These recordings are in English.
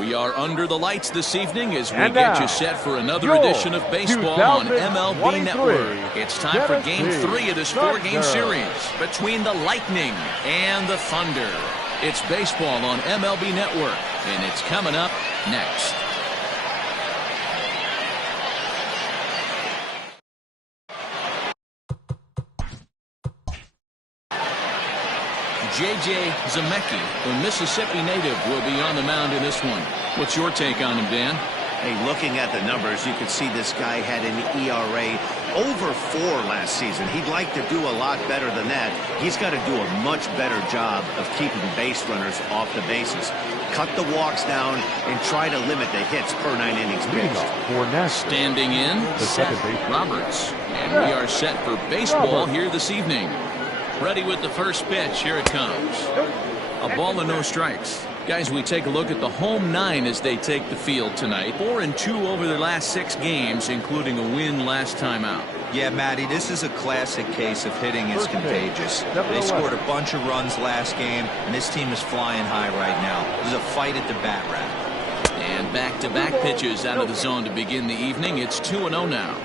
We are under the lights this evening as we get you set for another edition of baseball on MLB Network. It's time for Game 3 of this 4-game series between the Lightning and the Thunder. It's baseball on MLB Network, and it's coming up next. J.J. Zemecki, the Mississippi native, will be on the mound in this one. What's your take on him, Dan? Hey, looking at the numbers, you can see this guy had an ERA over 4 last season. He'd like to do a lot better than that. He's got to do a much better job of keeping base runners off the bases. Cut the walks down and try to limit the hits per 9 innings pitched. Standing in, Seth Roberts. And we are set for baseball here this evening. Ready with the first pitch. Here it comes. A ball and no strikes. Guys, we take a look at the home 9 as they take the field tonight. 4-2 over their last 6 games, including a win last time out. Yeah, Matty, this is a classic case of hitting is contagious. They scored a bunch of runs last game, and this team is flying high right now. There's a fight at the bat rack. And back-to-back pitches out of the zone to begin the evening. It's 2-0 now.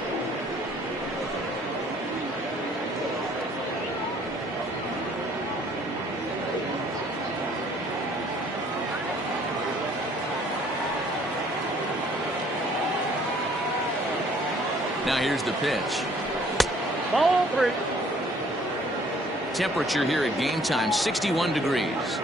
Now here's the pitch. Ball 3. Temperature here at game time, 61 degrees.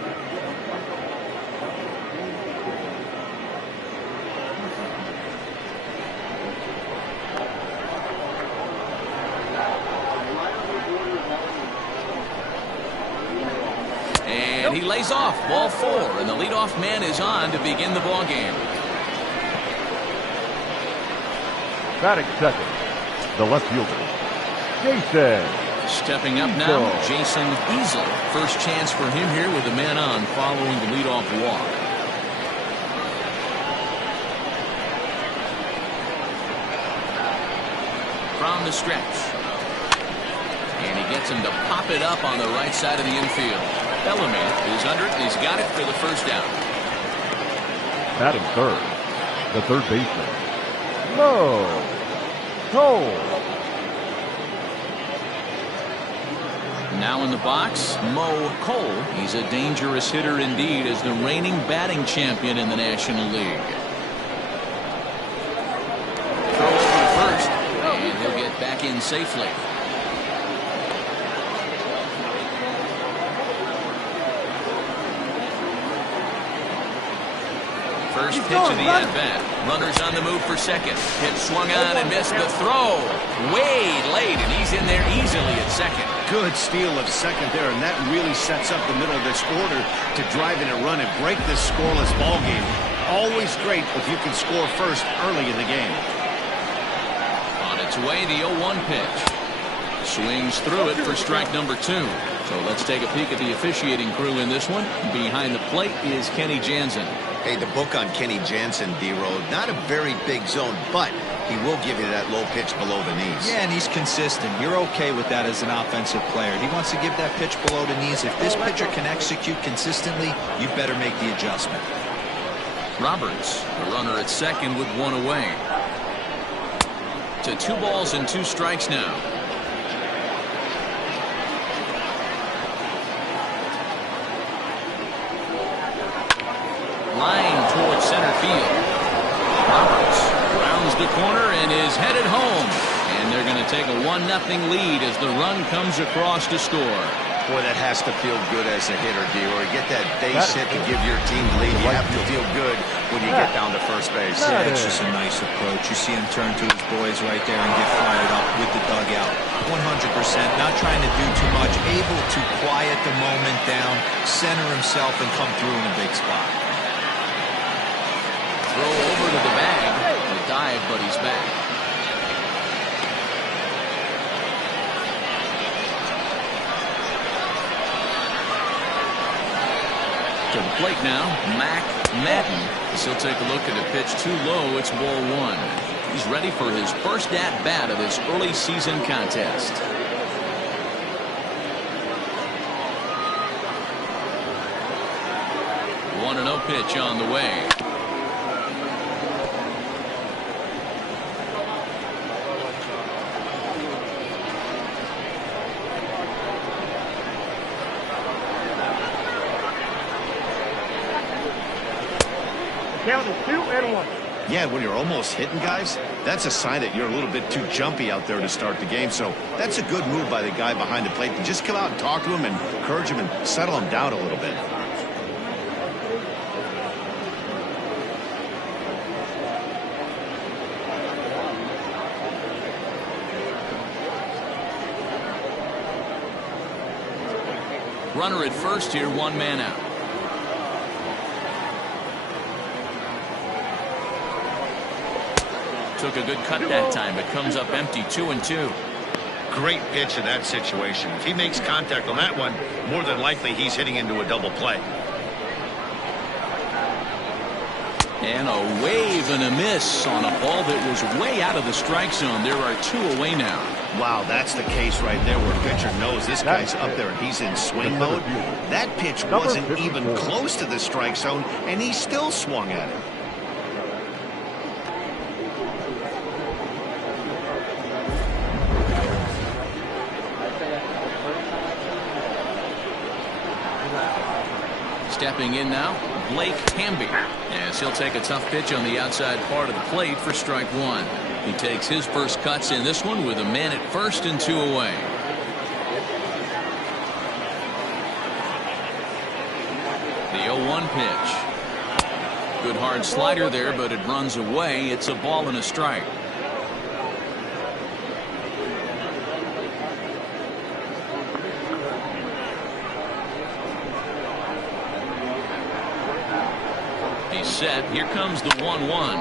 And he lays off, ball 4, and the leadoff man is on to begin the ball game. Batting second, the left fielder, Jason. Stepping up now, Jason Easel. First chance for him here with a man on following the leadoff walk. From the stretch. And he gets him to pop it up on the right side of the infield. Bellamy is under it, and he's got it for the first down. Batting third, the third baseman, Mo Cole. Now in the box, Mo Cole. He's a dangerous hitter indeed as the reigning batting champion in the National League. Throw over to first, and he'll get back in safely. First pitch of the at-bat. Runners on the move for second. Pitch swung on and missed the throw. Way late, and he's in there easily at second. Good steal of second there, and that really sets up the middle of this order to drive in a run and break this scoreless ball game. Always great if you can score first early in the game. On its way, the 0-1 pitch. Swings through it for strike number 2. So let's take a peek at the officiating crew in this one. Behind the plate is Kenny Jansen. Hey, the book on Kenny Jansen, D-Road, not a very big zone, but he will give you that low pitch below the knees. Yeah, and he's consistent. You're okay with that as an offensive player. He wants to give that pitch below the knees. If this pitcher can execute consistently, you better make the adjustment. Roberts, the runner at second with 1 away. To 2 balls and 2 strikes now. Line towards center field. Roberts rounds the corner and is headed home. And they're going to take a 1-0 lead as the run comes across to score. Boy, that has to feel good as a hitter, D-Roy. Get that base hit to give your team the lead. You have to feel good when you get down to first base. Yeah, it's just a nice approach. You see him turn to his boys right there and get fired up with the dugout. 100%. Not trying to do too much. Able to quiet the moment down, center himself, and come through in a big spot. Throw over to the bag. The dive, but he's back. To the plate now, Mac Madden. As he'll take a look at a pitch too low. It's ball 1. He's ready for his first at-bat of this early season contest. One 1-0 pitch on the way. Count is 2-1. Yeah, when you're almost hitting guys, that's a sign that you're a little bit too jumpy out there to start the game. So that's a good move by the guy behind the plate to just come out and talk to him and encourage him and settle him down a little bit. Runner at first here, 1 man out. Took a good cut that time, but comes up empty, 2-2. Great pitch in that situation. If he makes contact on that one, more than likely he's hitting into a double play. And a wave and a miss on a ball that was way out of the strike zone. There are 2 away now. Wow, that's the case right there where pitcher knows this guy's up there and he's in swing mode. That pitch wasn't even close to the strike zone, and he still swung at it. Stepping in now, Blake Hamby, as he'll take a tough pitch on the outside part of the plate for strike 1. He takes his first cuts in this one with a man at first and 2 away. The 0-1 pitch. Good hard slider there, but it runs away. It's a ball and a strike. He's set. Here comes the 1-1.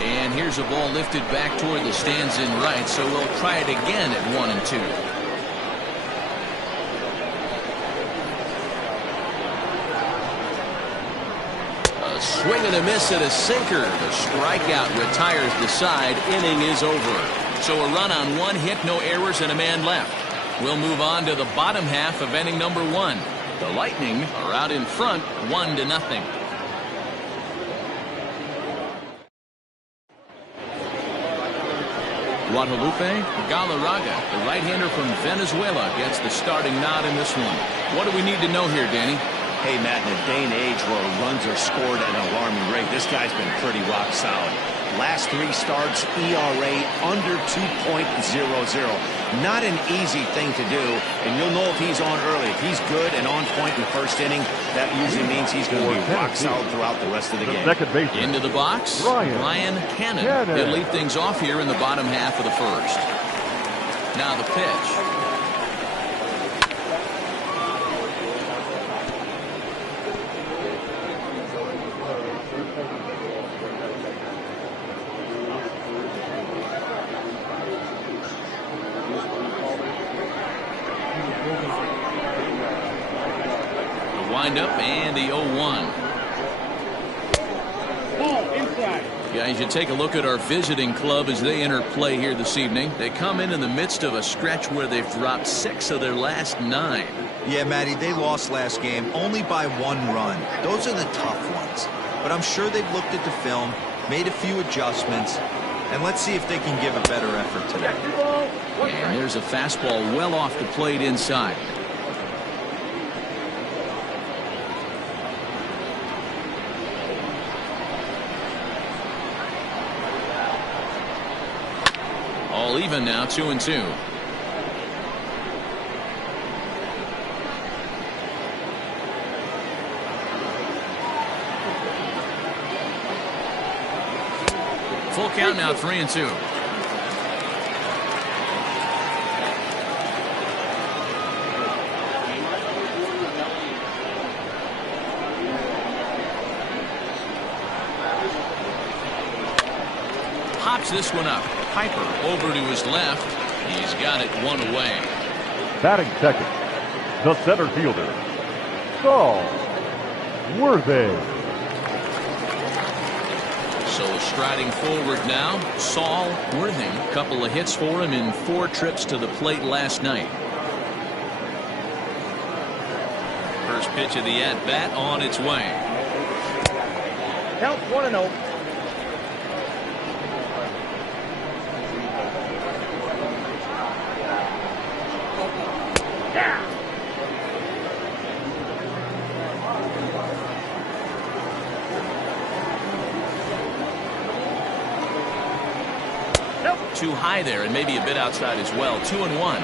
And here's a ball lifted back toward the stands in right, so we'll try it again at 1-2. Swing and a miss at a sinker. The strikeout retires the side. Inning is over. So a run on 1 hit, no errors, and a man left. We'll move on to the bottom half of inning number 1. The Lightning are out in front, 1-0. Guadalupe Galarraga, the right-hander from Venezuela, gets the starting nod in this one. What do we need to know here, Danny? Hey, Matt, in a day and age where runs are scored at an alarming rate, this guy's been pretty rock solid. Last 3 starts, ERA under 2.00. Not an easy thing to do, and you'll know if he's on early. If he's good and on point in the first inning, that usually means he's going to be rock solid throughout the rest of the game. Second baseman. Into the box, Ryan Cannon. He'll lead things off here in the bottom half of the first. Now the pitch. Up and the 0-1. Guys, you take a look at our visiting club as they enter play here this evening. They come in the midst of a stretch where they've dropped 6 of their last 9. Yeah, Matty, they lost last game only by 1 run. Those are the tough ones. But I'm sure they've looked at the film, made a few adjustments, and let's see if they can give a better effort today. And there's a fastball well off the plate inside. All even now, 2-2. Full count now, 3-2. Pops this one up. Piper over to his left. He's got it 1 away. Batting second, the center fielder, Saul Worthy. So striding forward now, Saul Worthy. A couple of hits for him in 4 trips to the plate last night. First pitch of the at-bat on its way. Count 1-0. too high there and maybe a bit outside as well. 2-1.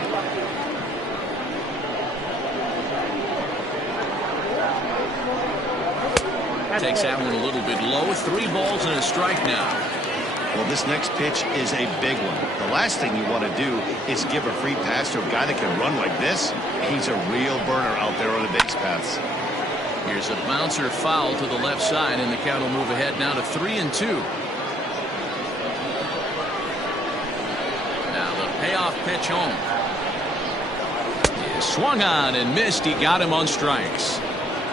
Takes that one a little bit low. 3 balls and a strike now. Well, this next pitch is a big one. The last thing you want to do is give a free pass to a guy that can run like this. He's a real burner out there on the base paths. Here's a bouncer foul to the left side, and the count will move ahead now to 3-2. Now the payoff pitch home. He swung on and missed. He got him on strikes.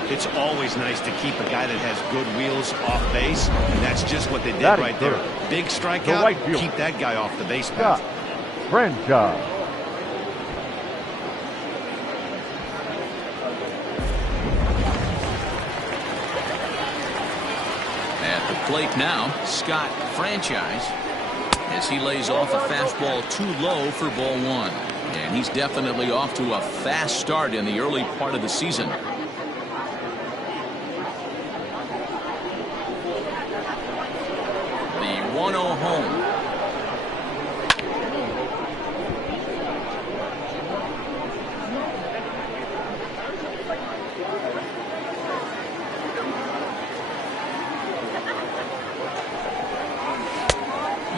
It's always nice to keep a guy that has good wheels off base, and that's just what they did right there. Big strikeout, right keep that guy off the base path. Franchise. At the plate now, Scott Franchise, as he lays off a fastball too low for ball 1. And he's definitely off to a fast start in the early part of the season. The 1-0 home.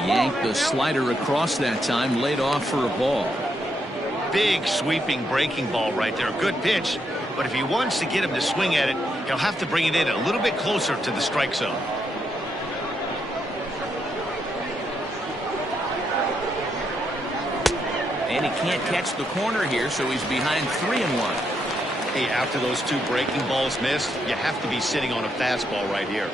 Yanked the slider across that time, laid off for a ball. Big sweeping breaking ball right there. Good pitch. But if he wants to get him to swing at it, he'll have to bring it in a little bit closer to the strike zone. And he can't catch the corner here, so he's behind 3-1. Hey, after those 2 breaking balls missed, you have to be sitting on a fastball right here.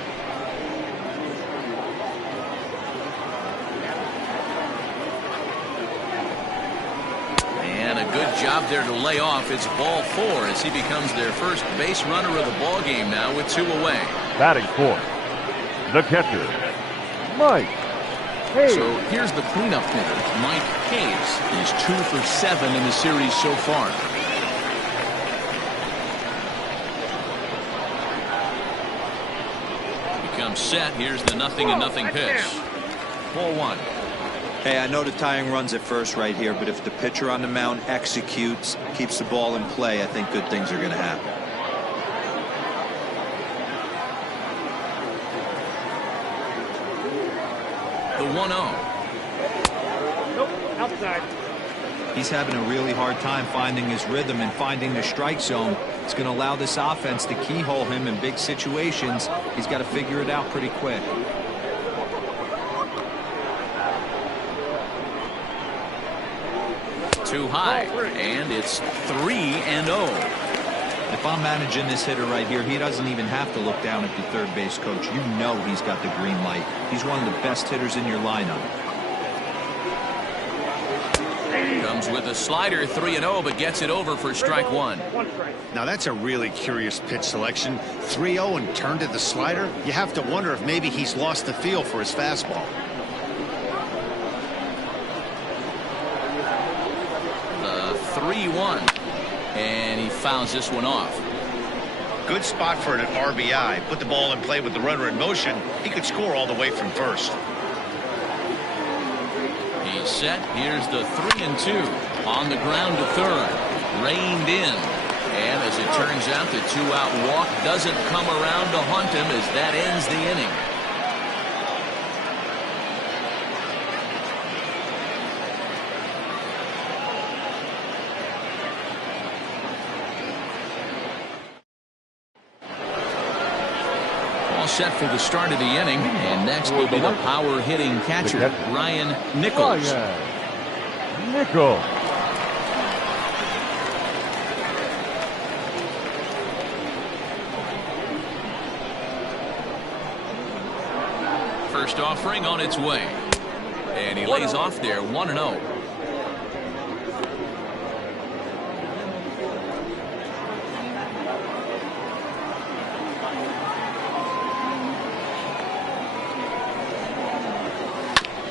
And a good job there to lay off. It's ball 4 as he becomes their first base runner of the ball game now with 2 away. Batting fourth, the catcher, Mike Hayes. So here's the cleanup hitter, Mike Hayes. He's 2 for 7 in the series so far. Becomes set. Here's the 0-0 pitch. Ball 1. Hey, I know the tying runs at first right here, but if the pitcher on the mound executes, keeps the ball in play, I think good things are going to happen. The 1-0. Nope, outside. He's having a really hard time finding his rhythm and finding the strike zone. It's going to allow this offense to keyhole him in big situations. He's got to figure it out pretty quick. Too high, and it's 3-0. If I'm managing this hitter right here, he doesn't even have to look down at the third base coach. You know he's got the green light. He's one of the best hitters in your lineup. Comes with a slider, 3-0, but gets it over for strike 1. Now that's a really curious pitch selection. 3-0 and turned to the slider. You have to wonder if maybe he's lost the feel for his fastball. The 3-1, and he fouls this one off. Good spot for an RBI. Put the ball in play with the runner in motion. He could score all the way from first. He's set. Here's the 3-2 on the ground to third. Reined in. And as it turns out, the 2-out walk doesn't come around to haunt him as that ends the inning. Set for the start of the inning, and next will be the power hitting catcher, Ryan Nichols. Nichols. First offering on its way, and he lays off there 1-0.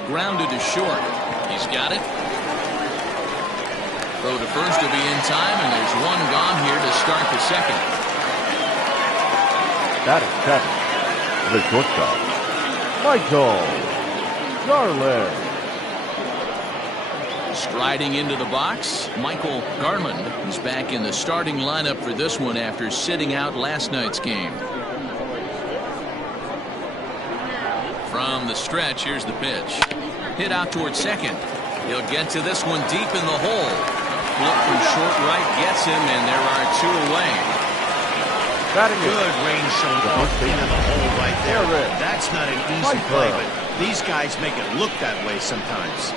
Grounded to short. He's got it. Throw to first will be in time, and there's one gone here to start the second. That is 7. The shortstop, Michael Garland. Striding into the box, Michael Garland. He's back in the starting lineup for this one after sitting out last night's game. From the stretch, here's the pitch. Hit out towards second. He'll get to this one deep in the hole. Flip from short right gets him, and there are 2 away. Good range shown off into the hole right there. That's not an easy play, but these guys make it look that way sometimes.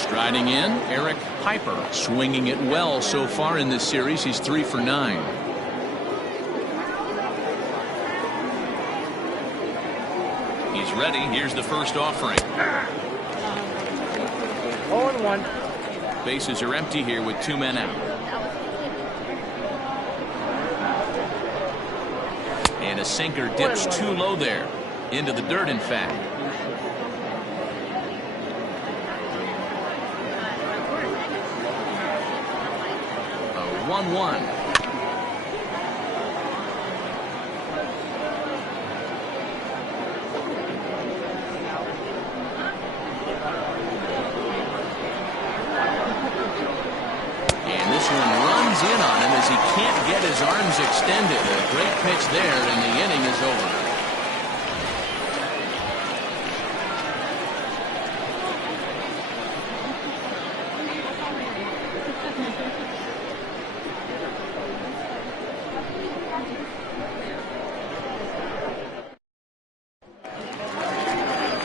Striding in, Eric Piper. Swinging it well so far in this series. He's 3 for 9. He's ready. Here's the first offering. 0-1. Bases are empty here with 2 men out. And a sinker dips too low there. Into the dirt, in fact. A 1-1. In on him as he can't get his arms extended. A great pitch there, and the inning is over.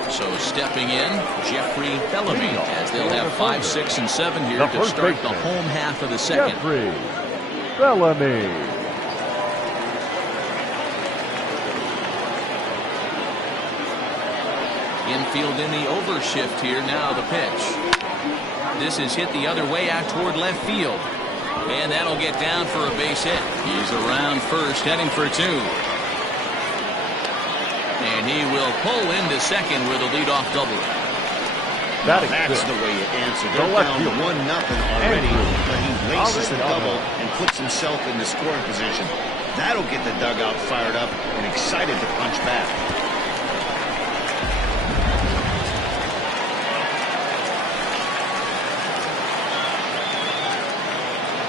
So stepping in, Jeffrey Bellamy, as they'll have 5, 6, and 7 here to start the home half of the second. Jeffrey Bellamy. Infield in the overshift here. Now the pitch. This is hit the other way out toward left field. And that'll get down for a base hit. He's around first, heading for 2. And he will pull into second with a leadoff double. That's the way you answer. They're down 1-0 already, but he laces the double and puts himself in the scoring position. That'll get the dugout fired up and excited to punch back.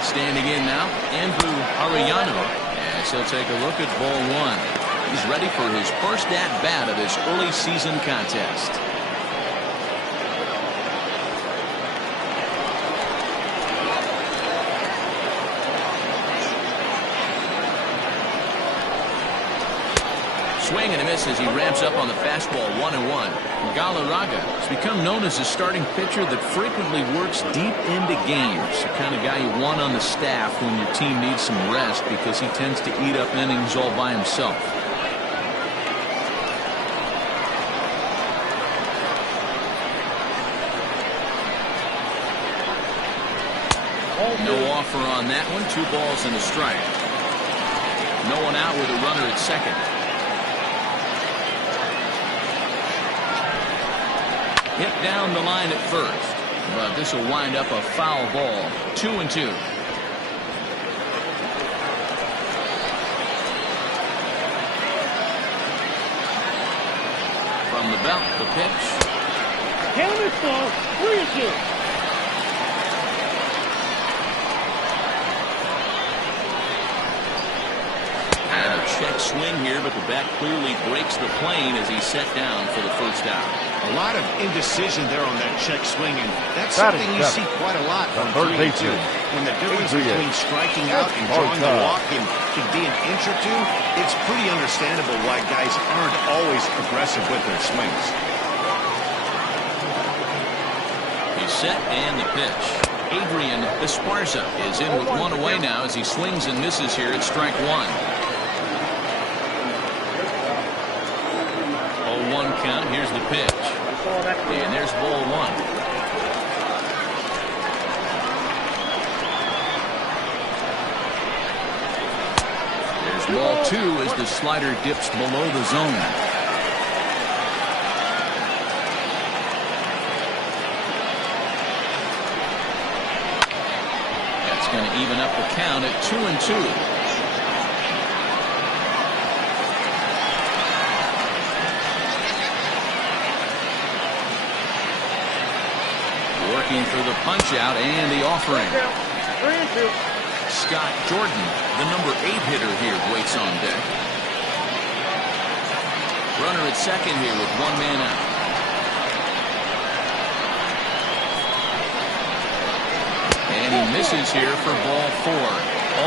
Standing in now, Andrew Arellano, as he'll take a look at ball 1. He's ready for his first at-bat of this early season contest. Swing and a miss as he ramps up on the fastball. 1-1. Galarraga has become known as a starting pitcher that frequently works deep into games. The kind of guy you want on the staff when your team needs some rest because he tends to eat up innings all by himself. No offer on that one. 2 balls and a strike. No one out with a runner at second. Hit down the line at first, but this will wind up a foul ball. 2-2. From the belt, the pitch. Counter ball. 3-2. Check swing here, but the bat clearly breaks the plane as he's set down for the first out. A lot of indecision there on that check swing, and that's something you see quite a lot from 3-2. When the difference between striking out and drawing the walk can be an inch or 2, it's pretty understandable why guys aren't always aggressive with their swings. He's set and the pitch. Adrian Esparza is in with 1 away now as he swings and misses here at strike 1. 0-1 count. Here's the pitch. And there's ball 1. There's ball 2 as the slider dips below the zone. That's going to even up the count at 2-2. looking for the punch out and the offering. 3-2. Scott Jordan, the number 8 hitter here, waits on deck. Runner at second here with 1 man out. And he misses here for ball 4.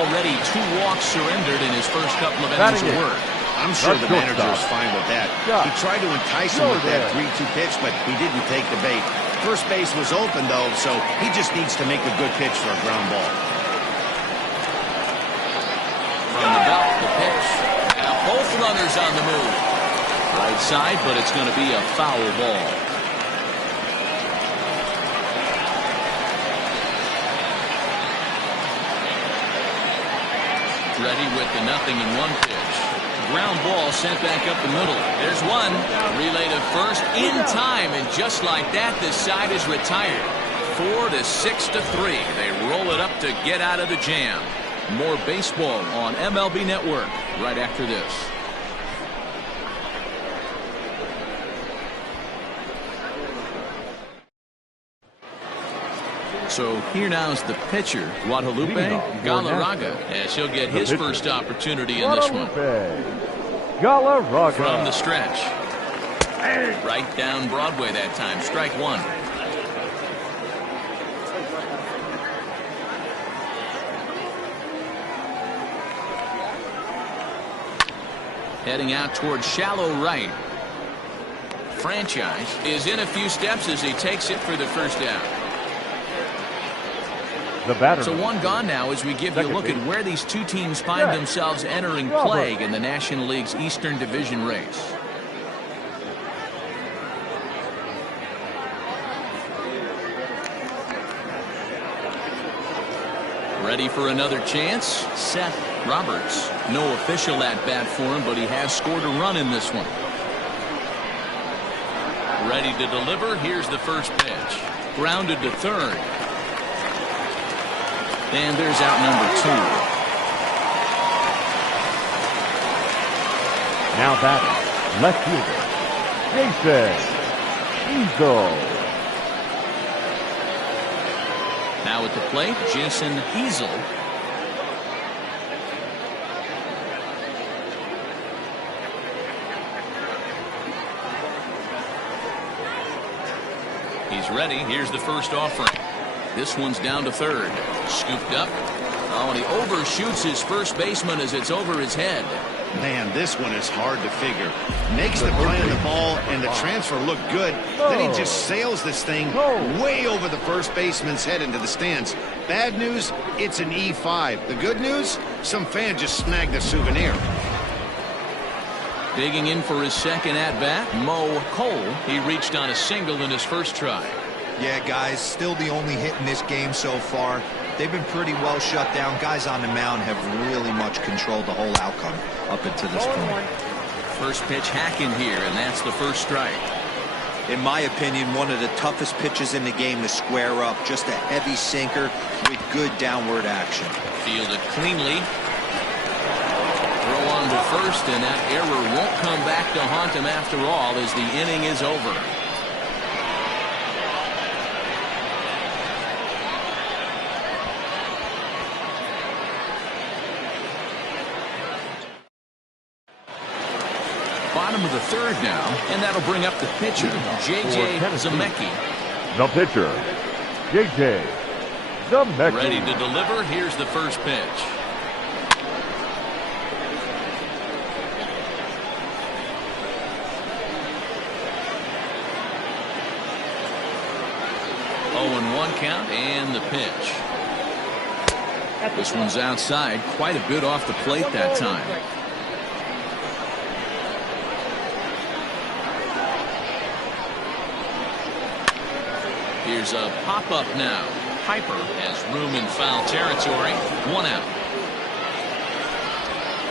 Already 2 walks surrendered in his first couple of innings of work. I'm sure the manager is fine with that. He tried to entice him with that 3-2 pitch, but he didn't take the bait. First base was open, though, so he just needs to make a good pitch for a ground ball. From the belt, the pitch. Now both runners on the move. Right side, but it's going to be a foul ball. Ready with the 0-1 pitch. Ground ball sent back up the middle. There's one. Relay to first in time, and just like that, this side is retired. 4-6-3. They roll it up to get out of the jam. More baseball on MLB Network right after this. So here now is the pitcher, Guadalupe Galarraga, as he'll get his first opportunity in this one. Galarraga. From the stretch. Right down Broadway that time. Strike 1. Heading out towards shallow right. Franchise is in a few steps as he takes it for the first out. The batter. So 1 gone now as we give you a look at where these two teams find themselves entering play in the National League's Eastern Division race. Ready for another chance? Seth Roberts. No official at bat for him, but he has scored a run in this one. Ready to deliver. Here's the first pitch. Grounded to third. And there's out number 2. Now batting, left fielder, Jason Eagle. Now at the plate, Jason Easel. He's ready. Here's the first offering. This one's down to third. Scooped up. Oh, and he overshoots his first baseman as it's over his head. Man, this one is hard to figure. Makes the play on the ball, and the transfer looked good. Then he just sails this thing way over the first baseman's head into the stands. Bad news, it's an E5. The good news, some fan just snagged a souvenir. Digging in for his second at-bat, Mo Cole. He reached on a single in his first try. Yeah, guys, still the only hit in this game so far. They've been pretty well shut down. Guys on the mound have really much controlled the whole outcome up until this point. First pitch hacking here, and that's the first strike. In my opinion, one of the toughest pitches in the game to square up. Just a heavy sinker with good downward action. Fielded cleanly. Throw on to first, and that error won't come back to haunt him after all as the inning is over. Bottom of the third now, and that'll bring up the pitcher, J.J. Zemecki. The pitcher, J.J. Zemecki. Ready to deliver. Here's the first pitch. Oh, and 1 count, and the pitch. This one's outside, quite a bit off the plate that time. Here's a pop-up now. Piper has room in foul territory. 1 out.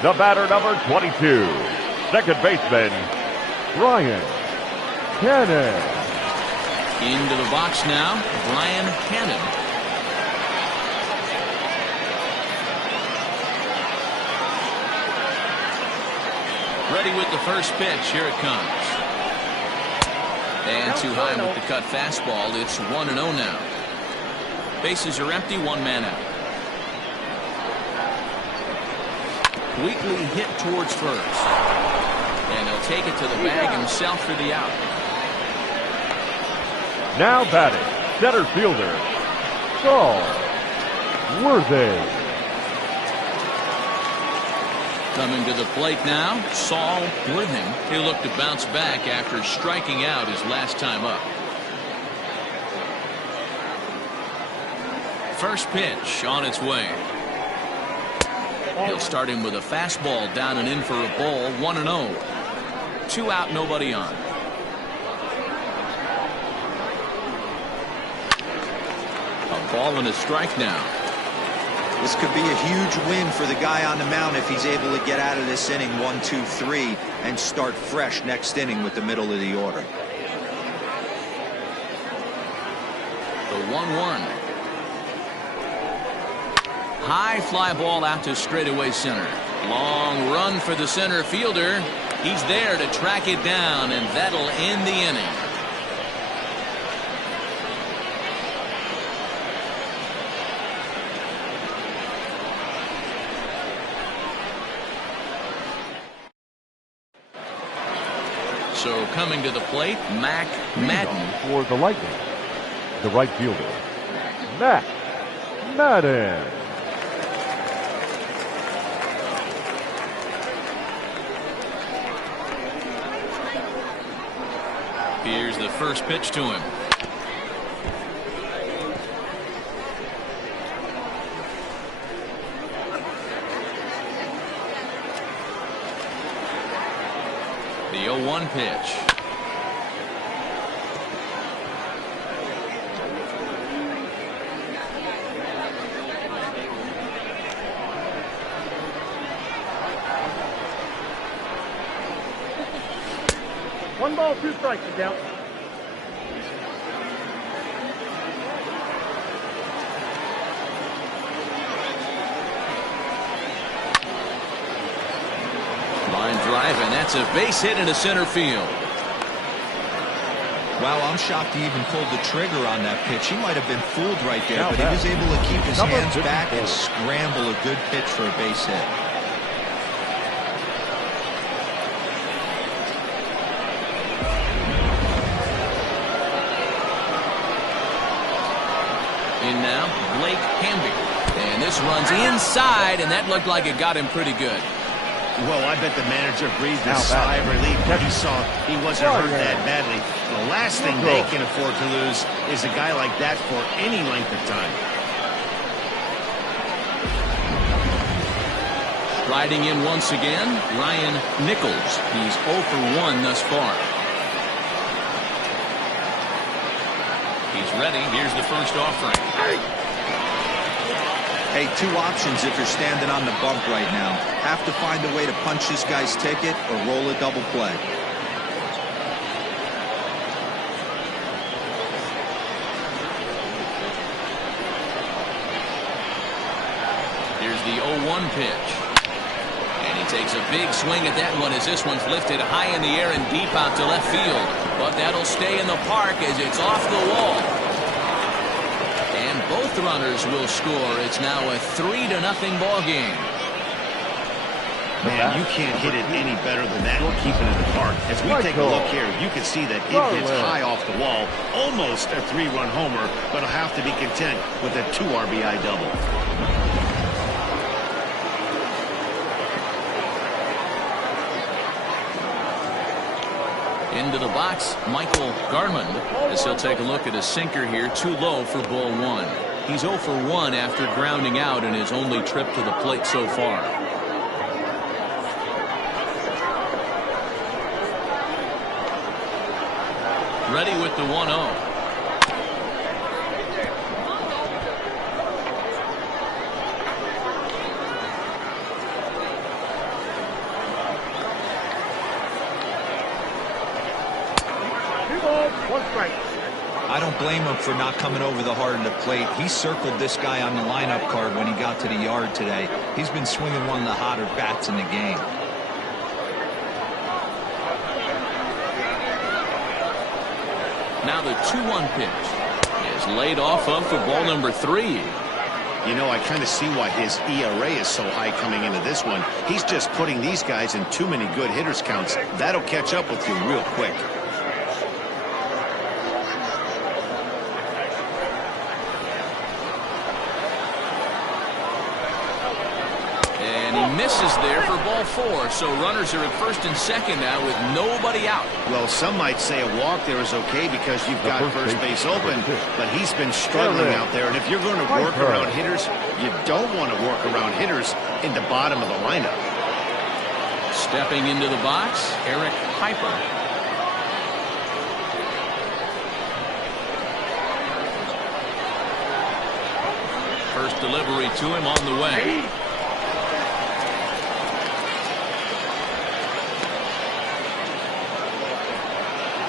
The batter, number 22, second baseman, Brian Cannon. Into the box now, Brian Cannon. Ready with the first pitch. Here it comes. And too high with the cut fastball. It's 1-0 now. Bases are empty, one man out. Weakly hit towards first. And he'll take it to the bag himself for the out. Now batting, center fielder, Saul Worthy. Coming to the plate now, Saul Worthing. He'll look to bounce back after striking out his last time up. First pitch on its way. He'll start him with a fastball down and in for a ball, 1-0. 2 out, nobody on. A ball and a strike now. This could be a huge win for the guy on the mound if he's able to get out of this inning 1, 2, 3 and start fresh next inning with the middle of the order. The 1-1. High fly ball out to straightaway center. Long run for the center fielder. He's there to track it down, and that'll end the inning. So coming to the plate, Mac Madden. For the Lightning, the right fielder, Mac Madden. Here's the first pitch to him. The 0-1 pitch. One ball, 2 strikes is out. Line drive, and that's a base hit into center field. Wow, I'm shocked he even pulled the trigger on that pitch. He might have been fooled right there, but he was able to keep his hands back and scramble a good pitch for a base hit. In now, Blake Hamby. And this runs inside, and that looked like it got him pretty good. Well, I bet the manager breathed a sigh of relief when he saw he wasn't hurt that badly. The last thing they can afford to lose is a guy like that for any length of time. Striding in once again, Ryan Nichols. He's 0 for 1 thus far. He's ready. Here's the first offering. Hey, 2 options if you're standing on the bump right now. Have to find a way to punch this guy's ticket or roll a double play. Here's the 0-1 pitch. And he takes a big swing at that one as this one's lifted high in the air and deep out to left field. But that'll stay in the park as it's off the wall. And both runners will score. It's now a 3-0 ball game. Man, you can't hit it any better than that and keep it in the park. As we take a look here, you can see that it hits high off the wall. Almost a 3-run homer, but he'll have to be content with a 2 RBI double. Into the box, Michael Garland, as he'll take a look at a sinker here, too low for ball 1. He's 0 for 1 after grounding out in his only trip to the plate so far. Ready with the 1-0. I don't blame him for not coming over the heart of the plate. He circled this guy on the lineup card when he got to the yard today. He's been swinging one of the hotter bats in the game. Now the 2-1 pitch is He's laid off of for ball number 3. You know, I kind of see why his ERA is so high coming into this one. He's just putting these guys in too many good hitters counts. That'll catch up with you real quick. Misses there for ball 4, so runners are at first and second now with nobody out. Well, some might say a walk there is okay because you've got first base open, but he's been struggling out there, and if you're going to work around hitters, you don't want to work around hitters in the bottom of the lineup. Stepping into the box, Eric Piper. First delivery to him on the way.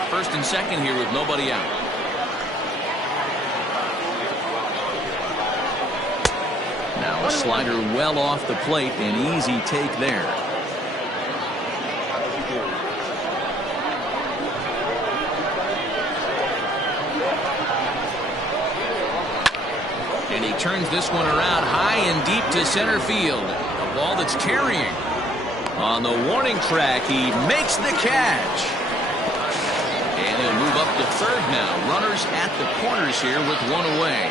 First and second here with nobody out. Now a slider well off the plate, an easy take there. And he turns this one around high and deep to center field. A ball that's carrying. On the warning track, he makes the catch. And he'll move up to third now. Runners at the corners here with one away.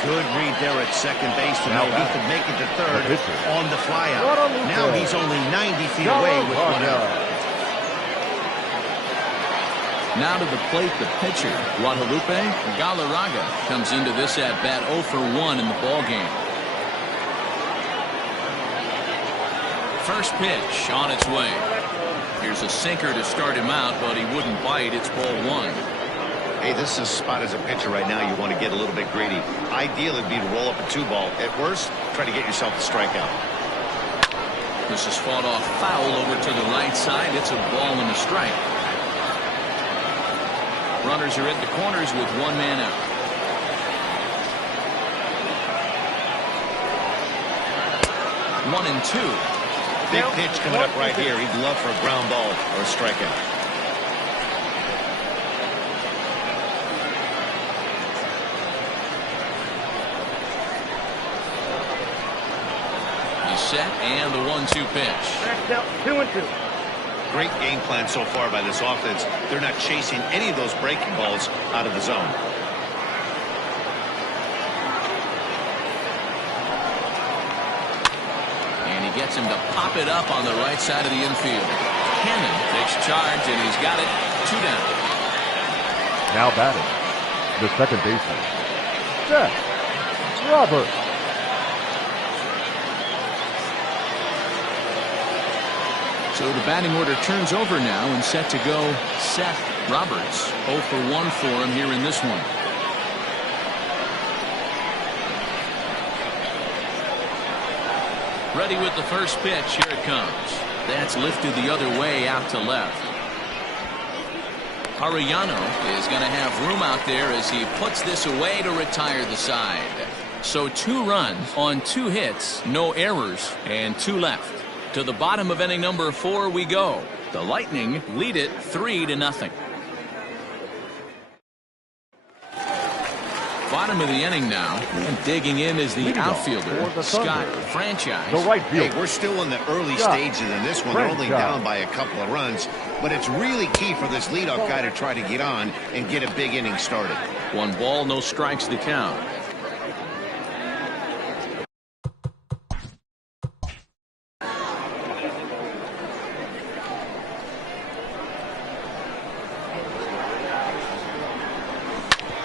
Good read there at second base to know he could make it to third on the flyout. Now he's only 90 feet away with one out. Now to the plate, the pitcher, Guadalupe Galarraga, comes into this at-bat 0 for 1 in the ballgame. First pitch on its way. Here's a sinker to start him out, but he wouldn't bite. It's ball 1. Hey, this is a spot as a pitcher right now. You want to get a little bit greedy. Ideal would be to roll up a 2-ball. At worst, try to get yourself a strikeout. This is fought off foul over to the right side. It's a ball and a strike. Runners are at the corners with one man out. One and two. Big pitch coming up right here. He'd love for a ground ball or a strikeout. He's set, and the 1-2 pitch. 2-2. Great game plan so far by this offense. They're not chasing any of those breaking balls out of the zone. Gets him to pop it up on the right side of the infield. Cannon takes charge, and he's got it. 2 down. Now batting, the second baseman, Seth Roberts. So the batting order turns over now and set to go Seth Roberts. 0 for 1 for him here in this one. Ready with the first pitch. Here it comes. That's lifted the other way out to left. Arellano is going to have room out there as he puts this away to retire the side. So 2 runs on 2 hits, no errors, and 2 left. To the bottom of inning number 4 we go. The Lightning lead it 3-0. Bottom of the inning now, and digging in is the outfielder, Scott Franchise. The right fielder. Hey, we're still in the early stages in this one. They're only down by a couple of runs, but it's really key for this leadoff guy to try to get on and get a big inning started. 1 ball, no strikes to count.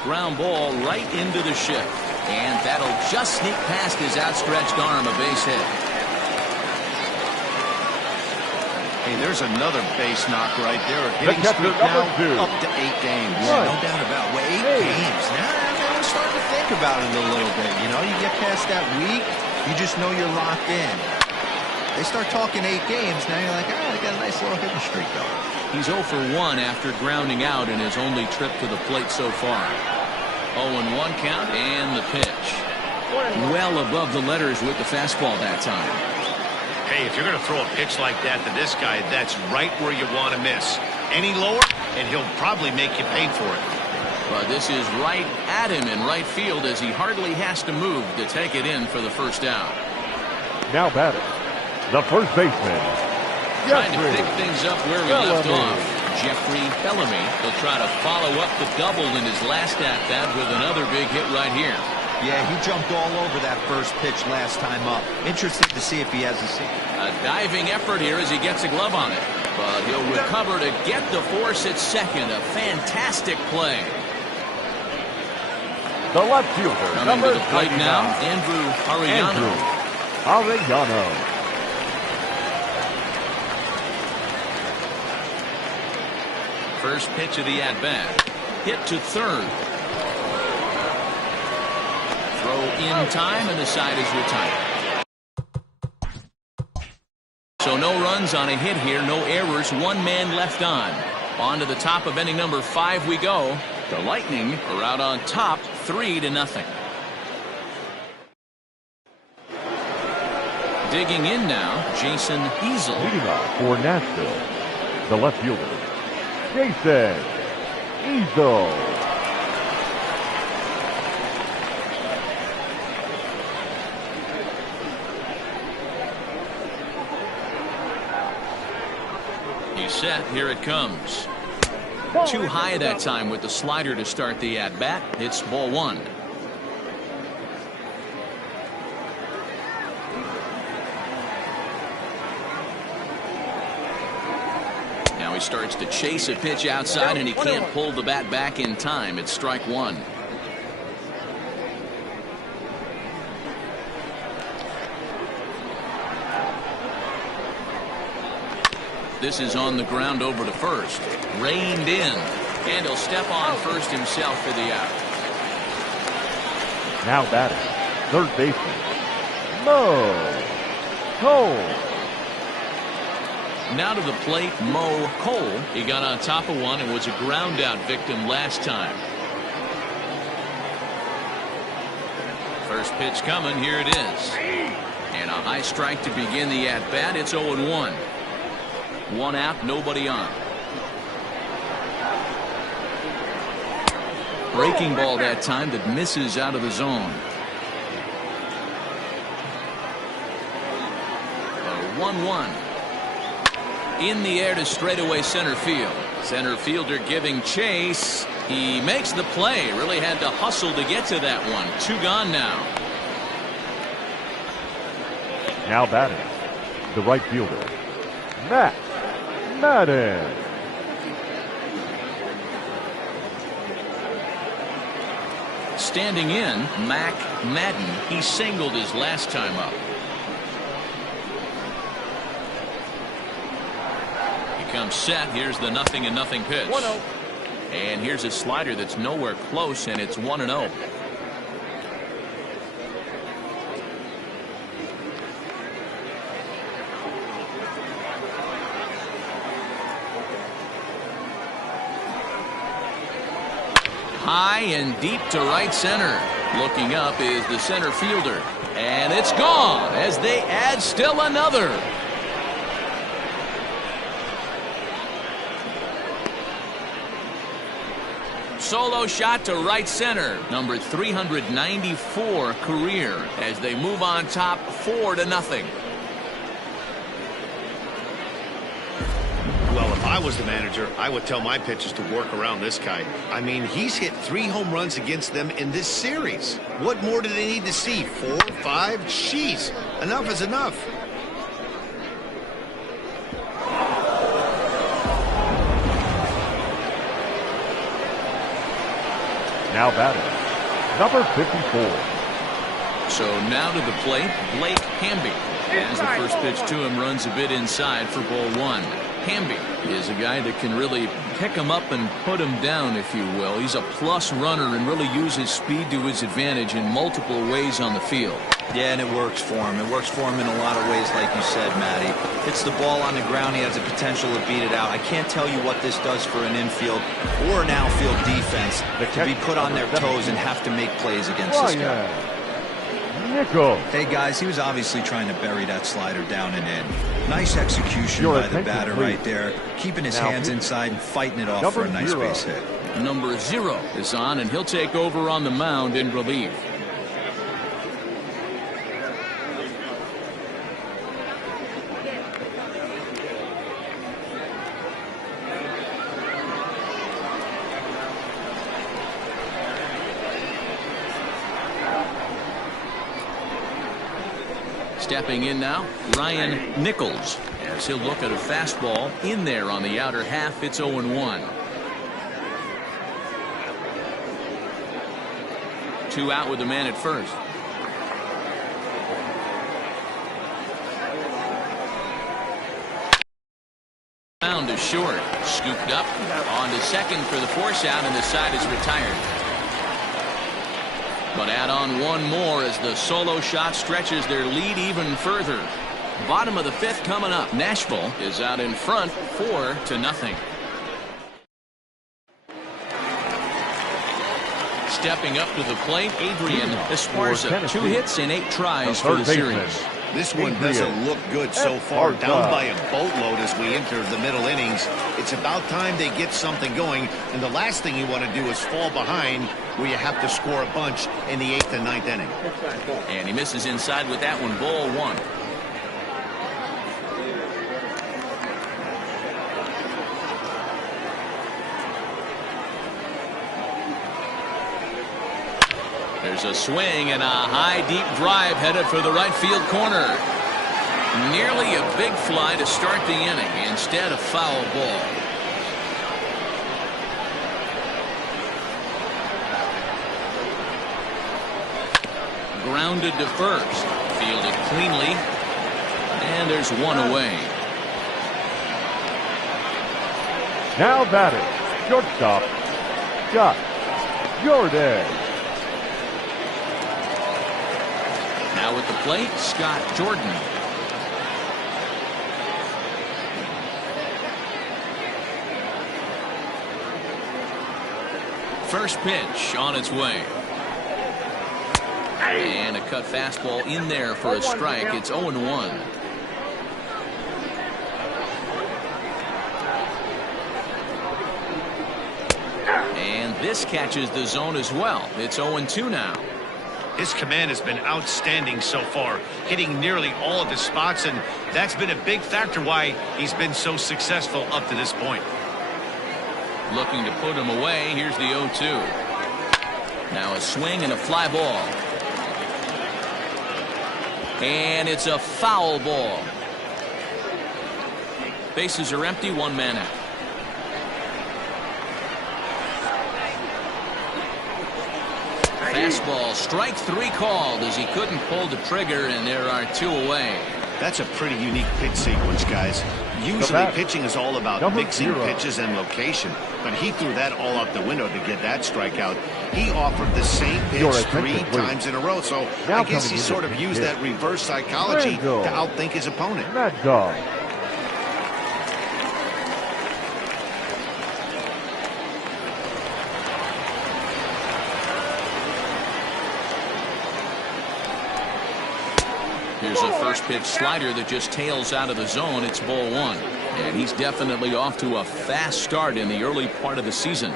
Ground ball right into the shift, and that'll just sneak past his outstretched arm, a base hit. Hey, there's another base knock right there. A hitting streak now up to 8 games. Yeah, no doubt about it. Well, 8 games. Now I'm starting to think about it a little bit. You know, you get past that week, you just know you're locked in. They start talking 8 games, now you're like, oh, they got a nice little hitting streak going. He's 0 for 1 after grounding out in his only trip to the plate so far. 0-1 count, and the pitch. Well above the letters with the fastball that time. Hey, if you're going to throw a pitch like that to this guy, that's right where you want to miss. Any lower, and he'll probably make you pay for it. But this is right at him in right field as he hardly has to move to take it in for the first out. Now batting, the first baseman, Trying to pick things up where we left off. Jeffrey Bellamy will try to follow up the double in his last at-bat with another big hit right here. Yeah, he jumped all over that first pitch last time up. Interested to see if he has a seat. A diving effort here as he gets a glove on it. But he'll recover to get the force at second. A fantastic play. The left fielder, Coming to the plate now, Andrew Arellano. First pitch of the at-bat. Hit to third. Throw in time, and the side is retired. So no runs on a hit here, no errors, one man left on. On to the top of inning number 5 we go. The Lightning are out on top, 3-0. Digging in now, Jason Easel. Leading off for Nashville, the left fielder, Jason Easel. He's set. Here it comes. Too high that time with the slider to start the at-bat. It's ball 1. Now he starts to chase a pitch outside, and he can't pull the bat back in time. It's strike 1. This is on the ground over to first. Reined in. And he'll step on first himself for the out. Now batting, third baseman, Mo Cole. Now to the plate, Mo Cole. He got on top of one and was a ground out victim last time. First pitch coming. Here it is. And a high strike to begin the at-bat. It's 0-1. One out, nobody on. Breaking ball that time that misses out of the zone. 1-1. In the air to straightaway center field. Center fielder giving chase. He makes the play. Really had to hustle to get to that one. 2 gone now. Now batting, the right fielder, Matt Madden. Standing in, Mac Madden. He singled his last time up. He comes set. Here's the 0-0 pitch. 1-0. And here's a slider that's nowhere close, and it's 1-0. High and deep to right center. Looking up is the center fielder. And it's gone as they add still another. Solo shot to right center. Number 394 career as they move on top 4-0. Well, if I was the manager, I would tell my pitchers to work around this guy. I mean, he's hit 3 home runs against them in this series. What more do they need to see? 4, 5? Jeez, enough is enough. Now batting, number 54. So now to the plate, Blake Hamby. As the first pitch to him runs a bit inside for ball 1. Hamby is a guy that can really pick him up and put him down, if you will. He's a plus runner and really uses speed to his advantage in multiple ways on the field. Yeah, and it works for him. It works for him in a lot of ways, like you said, Matty. Hits the ball on the ground. He has the potential to beat it out. I can't tell you what this does for an infield or an outfield defense to be put on their toes and have to make plays against this guy. Nichols. Hey, guys, he was obviously trying to bury that slider down and in. Nice execution by the batter right there, keeping his hands inside and fighting it off for a nice base hit. Number 0 is on, and he'll take over on the mound in relief. Stepping in now, Ryan Nichols, as he'll look at a fastball in there on the outer half. It's 0-1. 2 out with the man at first. Down to short, scooped up on to second for the force out, and the side is retired. But add on one more as the solo shot stretches their lead even further. Bottom of the 5th coming up. Nashville is out in front 4-0. Stepping up to the plate, Adrian Esparza. 2 hits in 8 tries for the series. This one doesn't look good so far. Down by a boatload as we enter the middle innings. It's about time they get something going. And the last thing you want to do is fall behind where you have to score a bunch in the 8th and 9th inning. And he misses inside with that one. Ball 1. There's a swing and a high deep drive headed for the right field corner. Nearly a big fly to start the inning. Instead, a foul ball. Grounded to first. Fielded cleanly. And there's one away. Now batting, shortstop, Scott Jordan. Now at the plate, Scott Jordan. First pitch on its way. And a cut fastball in there for a strike. It's 0-1. And this catches the zone as well. It's 0-2 now. His command has been outstanding so far, hitting nearly all of his spots, and that's been a big factor why he's been so successful up to this point. Looking to put him away. Here's the 0-2. Now a swing and a fly ball. And it's a foul ball. Bases are empty, 1 man out. Fastball, strike 3 called as he couldn't pull the trigger, and there are 2 away. That's a pretty unique pitch sequence, guys. Usually pitching is all about mixing pitches and location, but he threw that all out the window to get that strikeout. He offered the same pitch 3 times in a row, so I guess he sort of used that reverse psychology to outthink his opponent. Mad Dog. Here's a first pitch slider that just tails out of the zone. It's ball 1. And he's definitely off to a fast start in the early part of the season.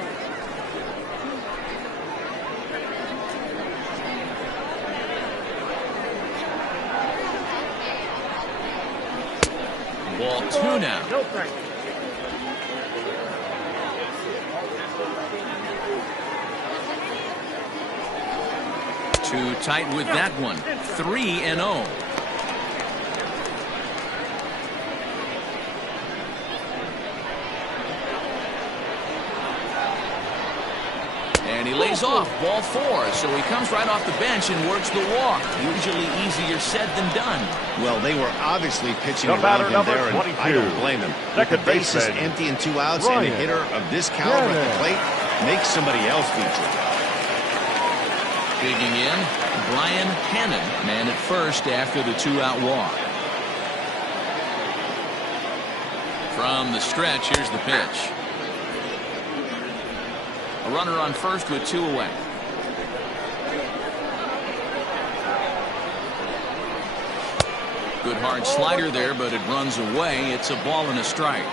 Ball 2 now. Too tight with that one. 3-0. And he lays off, ball 4, so he comes right off the bench and works the walk. Usually easier said than done. Well, they were obviously pitching around him there, and I don't blame him. With the bases empty and 2 outs, and a hitter of this caliber at the plate makes somebody else feature. Digging in, Brian Hannon, man at first after the 2-out walk. From the stretch, here's the pitch. A runner on first with 2 away. Good hard slider there, but it runs away. It's a ball and a strike.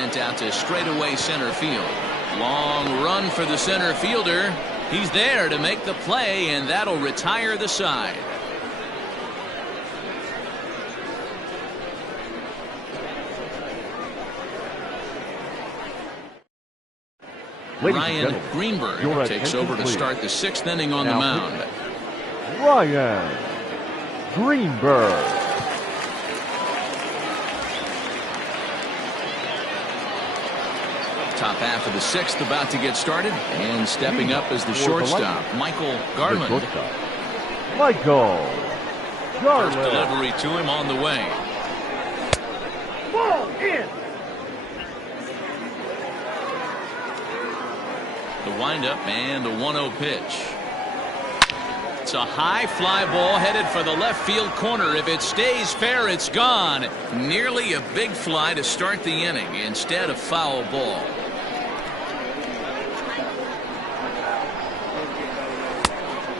sent out to straightaway center field. Long run for the center fielder. He's there to make the play, and that'll retire the side. Ryan Greenberg takes over to start the 6th inning on the mound. Ryan Greenberg. Top half of the 6th about to get started, and stepping up as the shortstop, Michael Garland. Michael Garland. First delivery to him on the way. Ball in. The windup and the 1-0 pitch. It's a high fly ball headed for the left field corner. If it stays fair, it's gone. Nearly a big fly to start the inning instead of foul ball.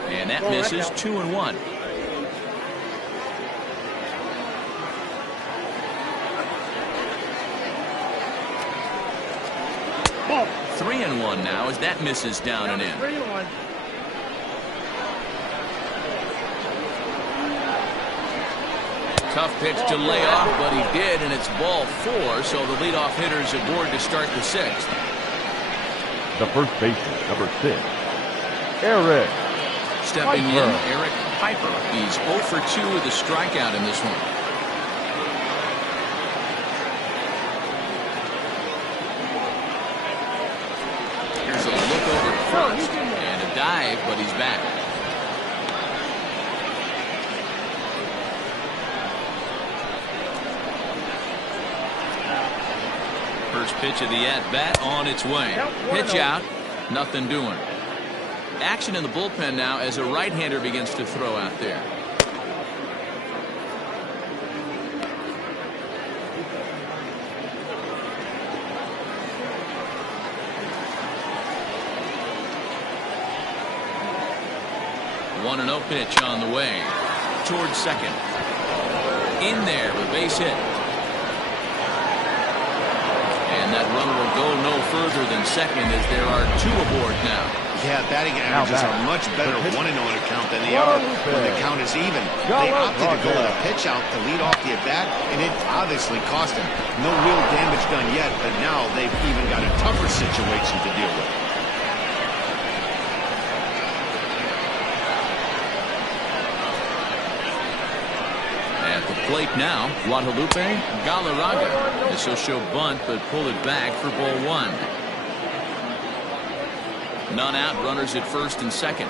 And that misses. 2-1. Ball. 3-1 now as that misses down and in. 3-1. Tough pitch to lay off, but he did, and it's ball 4, so the leadoff hitter's aboard to start the 6th. The first baseman, number 6, Eric Stepping Piper. in, Eric Piper. He's 0 for 2 with a strikeout in this one. Here's a look over first, and a dive, but he's back. First pitch of the at-bat on its way. Pitch out, nothing doing. Action in the bullpen now as a right-hander begins to throw out there. One 1-0 pitch on the way towards second. In there with base hit. And that runner will go no further than second as there are 2 aboard now. Yeah, batting averages are much better 1-0 on a count than they are when the count is even. They opted to go with a pitch out to lead off the at-bat, and it obviously cost him. No real damage done yet, but now they've even got a tougher situation to deal with. At the plate now, Guadalupe Galarraga. This will show bunt, but pull it back for ball 1. None out, runners at first and second.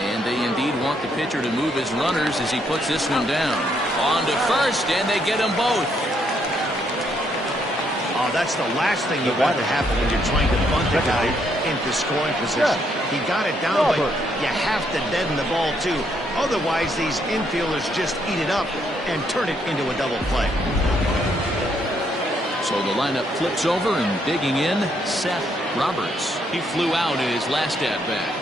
And they indeed want the pitcher to move his runners as he puts this one down. On to first, and they get them both. Oh, that's the last thing you want to happen when you're trying to bunt the guy into scoring position. He got it down, but you have to deaden the ball too. Otherwise, these infielders just eat it up and turn it into a double play. So the lineup flips over, and digging in, Seth Roberts. He flew out in his last at-bat.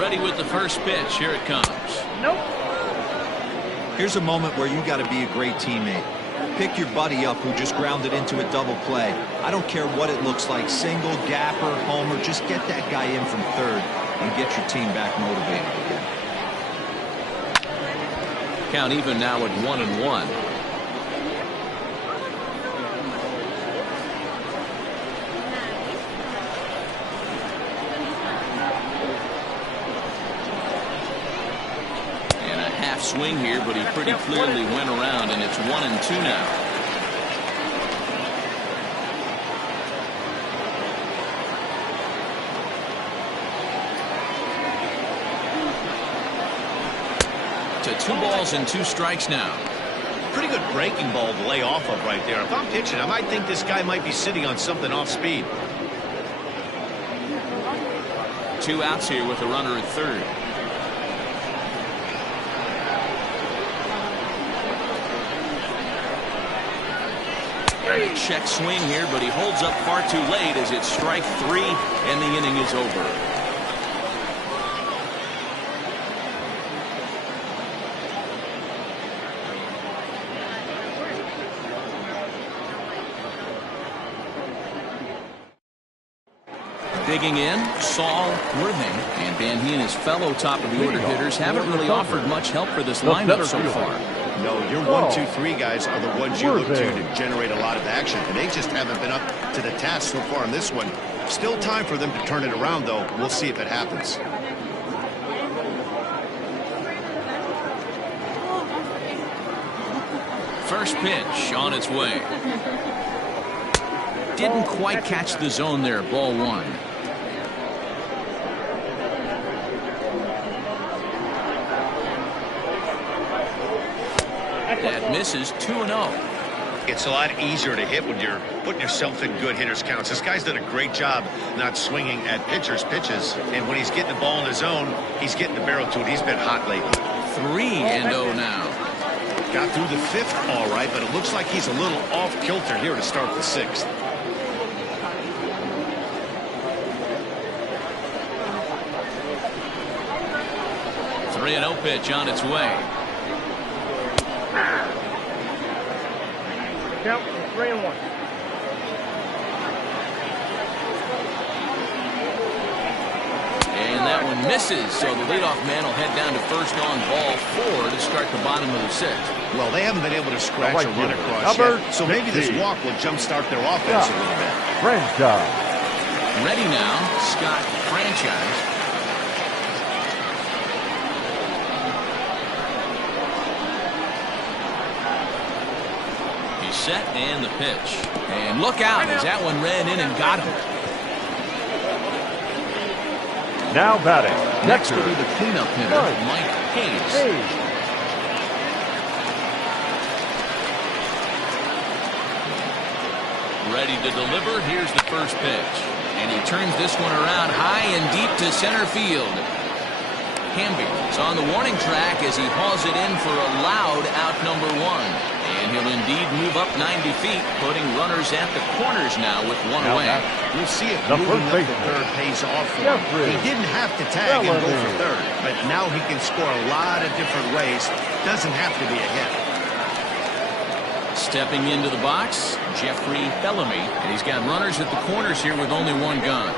Ready with the first pitch. Here it comes. Nope. Here's a moment where you got to be a great teammate. Pick your buddy up who just grounded into a double play. I don't care what it looks like, single, gapper, homer, just get that guy in from third and get your team back motivated again. Count even now at 1-1. And a half swing here, but he pretty clearly went around, and it's 1-2 now. To 2 balls and 2 strikes now. Pretty good breaking ball to lay off of right there. If I'm pitching, I might think this guy might be sitting on something off speed. 2 outs here with a runner at third. And a check swing here, but he holds up far too late as it's strike 3 and the inning is over. Digging in, Saul Worthing, and Van He and his fellow top-of-the-order hitters haven't really offered much help for this lineup so far. No, your 1, 2, 3 guys are the ones you look to generate a lot of action, and they just haven't been up to the task so far in this one. Still time for them to turn it around, though. We'll see if it happens. First pitch on its way. Didn't quite catch the zone there, ball 1. That misses 2-0. It's a lot easier to hit when you're putting yourself in good hitters counts. This guy's done a great job not swinging at pitchers' pitches, and when he's getting the ball in his zone, he's getting the barrel to it. He's been hot lately. 3-0 now. Got through the 5th all right, but it looks like he's a little off kilter here to start the 6th. Three 3-0 pitch on its way. Count 3-1. And that one misses, so the leadoff man will head down to first on ball 4 to start the bottom of the 6th. Well, they haven't been able to scratch or run across yet, so maybe this walk will jumpstart their offense a little bit. Franchise. Ready now, Scott Franchise. He's set and the pitch. And look out as that one ran in and got him. Now batting. Next will be the cleanup hitter, Mike Hayes. Ready to deliver. Here's the first pitch. And he turns this one around high and deep to center field. Hamby is on the warning track as he hauls it in for a loud out number 1. And he'll indeed move up 90 feet, putting runners at the corners now with one away. We'll see if moving up to third pays off for him. He didn't have to tag and go for third, but now he can score a lot of different ways. Doesn't have to be a hit. Stepping into the box, Jeffrey Bellamy, and he's got runners at the corners here with only one gone.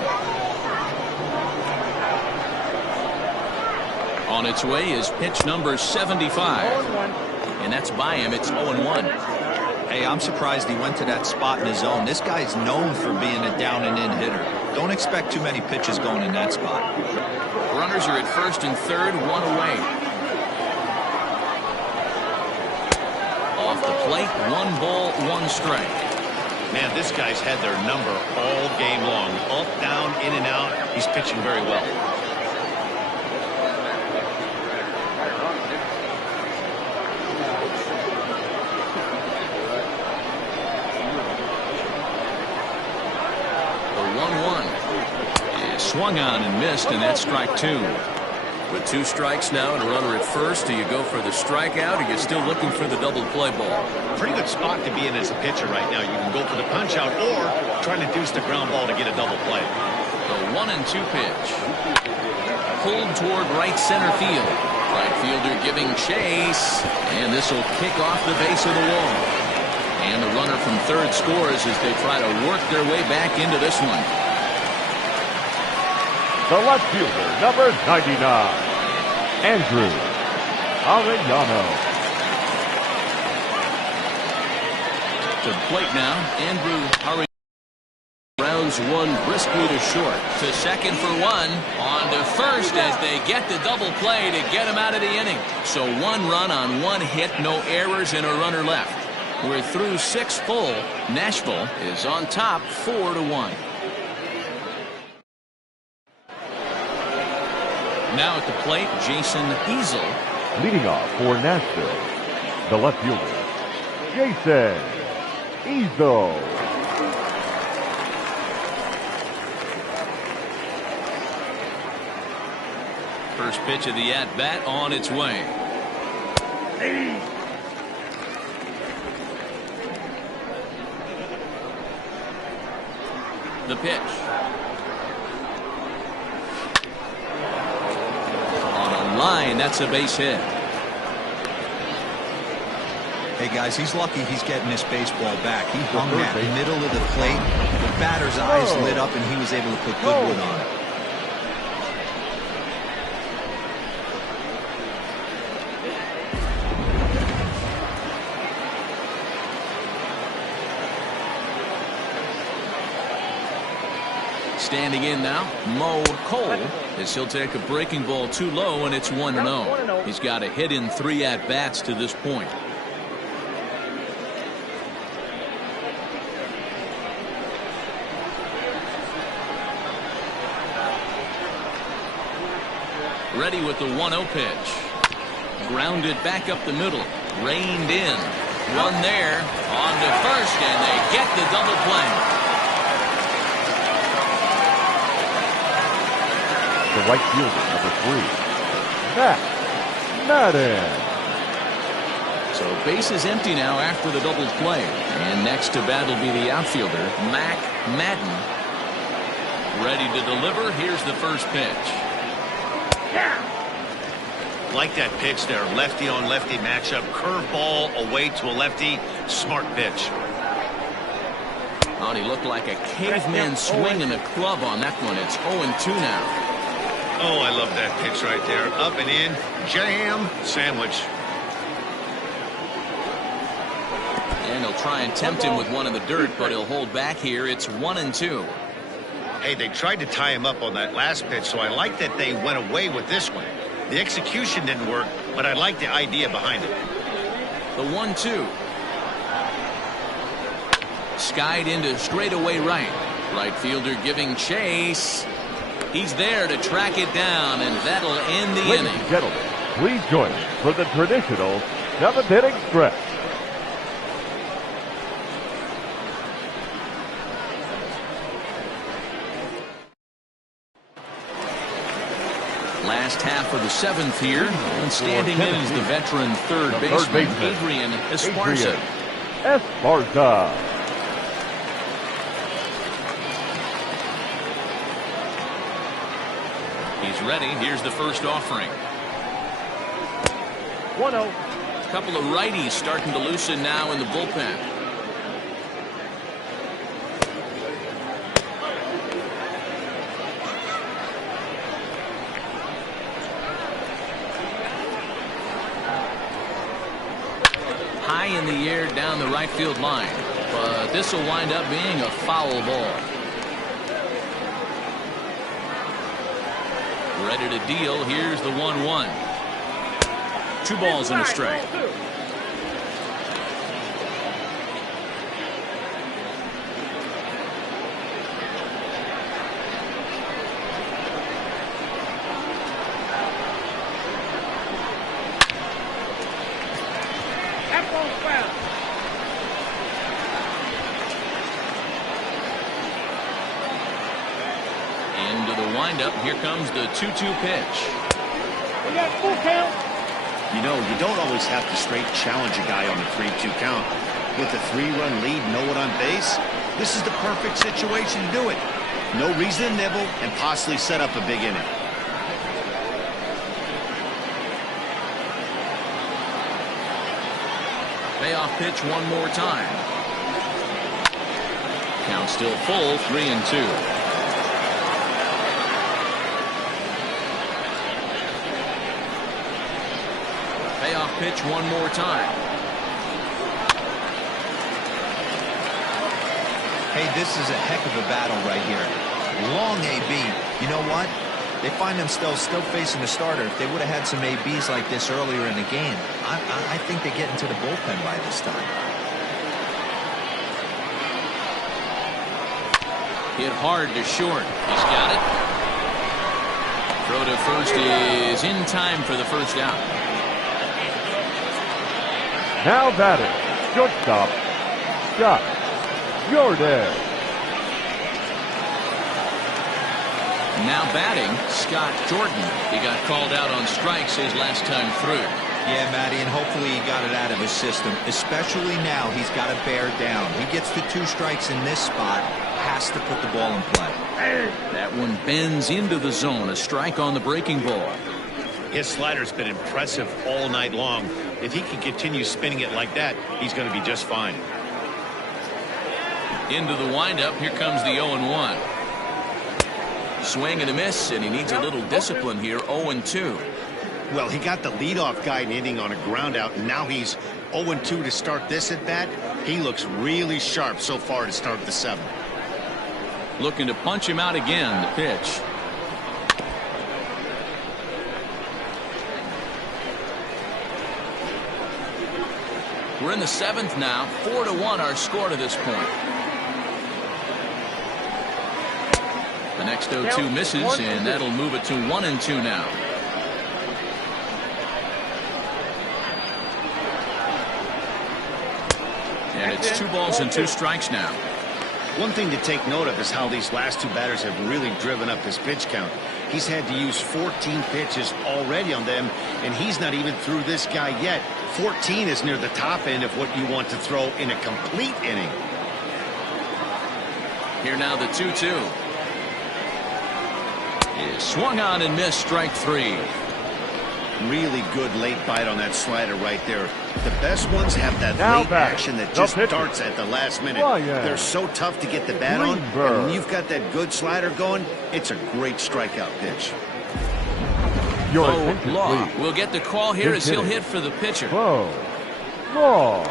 On its way is pitch number 75. And that's by him. It's 0-1. Hey, I'm surprised he went to that spot in his zone. This guy's known for being a down and in hitter. Don't expect too many pitches going in that spot. Runners are at first and third, one away. Off the plate, 1 ball, 1 strike. Man, this guy's had their number all game long. Up, down, in and out. He's pitching very well. Swung on and missed, and that's strike 2. With 2 strikes now and a runner at first, do you go for the strikeout, or you're still looking for the double play ball? Pretty good spot to be in as a pitcher right now. You can go for the punch out or try to deuce the ground ball to get a double play. The 1-2 pitch. Pulled toward right center field. Right fielder giving chase, and this will kick off the base of the wall. And the runner from third scores as they try to work their way back into this one. The left fielder, number 99, Andrew Arellano. To the plate now, Andrew Arellano rounds one briskly to short. To second for 1. On to first as they get the double play to get him out of the inning. So 1 run on 1 hit, no errors, and a runner left. We're through 6 full. Nashville is on top 4-1. Now at the plate, Jason Easel. Leading off for Nashville, the left fielder, Jason Easel. First pitch of the at-bat on its way. The pitch. On a line, that's a base hit. Hey, guys, he's lucky he's getting this baseball back. He hung that middle of the plate. The batter's eyes lit up, and he was able to put good wood on it. Standing in now, Mo Cole, as he'll take a breaking ball too low, and it's 1-0. He's got a hit in 3 at-bats to this point. Ready with the 1-0 pitch. Grounded back up the middle. Reined in. Run there. On to first, and they get the double play. The right fielder, number 3, Matt Madden. So base is empty now after the double play. And next to bat will be the outfielder, Mac Madden. Ready to deliver. Here's the first pitch. Like that pitch there. Lefty on lefty matchup. Curveball away to a lefty. Smart pitch. Oh, he looked like a caveman swinging a club on that one. It's 0-2 now. Oh, I love that pitch right there. Up and in. Jam. Sandwich. And he'll try and tempt him with one in the dirt, but he'll hold back here. It's 1-2. Hey, they tried to tie him up on that last pitch, so I like that they went away with this one. The execution didn't work, but I like the idea behind it. The 1-2. Skied into straightaway right. Right fielder giving chase. He's there to track it down, and that'll end the inning. Ladies and gentlemen, please join us for the traditional 7th inning stretch. Last half of the 7th here, and standing in is the veteran third baseman, Adrian Esparza. Esparza. He's ready. Here's the first offering. 1-0. A couple of righties starting to loosen now in the bullpen. High in the air down the right field line, but this will wind up being a foul ball. Ready to deal. Here's the 1-1. 2 balls and a strike. Into the windup. Here comes the 2-2 pitch. We got full count. You know, you don't always have to straight challenge a guy on the 3-2 count. With a 3-run lead, no one on base, this is the perfect situation to do it. No reason to nibble and possibly set up a big inning. Payoff pitch one more time. Count still full, 3-2. Payoff pitch one more time. Hey, this is a heck of a battle right here. Long AB. You know what? They find themselves still facing the starter. If they would have had some ABs like this earlier in the game, I think they get into the bullpen by this time. Hit hard to short. He's got it. Throw to first is in time for the first out. Now batting, shortstop, Scott Jordan. Now batting, Scott Jordan. He got called out on strikes his last time through. Yeah, Matty, and hopefully he got it out of his system. Especially now, he's got to bear down. He gets the 2 strikes in this spot, has to put the ball in play. That one bends into the zone. A strike on the breaking ball. His slider's been impressive all night long. If he can continue spinning it like that, he's going to be just fine. Into the windup. Here comes the 0-1. Swing and a miss, and he needs a little discipline here. 0-2. Well, he got the leadoff guy hitting on a ground out, and now he's 0-2 to start this at bat. He looks really sharp so far to start the 7th. Looking to punch him out again. The pitch. We're in the 7th now. 4-1 our score to this point. The next 0-2 misses, and that'll move it to 1-2 now. And it's 2 balls and 2 strikes now. One thing to take note of is how these last 2 batters have really driven up his pitch count. He's had to use 14 pitches already on them, and he's not even through this guy yet. 14 is near the top end of what you want to throw in a complete inning. Here now the 2-2. Is swung on and missed. Strike 3. Really good late bite on that slider right there. The best ones have that Now late back. action that The just pitcher. starts at the last minute. Ryan They're so tough to get the bat on. Greenberg. And when you've got that good slider going, it's a great strikeout pitch. Your Bo attention, Law please. will get the call here His as he'll hitting. hit for the pitcher. Bo Law.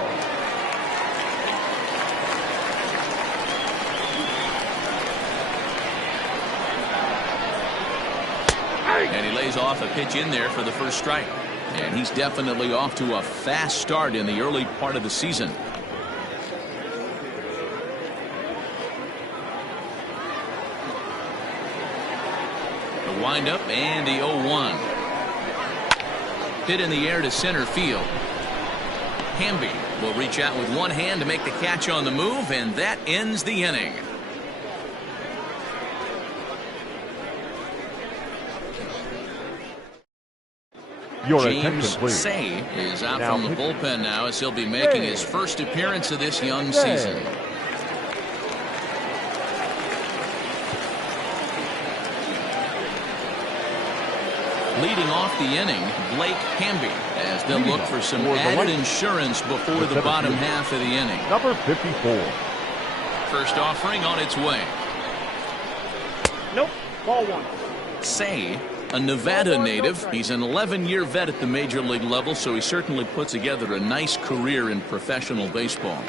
And he lays off a pitch in there for the first strike. And he's definitely off to a fast start in the early part of the season. The windup and the 0-1. Hit in the air to center field. Hamby will reach out with one hand to make the catch on the move, and that ends the inning. Your James attention, please. Say is out Now from the pitching. bullpen now as he'll be making his first appearance of this young Say. season. Leading off the inning, Blake Hamby, as they'll Leading look off for some for the added White- insurance before the the center bottom fielder. half of the inning. Number 54. First offering on its way. Nope. Ball 1. Say, a Nevada native. He's an 11-year vet at the major league level, so he certainly put together a nice career in professional baseball.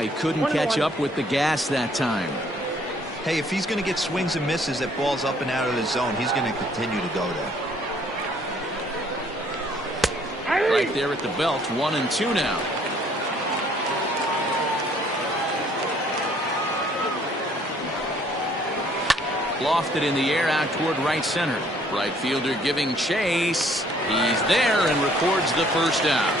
He couldn't catch up with the gas that time. Hey, if he's going to get swings and misses at balls up and out of the zone, he's going to continue to go there. Right there at the belt, 1-2 now. Lofted in the air out toward right center. Right fielder giving chase. He's there and records the first down.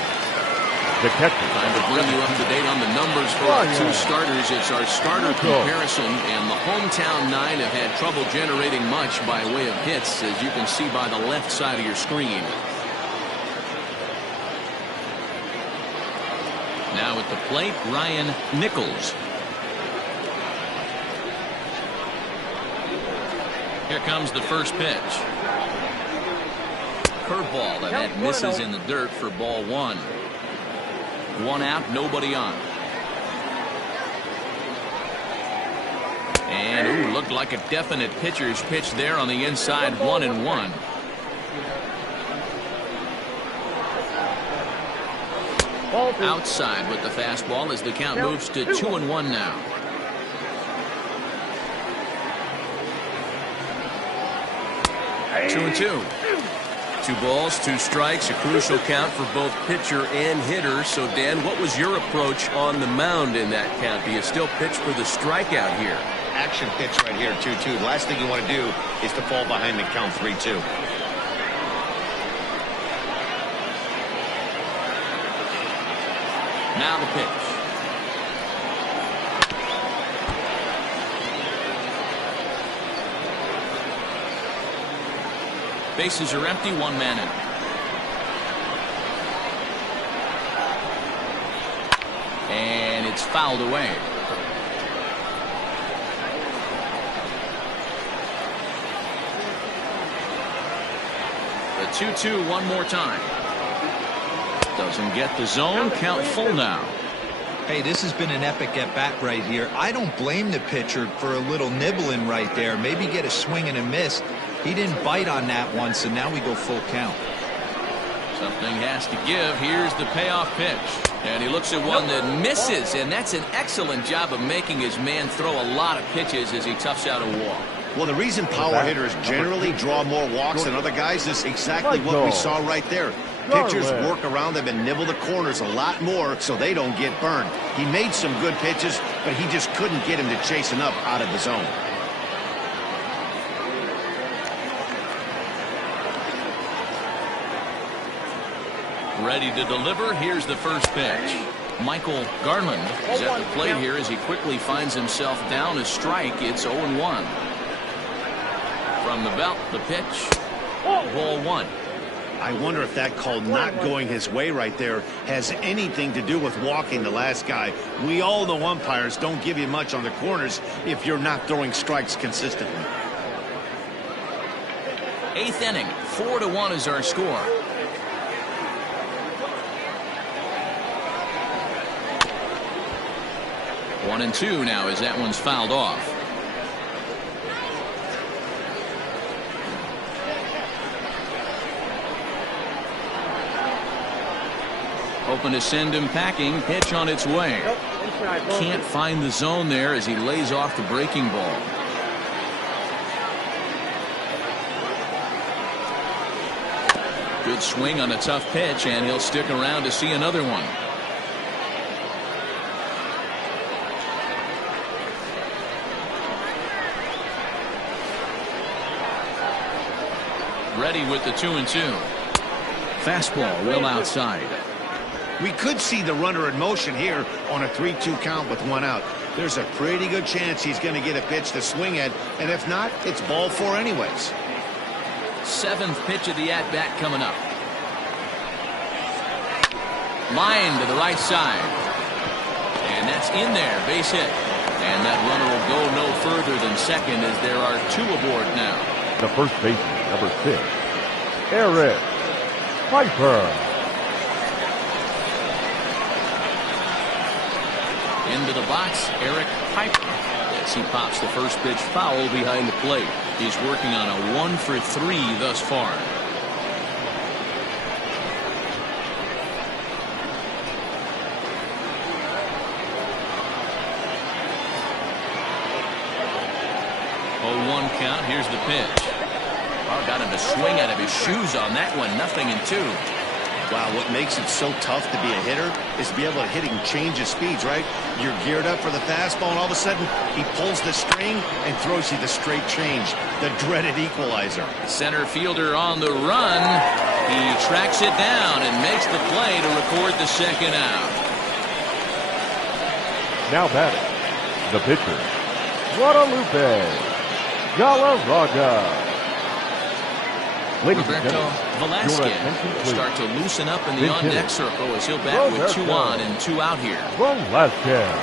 The catcher. Time to bring you up to date on the numbers for our 2 starters. It's our starter comparison, and the hometown 9 have had trouble generating much by way of hits, as you can see by the left side of your screen. Now at the plate, Ryan Nichols. Here comes the first pitch. Curveball, and that misses in the dirt for ball 1. 1 out, nobody on. And looked like a definite pitcher's pitch there on the inside. 1-1. Outside with the fastball as the count moves to 2-1 now. Two and 2. 2 balls, 2 strikes, a crucial count for both pitcher and hitter. So, Dan, what was your approach on the mound in that count? Do you still pitch for the strikeout here? Action pitch right here, 2-2. The last thing you want to do is to fall behind and count 3-2. Now the pitch. Bases are empty, one man in. And it's fouled away. The 2-2 one more time. Doesn't get the zone. Count full now. Hey, this has been an epic at-bat right here. I don't blame the pitcher for a little nibbling right there. Maybe get a swing and a miss. He didn't bite on that one, so now we go full count. Something has to give. Here's the payoff pitch. And he looks at one that misses, and that's an excellent job of making his man throw a lot of pitches as he toughs out a walk. Well, the reason power hitters generally draw more walks than other guys is exactly what we saw right there. Pitchers work around them and nibble the corners a lot more so they don't get burned. He made some good pitches, but he just couldn't get him to chase enough out of the zone. Ready to deliver. Here's the first pitch. Michael Garland is at the plate here as he quickly finds himself down a strike. It's 0-1. From the belt, the pitch. Ball one. I wonder if that call not going his way right there has anything to do with walking the last guy. We all know umpires don't give you much on the corners if you're not throwing strikes consistently. 8th inning, 4-1 is our score. One and two now as that one's fouled off. Hoping to send him packing. Pitch on its way. Can't find the zone there as he lays off the breaking ball. Good swing on a tough pitch, and he'll stick around to see another one. Ready with the 2-2. Fastball well outside. We could see the runner in motion here on a 3-2 count with one out. There's a pretty good chance he's going to get a pitch to swing at, and if not, it's ball four anyways. 7th pitch of the at-bat coming up. Line to the right side. And that's in there, base hit. And that runner will go no further than second as there are two aboard now. The first baseman, number 6, Eric Piper. Into the box, Eric Piper. As he pops the first pitch foul behind the plate. He's working on a 1 for 3 thus far. Count. Here's the pitch. Oh, got him to swing out of his shoes on that one. 0-2. Wow, what makes it so tough to be a hitter is to be able to hit and change his speeds, right? You're geared up for the fastball, and all of a sudden, he pulls the string and throws you the straight change, the dreaded equalizer. Center fielder on the run. He tracks it down and makes the play to record the second out. Now batting, the pitcher, Guadalupe Galarraga. Ladies and Roberto gentlemen, Velasquez your attention, will please. start to loosen up in the Big on-deck hitter, circle as he'll bat with 2 on and 2 out here. Velasquez.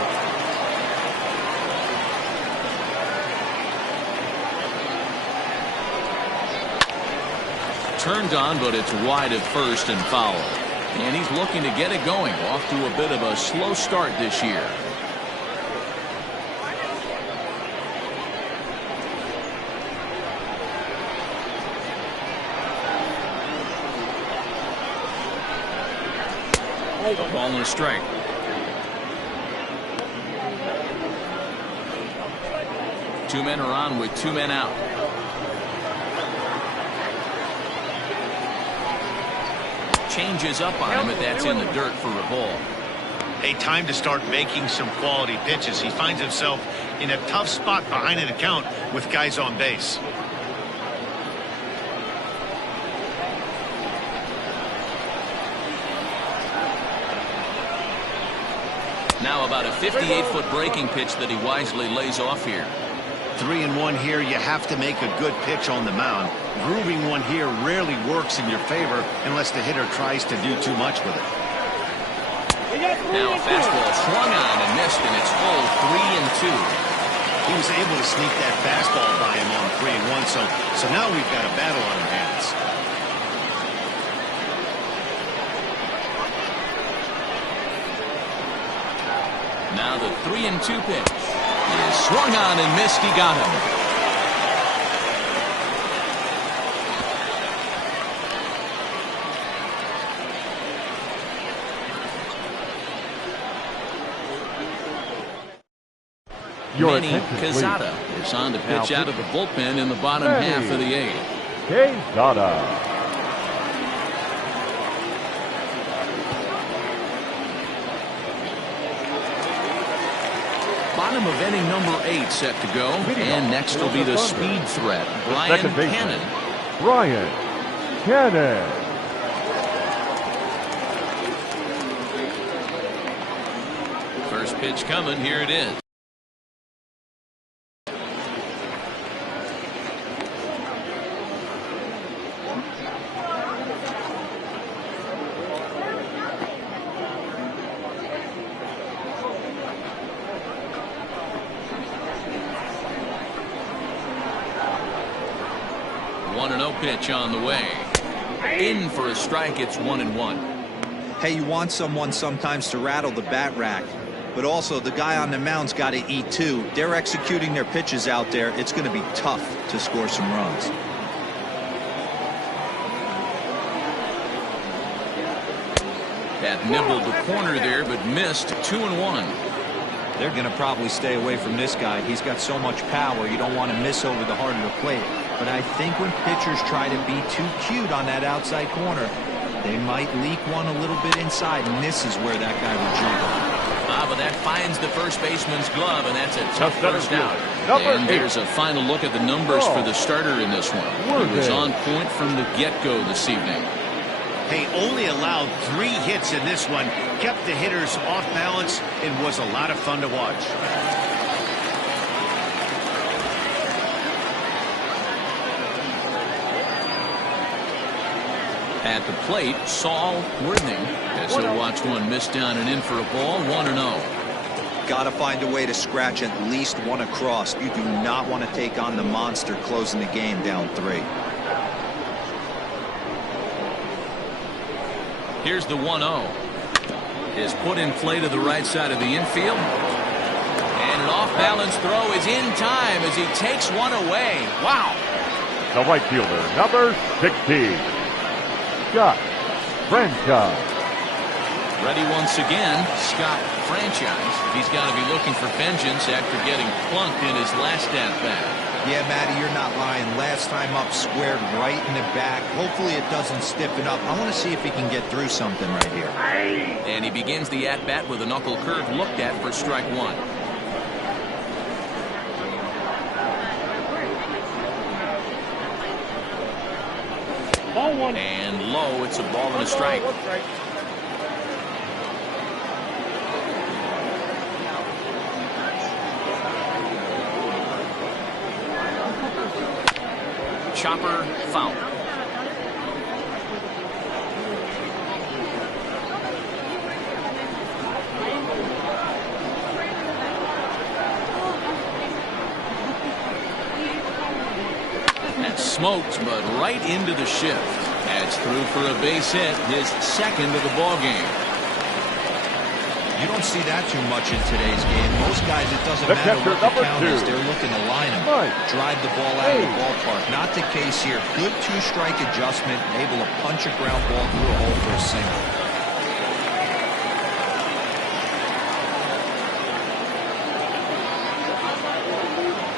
Turned on, but it's wide at first and foul. And he's looking to get it going. Off to a bit of a slow start this year. A ball and a strike. Two men are on with 2 men out. Changes up on him, but that's in the dirt for a ball. A time to start making some quality pitches. He finds himself in a tough spot behind an account with guys on base. Now about a 58-foot breaking pitch that he wisely lays off here. 3-1 here. You have to make a good pitch on the mound. Grooving one here rarely works in your favor unless the hitter tries to do too much with it. Now a fastball swung on and missed, and it's full 3-2. He was able to sneak that fastball by him on 3-1, so now we've got a battle on our hands. Now the 3-2 pitch is swung on and missed. He got him. Manny Quezada is on to pitch out of the bullpen in the bottom half of the 8th. Quezada. Bottom of inning number 8 set to go, and next will be the speed threat, Brian Cannon. Brian Cannon. First pitch coming. Here it is. Pitch on the way. In for a strike. It's 1-1. Hey, you want someone sometimes to rattle the bat rack, but also the guy on the mound's got to eat too. They're executing their pitches out there. It's going to be tough to score some runs. That nibbled the corner there, but missed. 2-1. They're going to probably stay away from this guy. He's got so much power. You don't want to miss over the heart of the plate. But I think when pitchers try to be too cute on that outside corner, they might leak one a little bit inside, and this is where that guy will jump. But that finds the first baseman's glove, and that's a tough first out. And there's a final look at the numbers for the starter in this one. He was on point from the get-go this evening. Hey, only allowed 3 hits in this one, kept the hitters off balance, and was a lot of fun to watch. At the plate, Saul Worthing, as he'll watch one miss down and in for a ball. 1-0. Got to find a way to scratch at least one across. You do not want to take on the monster closing the game down 3. Here's the 1-0. Is put in play to the right side of the infield. And an off-balance throw is in time as he takes one away. Wow. The right fielder, number 60. Scott Franchise. Ready once again, Scott Franchise. He's got to be looking for vengeance after getting plunked in his last at-bat. Yeah, Matty, you're not lying. Last time up, squared right in the back. Hopefully it doesn't stiffen up. I want to see if he can get through something right here. And he begins the at-bat with a knuckle curve looked at for strike 1. Ball 1. And low, it's a ball and a strike. Chopper foul. That's smoked, but right into the shift. That's through for a base hit, his second of the ball game. You don't see that too much in today's game. Most guys, it doesn't matter what the count is. They're looking to line them. Drive the ball out of the ballpark. Not the case here. Good 2-strike adjustment. Able to punch a ground ball through a hole for a single.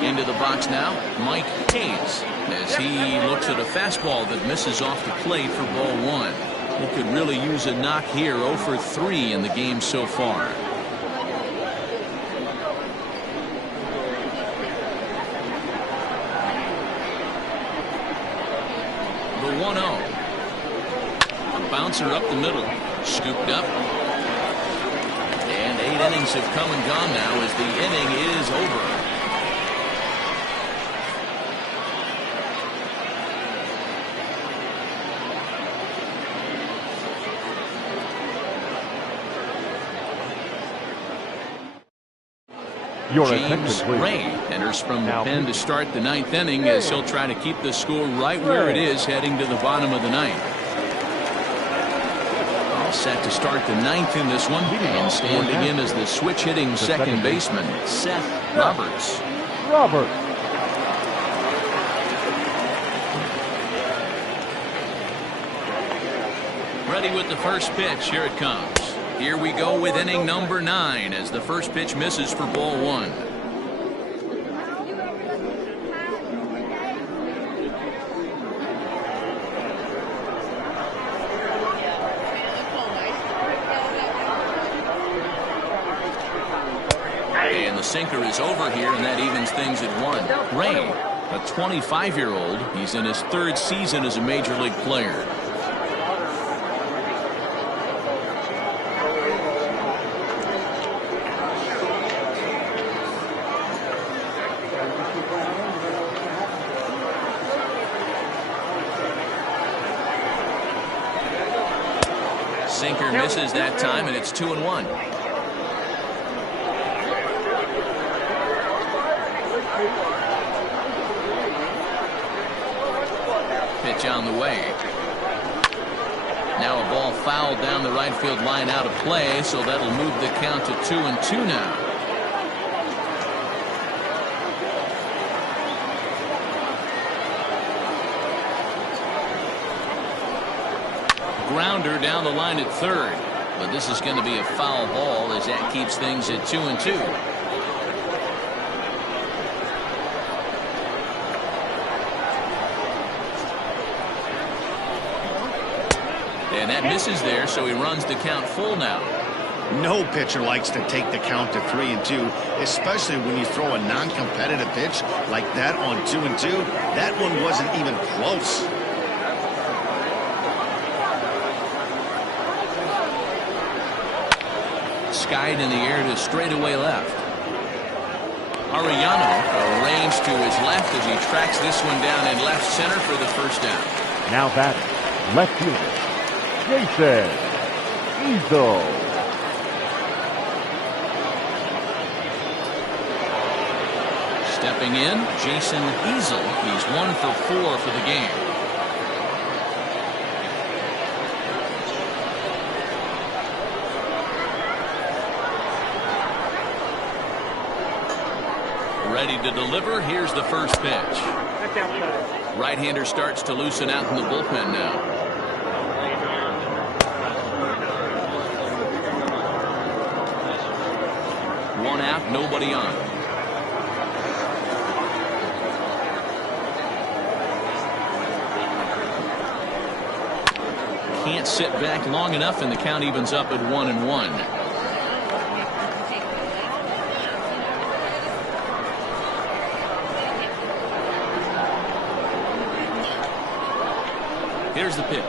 Into the box now, Mike Hayes, as he looks at a fastball that misses off the plate for ball 1. He could really use a knock here. 0 for 3 in the game so far. The 1-0. A bouncer up the middle. Scooped up. And 8 innings have come and gone now as the inning is over. Your James attention, please. Ray enters from the Now, pen to start the ninth inning as he'll try to keep the score right where it is heading to the bottom of the ninth. All set to start the ninth in this one, and standing in as the switch hitting second baseman, Seth Roberts. Roberts. Ready with the first pitch. Here it comes. Here we go with inning number 9 as the first pitch misses for ball 1. And the sinker is over here, and that evens things at 1. Ray, a 25-year-old, he's in his 3rd season as a major league player. Sinker misses that time, and it's 2-1. Pitch on the way. Now a ball fouled down the right field line out of play, so that'll move the count to 2-2 now. Grounder down the line at 3rd, but this is going to be a foul ball as that keeps things at 2-2. And that misses there, so he runs the count full now. No pitcher likes to take the count to 3-2, especially when you throw a non-competitive pitch like that on 2-2. That one wasn't even close. Skied in the air to straightaway left. Arellano arranged to his left as he tracks this one down in left center for the first down. Now batting, left fielder, Jason Easel. Stepping in, Jason Easel. He's 1 for 4 for the game. Ready to deliver. Here's the first pitch. Right-hander starts to loosen out in the bullpen now. One out, nobody on. Can't sit back long enough, and the count evens up at 1-1. Here's the pitch.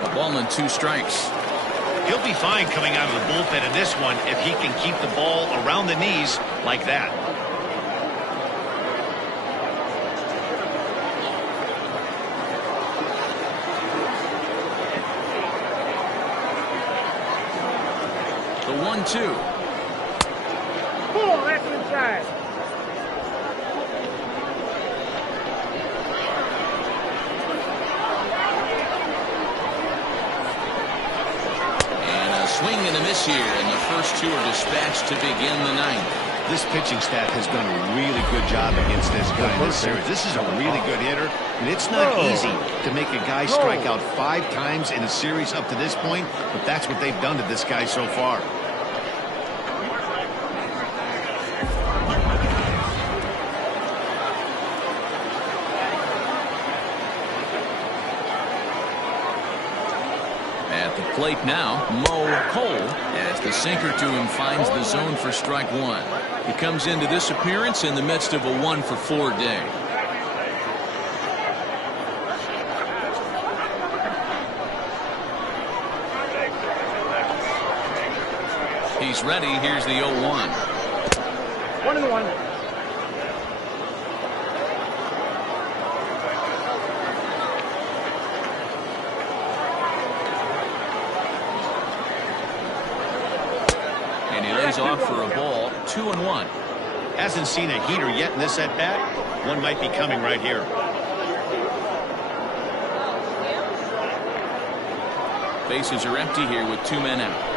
A ball and 2 strikes. He'll be fine coming out of the bullpen in this one if he can keep the ball around the knees like that. The 1-2. Pull, that's inside. Swing and a miss here, and the first 2 are dispatched to begin the 9th. This pitching staff has done a really good job against this guy in this series. This is a really good hitter, and it's not easy to make a guy strike out 5 times in a series up to this point, but that's what they've done to this guy so far. At the plate now, Mo Cole, as the sinker to him finds the zone for strike 1. He comes into this appearance in the midst of a 1 for 4 day. He's ready. Here's the 0-1. 1-1. He lays off for a ball, 2-1. Hasn't seen a heater yet in this at-bat. One might be coming right here. Bases are empty here with 2 men out.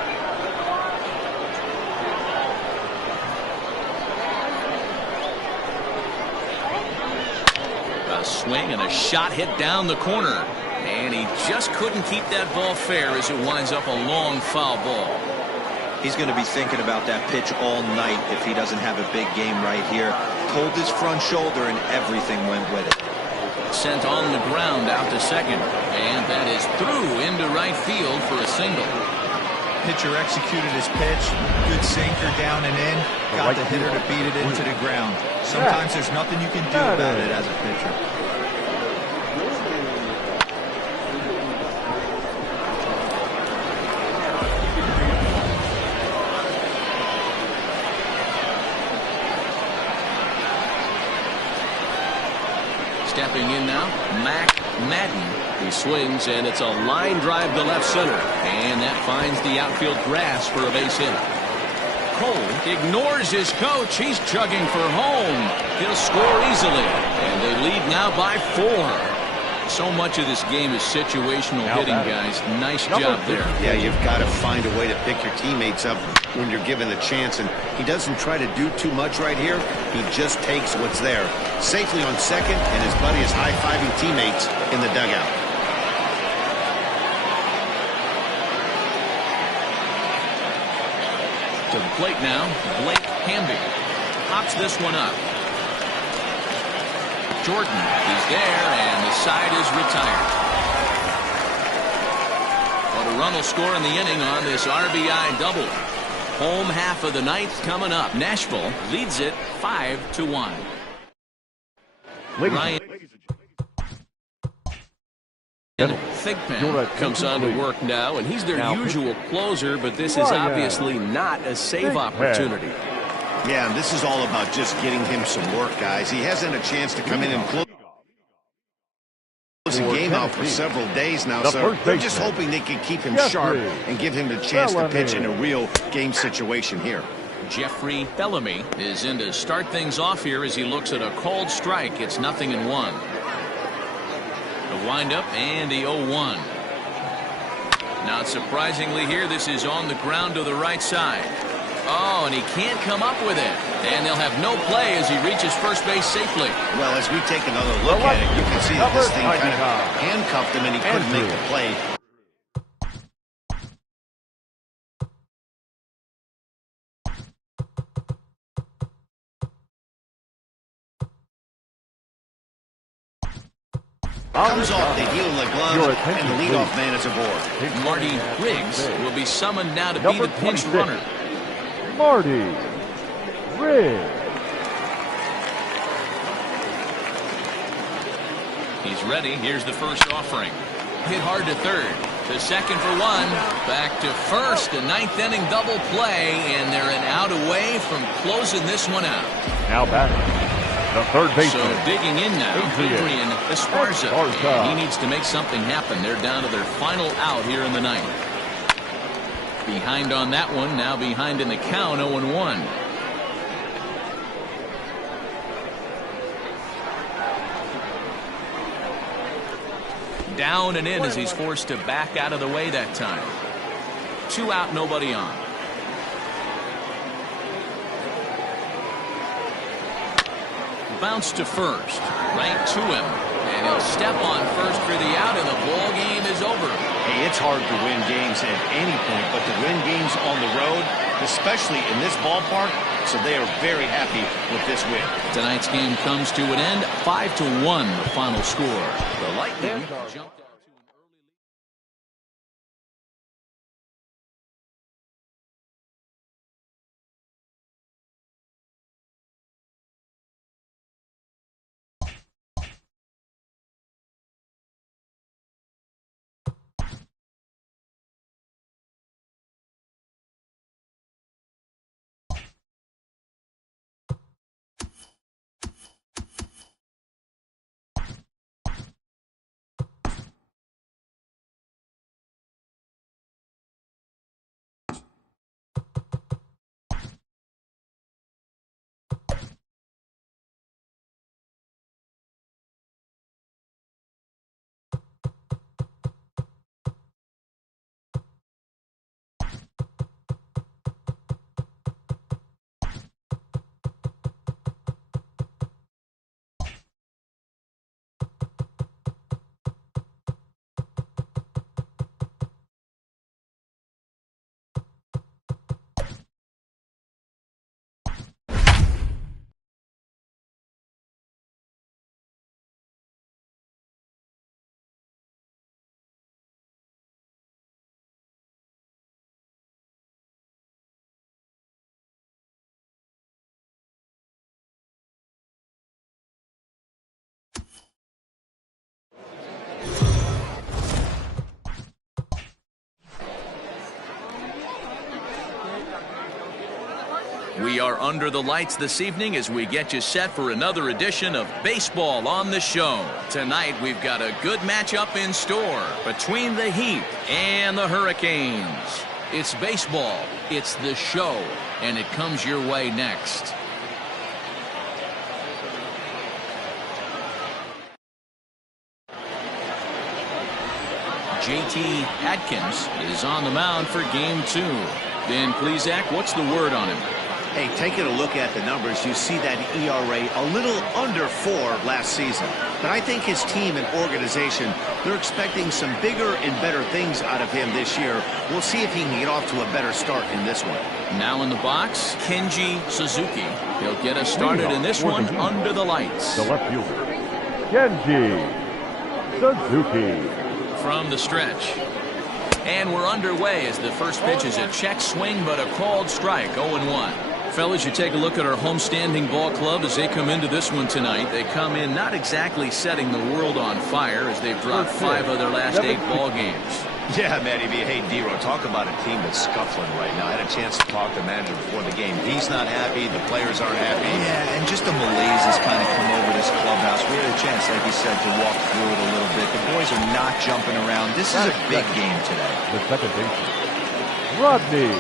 A swing and a shot hit down the corner. And he just couldn't keep that ball fair as it winds up a long foul ball. He's going to be thinking about that pitch all night if he doesn't have a big game right here. Pulled his front shoulder and everything went with it. Sent on the ground out to second. And that is through into right field for a single. Pitcher executed his pitch. Good sinker down and in. Got the hitter to beat it into the ground. Sometimes there's nothing you can do about it as a pitcher. Stepping in now, Mac Madden. He swings, and it's a line drive to left center. And that finds the outfield grass for a base hit. Cole ignores his coach. He's chugging for home. He'll score easily. And they lead now by 4. So much of this game is situational hitting, guys. Nice job there. Yeah, you've got to find a way to pick your teammates up when you're given the chance. And he doesn't try to do too much right here. He just takes what's there. Safely on second, and his buddy is high-fiving teammates in the dugout. To the plate now, Blake Hamby. Pops this one up. Jordan is there, and the side is retired. But a run will score in the inning on this RBI double. Home half of the ninth coming up. Nashville leads it 5-1. Ryan Thigpen comes on to work now, and he's their usual closer, but this is obviously not a save opportunity. Yeah, and this is all about just getting him some work, guys. He hasn't a chance to come in and close the game out for several days now, so they're just hoping they can keep him sharp and give him the chance to pitch in a real game situation here. Jeffrey Bellamy is in to start things off here as he looks at a called strike. It's 0-1. The windup and the 0-1. Not surprisingly here, this is on the ground to the right side. Oh, and he can't come up with it. And they'll have no play as he reaches first base safely. Well, as we take another look at it, you can see that this thing kind of handcuffed him and he couldn't make the play. Comes off the heel of the glove, and the leadoff man is aboard. Marty Riggs will be summoned now to be the pinch runner. Marty Riggs. He's ready. Here's the first offering. Hit hard to third. To second for 1. Back to first. A ninth inning double play, and they're an out away from closing this one out. Now batting, the third baseman. So digging in now, Adrian Esparza. He needs to make something happen. They're down to their final out here in the ninth. Behind on that one, now behind in the count, 0-1. Down and in as he's forced to back out of the way that time. 2 out, nobody on. Bounce to first, right to him, and he'll step on first for the out, and the ball game is over. Hey, it's hard to win games at any point, but to win games on the road, especially in this ballpark, so they are very happy with this win. Tonight's game comes to an end, 5-1, the final score. The Lightning jumped out. We are under the lights this evening as we get you set for another edition of Baseball on the Show. Tonight we've got a good matchup in store between the Heat and the Hurricanes. It's baseball, it's the show, and it comes your way next. JT Atkins is on the mound for game 2. Ben Plesac, what's the word on him? Hey, taking a look at the numbers, you see that ERA a little under 4 last season. But I think his team and organization, they're expecting some bigger and better things out of him this year. We'll see if he can get off to a better start in this one. Now in the box, Kenji Suzuki. He'll get us started in this one under the lights. The left fielder, Kenji Suzuki. From the stretch. And we're underway as the first pitch is a check swing, but a called strike, 0-1. Fellas, you take a look at our homestanding ball club as they come into this one tonight. They come in not exactly setting the world on fire as they've dropped 5 of their last 8 ball games. Yeah, Matty B. Hey, D-Row, talk about a team that's scuffling right now. I had a chance to talk to the manager before the game. He's not happy. The players aren't happy. Yeah, and just a malaise has kind of come over this clubhouse. We had a chance, like you said, to walk through it a little bit. The boys are not jumping around. This is a big game today. The second baseman, Rodney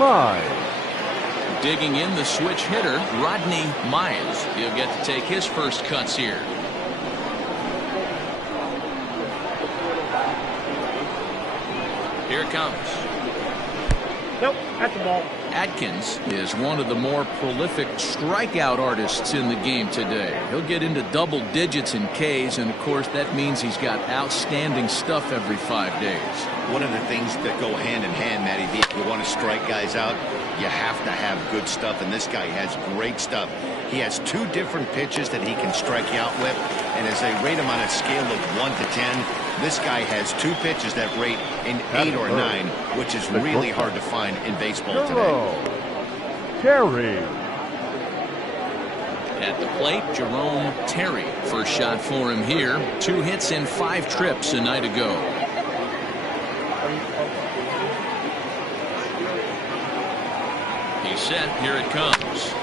Mize. Digging in the switch hitter, Rodney Mize. He'll get to take his first cuts here. Here it comes. Nope, that's the ball. Atkins is one of the more prolific strikeout artists in the game today. He'll get into double digits in Ks, and of course that means he's got outstanding stuff every 5 days. One of the things that go hand in hand, Matty B, if you want to strike guys out, you have to have good stuff, and this guy has great stuff. He has 2 different pitches that he can strike you out with, and as they rate him on a scale of 1 to 10, this guy has 2 pitches that rate an 8 or 9, which is really hard to find in baseball today. Terry. At the plate, Jerome Terry. First shot for him here. 2 hits in 5 trips a night ago. He's set. Here it comes.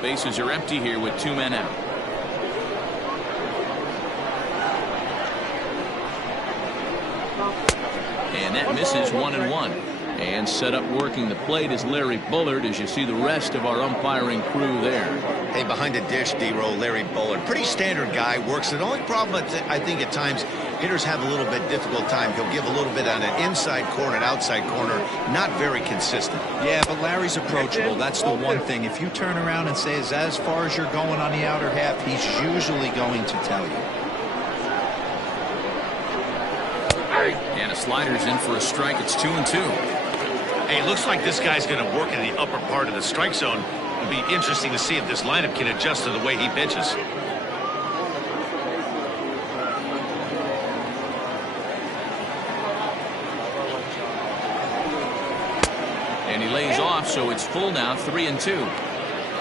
Bases are empty here with 2 men out. And that misses 1-1. And set up working the plate is Larry Bullard as you see the rest of our umpiring crew there. Hey, behind the dish, D-Row, Larry Bullard. Pretty standard guy, works. The only problem, I think, at times, hitters have a little bit difficult time. He'll give a little bit on an inside corner, an outside corner. Not very consistent. Yeah, but Larry's approachable. That's the one thing. If you turn around and say, is that as far as you're going on the outer half, he's usually going to tell you. And a slider's in for a strike. It's 2-2. Hey, looks like this guy's going to work in the upper part of the strike zone. It'll be interesting to see if this lineup can adjust to the way he pitches. And he lays off, so it's full now, 3-2.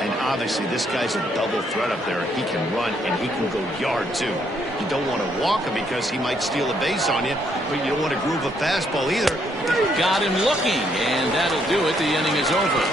And obviously, this guy's a double threat up there. He can run, and he can go yard, too. You don't want to walk him because he might steal a base on you, but you don't want to groove a fastball either. Got him looking, and that'll do it. The inning is over.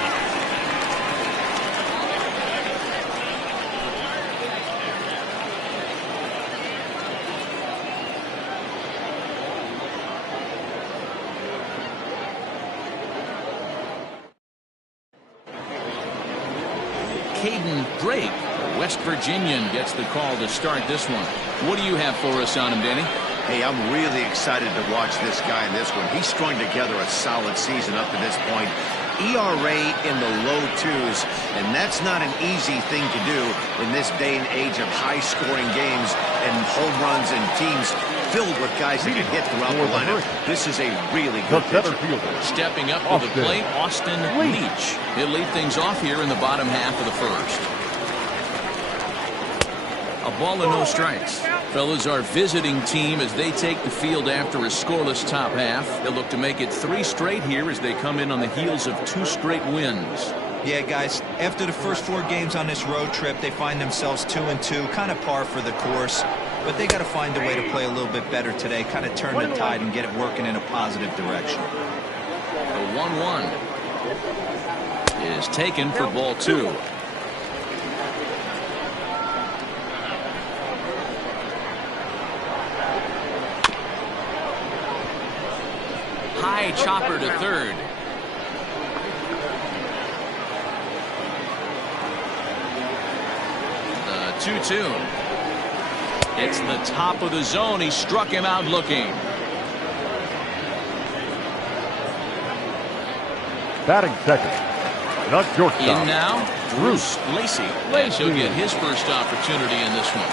Caden Drake, a West Virginian, gets the call to start this one. What do you have for us on him, Danny? Hey, I'm really excited to watch this guy in this one. He's strung together a solid season up to this point. ERA in the low 2s, and that's not an easy thing to do in this day and age of high-scoring games and home runs and teams filled with guys that can hit throughout the lineup. This is a really good pitcher. Stepping up to the plate, Austin Leach. He'll lead things off here in the bottom half of the first. A ball and no strikes. Fellas, our visiting team as they take the field after a scoreless top half. They'll look to make it 3 straight here as they come in on the heels of 2 straight wins. Yeah, guys, after the first 4 games on this road trip, they find themselves 2-2, kind of par for the course. but they got to find a way to play a little bit better today, kind of turn the tide and get it working in a positive direction. The 1-1 is taken for ball 2. High chopper to third. The 2-2. It's the top of the zone. He struck him out looking. Batting second, not shortstop. In now, Bruce Lacey. And he'll get his first opportunity in this one.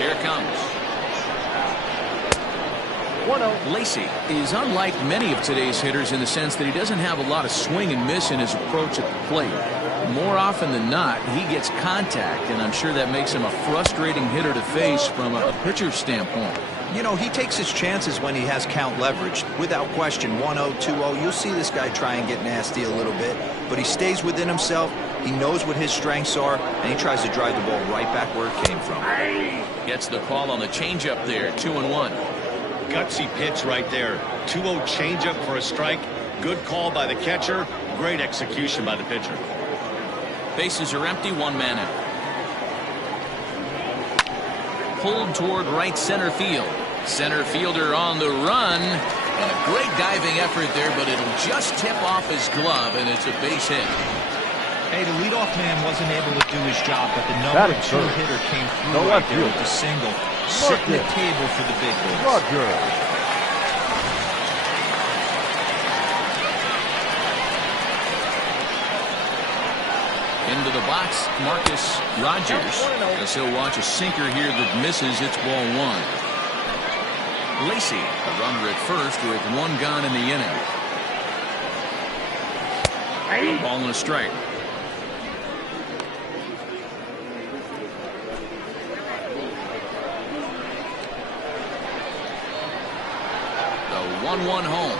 Here it comes. 1-0. Lacey is unlike many of today's hitters in the sense that he doesn't have a lot of swing and miss in his approach at the plate. More often than not, he gets contact, and I'm sure that makes him a frustrating hitter to face from a pitcher's standpoint. You know, he takes his chances when he has count leverage. Without question, 1-0, 2-0, you'll see this guy try and get nasty a little bit, but he stays within himself. He knows what his strengths are, and he tries to drive the ball right back where it came from. Gets the call on the changeup there, 2-1. Gutsy pitch right there. 2-0 changeup for a strike. Good call by the catcher. Great execution by the pitcher. Bases are empty, 1 man out. Pulled toward right center field. Center fielder on the run. And a great diving effort there, but it'll just tip off his glove, and it's a base hit. Hey, the leadoff man wasn't able to do his job, but the number 2 hitter came through right there with the single. Setting the table for the big boys. Roger. Into the box, Marcus Rogers. As he'll watch a sinker here that misses. It's ball 1. Lacey, a runner at first with 1 gone in the inning. A ball and a strike. The 1-1 home.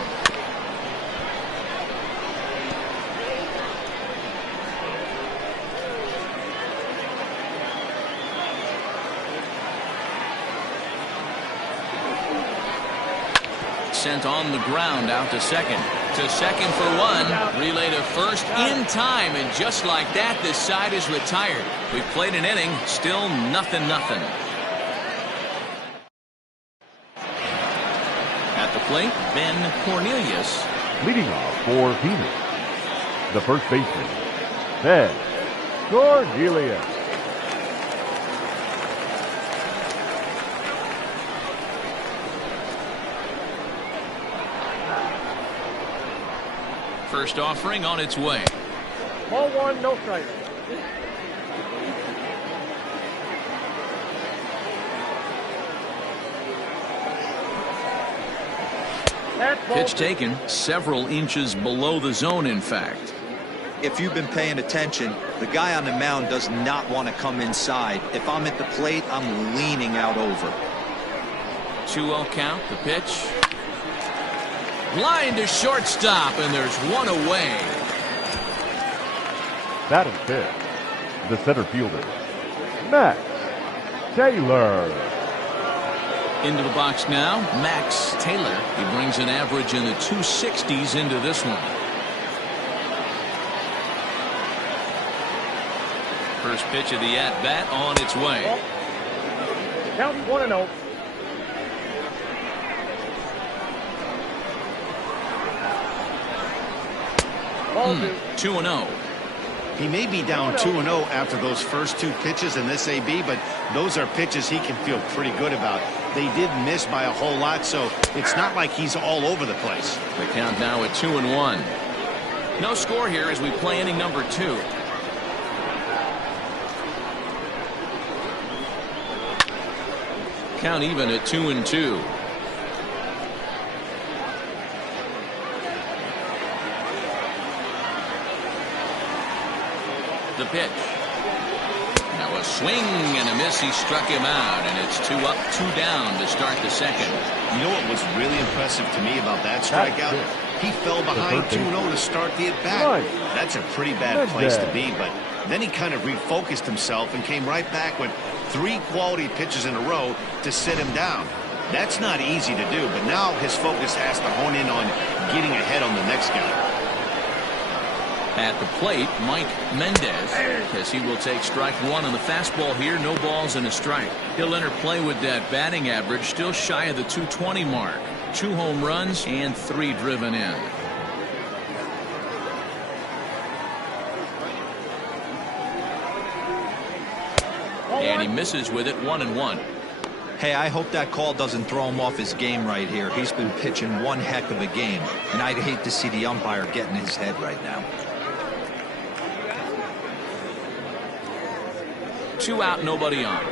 Sent on the ground out to second. To second for 1. Relay to first in time. And just like that, this side is retired. We've played an inning. Still 0-0. At the plate, Ben Cornelius. Leading off for Phoenix, the first baseman, Ben Cornelius. First offering on its way. Ball 1, no strike. Pitch taken several inches below the zone, in fact. If you've been paying attention, the guy on the mound does not want to come inside. If I'm at the plate, I'm leaning out over. 2-0 count, the pitch. Line to shortstop, and there's 1 away. Batting fifth, the center fielder, Max Taylor. Into the box now, Max Taylor. He brings an average in the 260s into this one. First pitch of the at-bat on its way. Count 1-0. Ball 2. 2-0. He may be down 2-0 after those first 2 pitches in this AB, but those are pitches he can feel pretty good about. They did miss by a whole lot, so it's not like he's all over the place. The count now at 2-1. No score here as we play inning number 2. Count even at 2-2. The pitch. Now a swing and a miss. He struck him out, and it's 2 up, 2 down to start the second. You know what was really impressive to me about that strikeout? He fell behind 2-0 to start the at-bat. That's a pretty bad place to be, but Then he kind of refocused himself and came right back with 3 quality pitches in a row to sit him down. That's not easy to do, but now his focus has to hone in on getting ahead on the next guy. At the plate, Mike Mendez, as he will take strike 1 on the fastball here. No balls and a strike. He'll enter play with that batting average still shy of the 220 mark. 2 home runs and 3 driven in. And he misses with it, 1-1. Hey, I hope that call doesn't throw him off his game right here. He's been pitching one heck of a game, and I'd hate to see the umpire get in his head right now. 2 out, nobody on.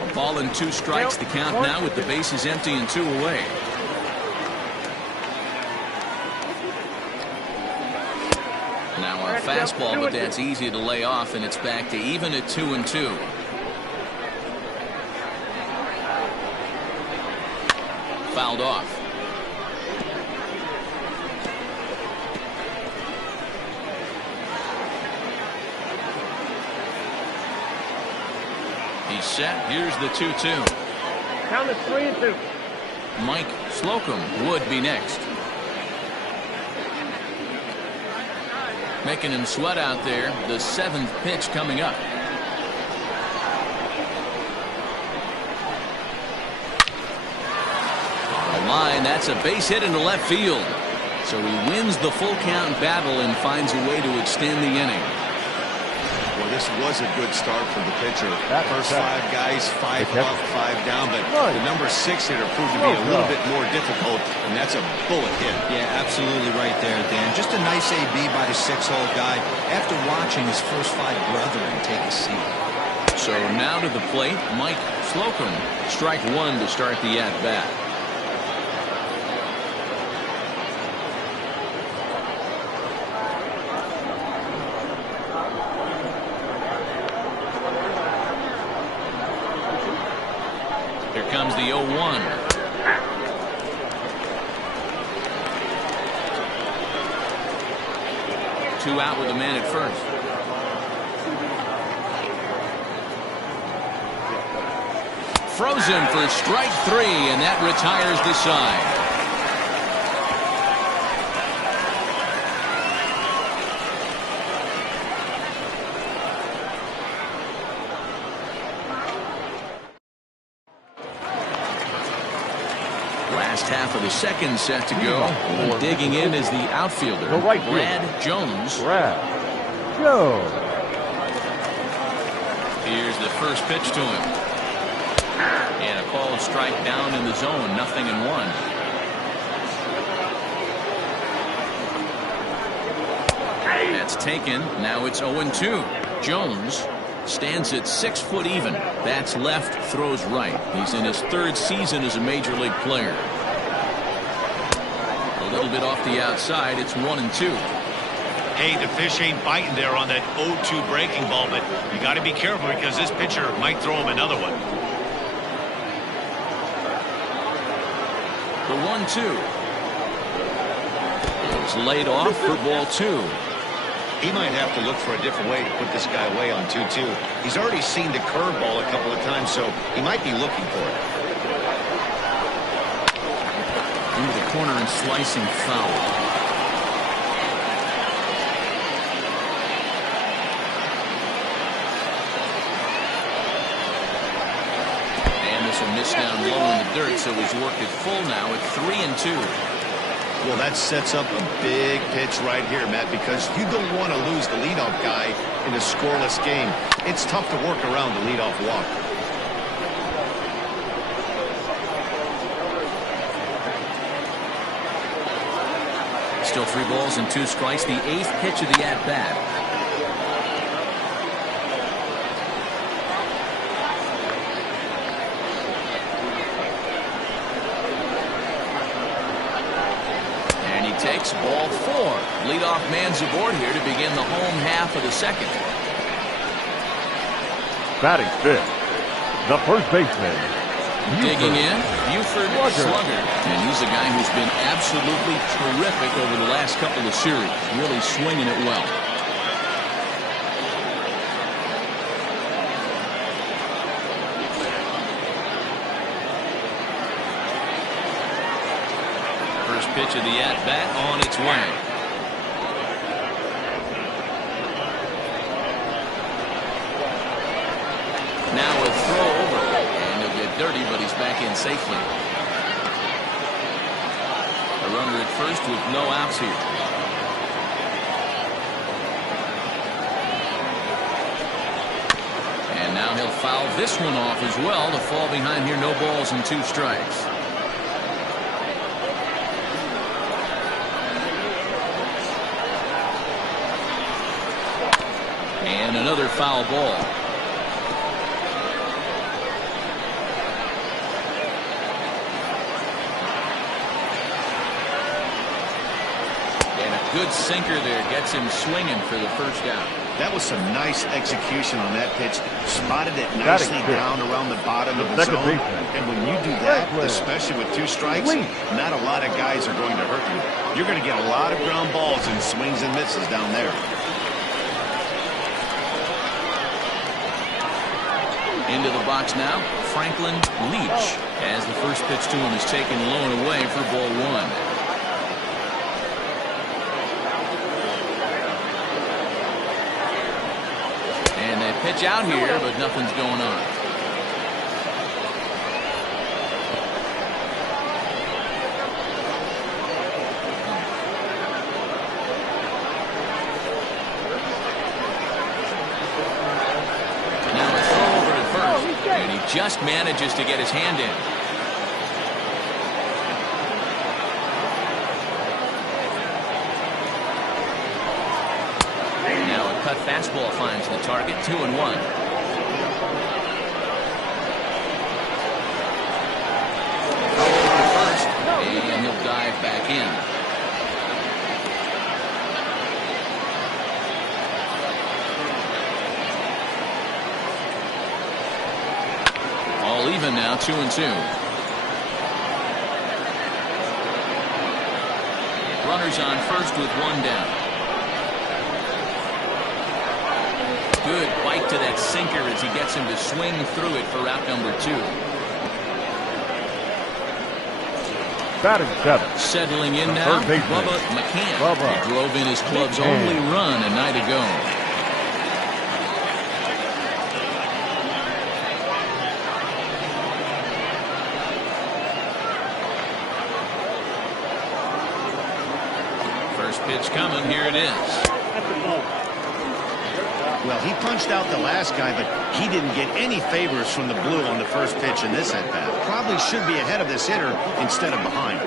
A ball and 2 strikes. The count now with the bases empty and 2 away. Now a fastball, but that's easy to lay off, and it's back to even at 2-2. Fouled off. He's set. Here's the 2-2. Count is 3-2. Mike Slocum would be next. Making him sweat out there. The 7th pitch coming up. On the line, that's a base hit into left field. So he wins the full count battle and finds a way to extend the inning. Well, this was a good start for the pitcher. First 5 guys, 5 up, 5 down, but the number 6 hitter proved to be a little bit more difficult, and that's a bullet hit. Yeah, absolutely right there, Dan. Just a nice AB by the 6-hole guy after watching his first 5 brethren take a seat. So now to the plate, Mike Slocum. Strike 1 to start the at-bat. Comes the 0-1. 2 out with a man at first. Frozen for strike 3, and that retires the side. Half of the second set to go. Digging in is the outfielder, Brad Jones. Here's the first pitch to him. And a called strike down in the zone. 0-1. That's taken. Now it's 0-2. Jones stands at 6 foot even. Bats left, throws right. He's in his 3rd season as a major league player. A little bit off the outside. It's 1-2. Hey, the fish ain't biting there on that 0-2 breaking ball, but you got to be careful because this pitcher might throw him another one. The 1-2. It's laid off for ball 2. He might have to look for a different way to put this guy away on 2-2. He's already seen the curveball a couple of times, so he might be looking for it. Into the corner and slicing foul. And this will miss down low in the dirt, so he's worked it full now at 3-2. Well, that sets up a big pitch right here, Matt, because you don't want to lose the leadoff guy in a scoreless game. It's tough to work around the leadoff walk. Still 3 balls and 2 strikes. The 8th pitch of the at-bat. And he takes ball 4. Leadoff man's aboard here to begin the home half of the second. Batting 5th, the first baseman, Digging in, Buford Slugger. And he's a guy who's been absolutely terrific over the last couple of series. Really swinging it well. First pitch of the at-bat on its way. Now a throw over. And he'll get dirty, but he's back in safely. A runner at first with no outs here. And now he'll foul this one off as well to fall behind here. No balls and 2 strikes. And another foul ball. And a good sinker there gets him swinging for the first out. That was some nice execution on that pitch. Spotted it nicely down around the bottom of the zone. And when you do that, especially with 2 strikes, not a lot of guys are going to hurt you. You're going to get a lot of ground balls and swings and misses down there. Into the box now, Franklin Leach, as the first pitch to him is taken low and away for ball 1. And they pitch out here, but nothing's going on. Just manages to get his hand in. Now a cut fastball finds the target. 2-1. First, and he'll dive back in. Even now, 2-2. Runners on first with 1 down. Good bite to that sinker as he gets him to swing through it for out number 2. Batting 7. Settling in now, Bubba McCann. He drove in his club's only run a night ago. Pitch coming. Here it is. Well, he punched out the last guy, but he didn't get any favors from the blue on the first pitch in this at-bat. Probably should be ahead of this hitter instead of behind.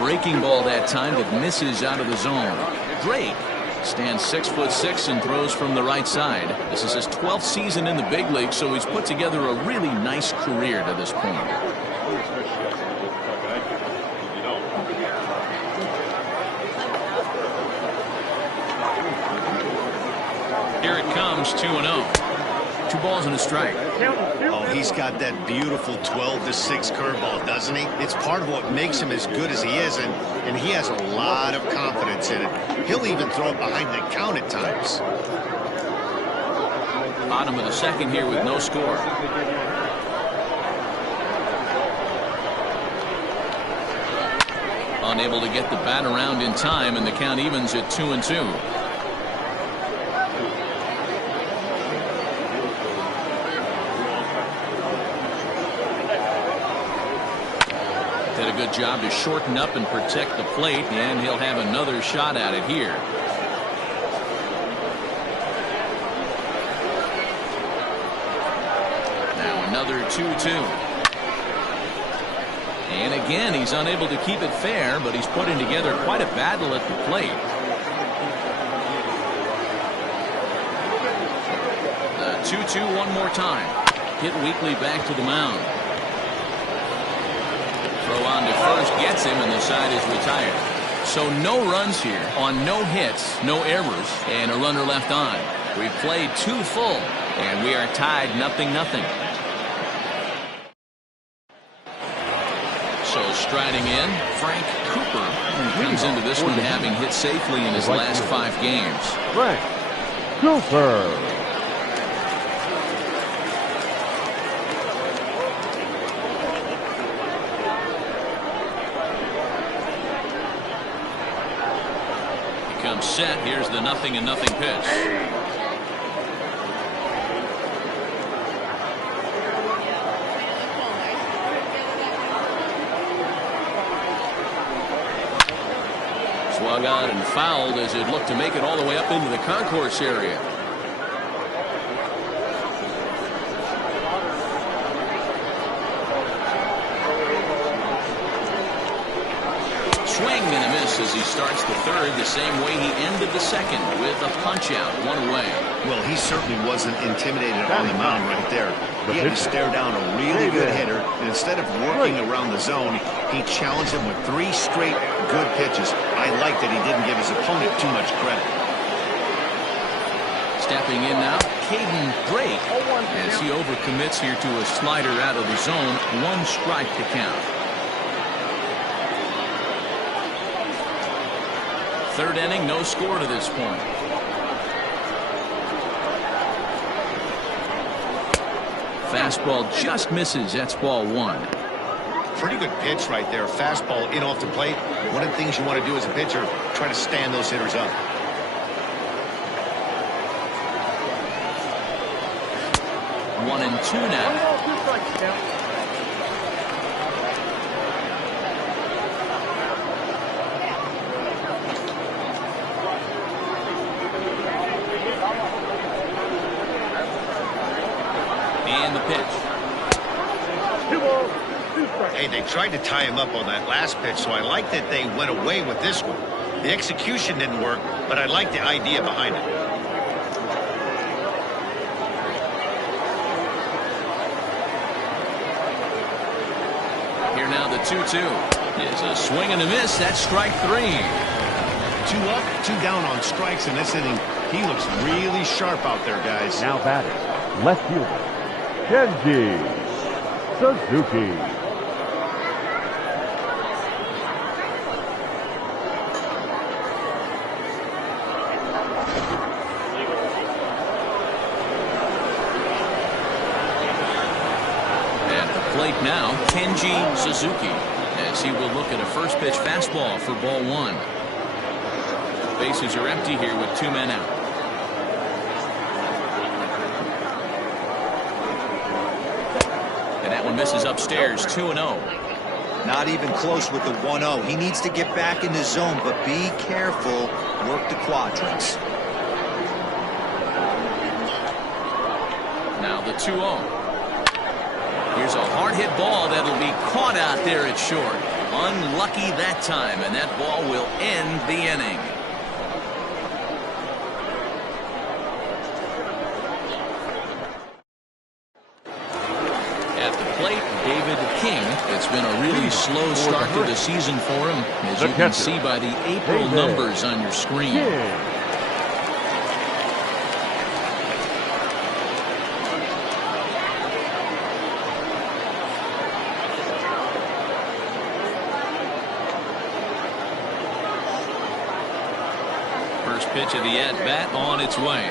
Breaking ball that time that misses out of the zone. Drake stands 6'6" and throws from the right side. This is his 12th season in the big league, so he's put together a really nice career to this point. Here it comes, 2-0. 2 balls and a strike. Oh, he's got that beautiful 12-6 curveball, doesn't he? It's part of what makes him as good as he is, and he has a lot of confidence in it. He'll even throw it behind the count at times. Bottom of the second here with no score. Unable to get the bat around in time, and the count evens at 2-2. Did a good job to shorten up and protect the plate, and he'll have another shot at it here. Now another 2-2. And again, he's unable to keep it fair, but he's putting together quite a battle at the plate. The 2-2 one more time. Hit Weekly back to the mound. Throw on to first gets him, and the side is retired. So no runs here on no hits, no errors, and a runner left on. We've played 2 full, and we are tied 0-0. So striding in, Frank Cooper, who comes into this one having hit safely in his last 5 games. Frank Cooper. Comes set. Here's the 0-0 pitch. Swung on and fouled as it looked to make it all the way up into the concourse area. Swing and a miss as he starts the third the same way he ended the second, with a punch out, 1 away. Well, he certainly wasn't intimidated on the mound right there. He had to stare down a really good hitter, and instead of working around the zone, he challenged him with 3 straight good pitches. I like that he didn't give his opponent too much credit. Stepping in now, Caden Drake, as he overcommits here to a slider out of the zone. 1 strike to count. Third inning, no score to this point. Fastball just misses. That's ball 1. Pretty good pitch right there. Fastball in off the plate. One of the things you want to do as a pitcher, try to stand those hitters up. One and two now. And the pitch. Hey, they tried to tie him up on that last pitch, so I like that they went away with this one. The execution didn't work, but I like the idea behind it. Here now the 2-2 is a swing and a miss. That's strike 3. 2 up, 2 down on strikes in this inning. He looks really sharp out there, guys. Now batting, left fielder, Kenji Suzuki. Now Kenji Suzuki, as he will look at a first pitch fastball for ball 1. Bases are empty here with 2 men out. And that one misses upstairs. 2-0. Not even close with the 1-0. He needs to get back in the zone, but be careful. Work the quadrants. Now the 2-0. Here's a hard-hit ball that'll be caught out there at short. Unlucky that time, and that ball will end the inning. At the plate, David King. It's been a really slow start to the season for him, as you can see by the April numbers on your screen. Pitch of the at-bat on its way.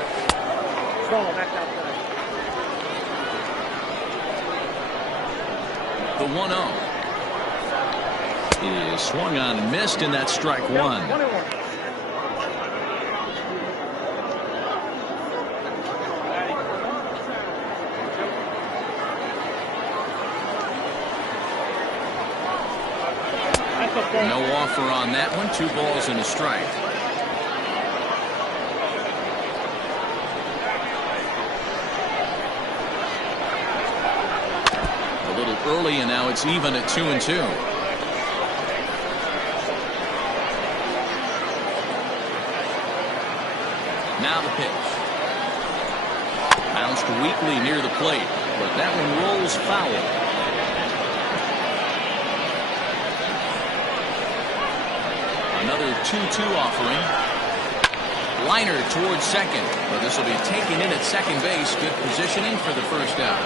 The 1-0 is swung on and missed, and that's strike 1. No offer on that one. 2 balls and a strike. Early, and now it's even at 2-2. Now the pitch. Bounced weakly near the plate, but that one rolls foul. Another 2-2 offering. Liner towards second. Well, this will be taken in at second base. Good positioning for the first out.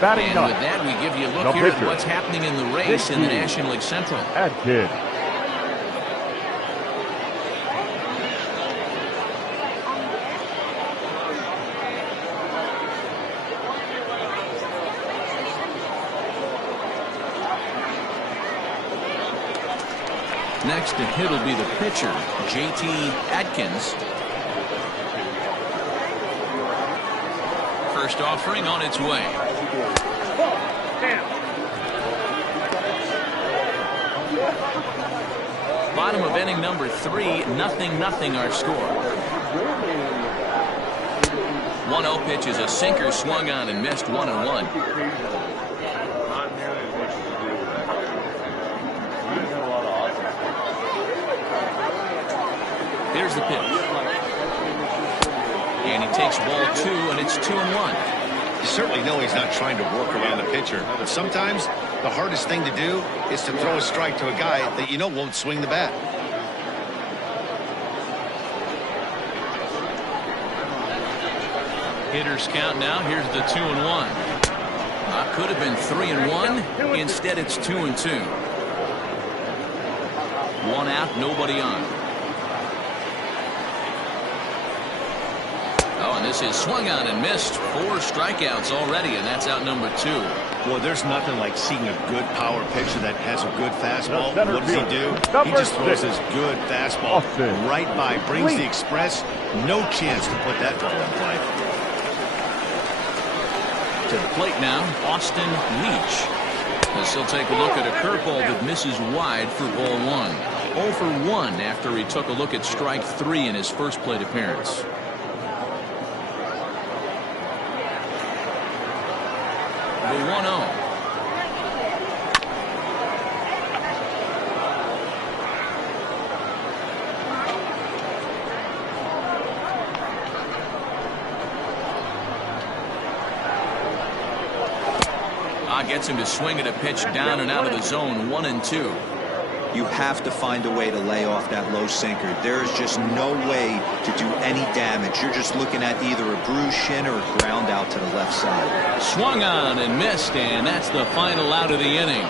Batting And ninth, with that, we give you a look the here at pitcher. what's happening in the race in the National League Central. Adkins. Next to hit will be the pitcher, J.T. Adkins. First offering on its way. Bottom of inning number 3, 0-0 our score. 1-0 pitch is a sinker, swung on and missed, 1-1. Here's the pitch. And he takes ball 2, and it's 2-1. You certainly know he's not trying to work around the pitcher, but sometimes the hardest thing to do is to throw a strike to a guy that you know won't swing the bat. Hitters count now. Here's the 2-1. Could have been 3-1. Instead, it's 2-2. 1 out, nobody on. Oh, and this is swung on and missed. 4 strikeouts already, and that's out number 2. Well, there's nothing like seeing a good power pitcher that has a good fastball. The center What does he fielder, do? He number just throws 6, his good fastball Austin right by, brings the Leach. express. No chance to put that ball in play. To the plate now, Austin Leach. As he'll take a look at a curveball that misses wide for ball 1. 0 for 1 after he took a look at strike 3 in his first plate appearance. The 1-0. Gets him to swing at a pitch down and out of the zone. 1-2. You have to find a way to lay off that low sinker. There is just no way to do any damage. You're just looking at either a bruised shin or a ground out to the left side. Swung on and missed, and that's the final out of the inning.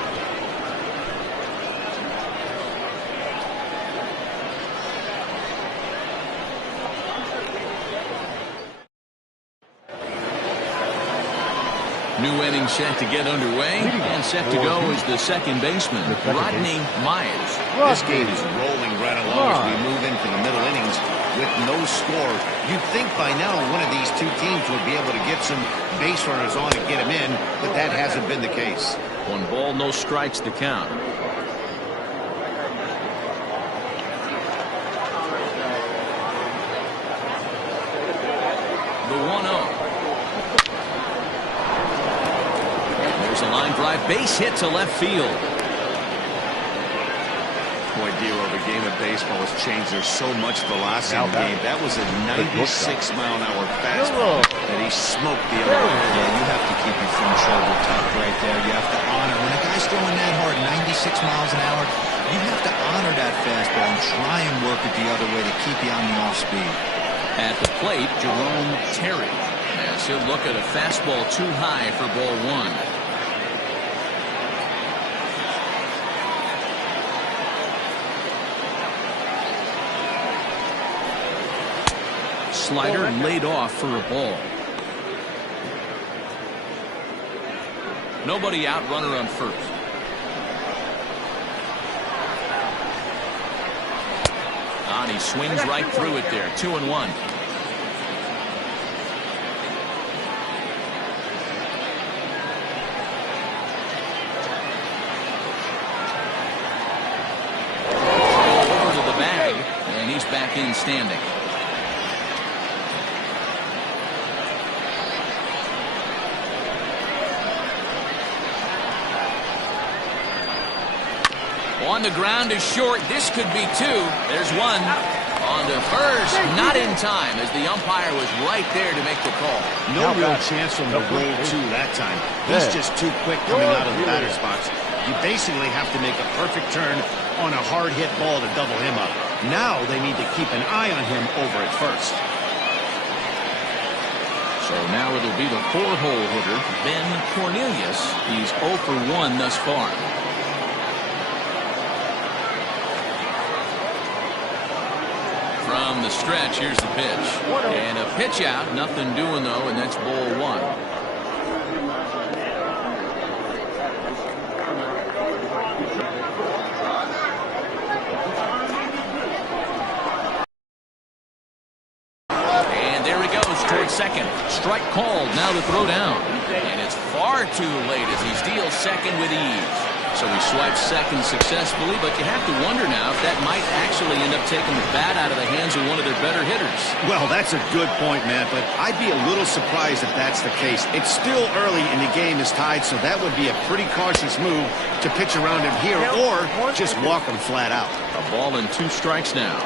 New inning set to get underway, and set to go is the second baseman, Rodney Myers. This game is rolling right along as we move into the middle innings with no score. You'd think by now one of these two teams would be able to get some base runners on and get them in, but that hasn't been the case. 1 ball, no strikes to count. The 1-0. There's a line drive, base hit to left field. Boy, Dero, the game of baseball has changed. There's so much velocity in the game. That was a 96-mile-an-hour fastball that he smoked the other way. Yeah, you have to keep your front shoulder tucked right there. You have to honor. When a guy's throwing that hard, 96 miles an hour, you have to honor that fastball and try and work it the other way to keep you on the off speed. At the plate, Jerome Terry. As he'll look at a fastball too high for ball 1. Slider laid off for a ball. Nobody out, runner on first. And he swings right through it there. 2-1. Over to the bag, and he's back in standing. On the ground is short. This could be 2. There's 1. On to first. Not in time, as the umpire was right there to make the call. No real chance from the roll 2 that time. He's just too quick coming out of the batter's box. You basically have to make a perfect turn on a hard hit ball to double him up. Now they need to keep an eye on him over at first. So now it'll be the 4-hole hitter, Ben Cornelius. He's 0 for 1 thus far. From the stretch, here's the pitch. And a pitch out, nothing doing though, and that's ball 1. Second. Strike called. Now the throw down. And it's far too late as he steals second with ease. So he swipes second successfully, but you have to wonder now if that might actually end up taking the bat out of the hands of one of their better hitters. Well, that's a good point, Matt, but I'd be a little surprised if that's the case. It's still early and the game is tied, so that would be a pretty cautious move to pitch around him here or just walk him flat out. A ball and 2 strikes now.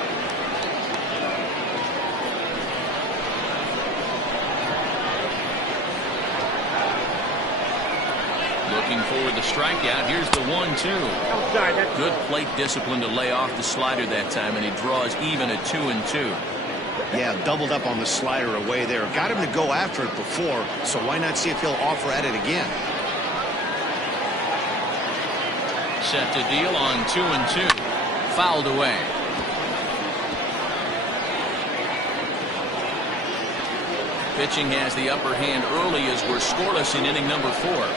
Looking for the strikeout. Here's the 1-2. Good plate discipline to lay off the slider that time, and he draws even at 2-2. Yeah, doubled up on the slider away there. Got him to go after it before, so why not see if he'll offer at it again? Set to deal on 2-2. Fouled away. Pitching has the upper hand early as we're scoreless in inning number 4.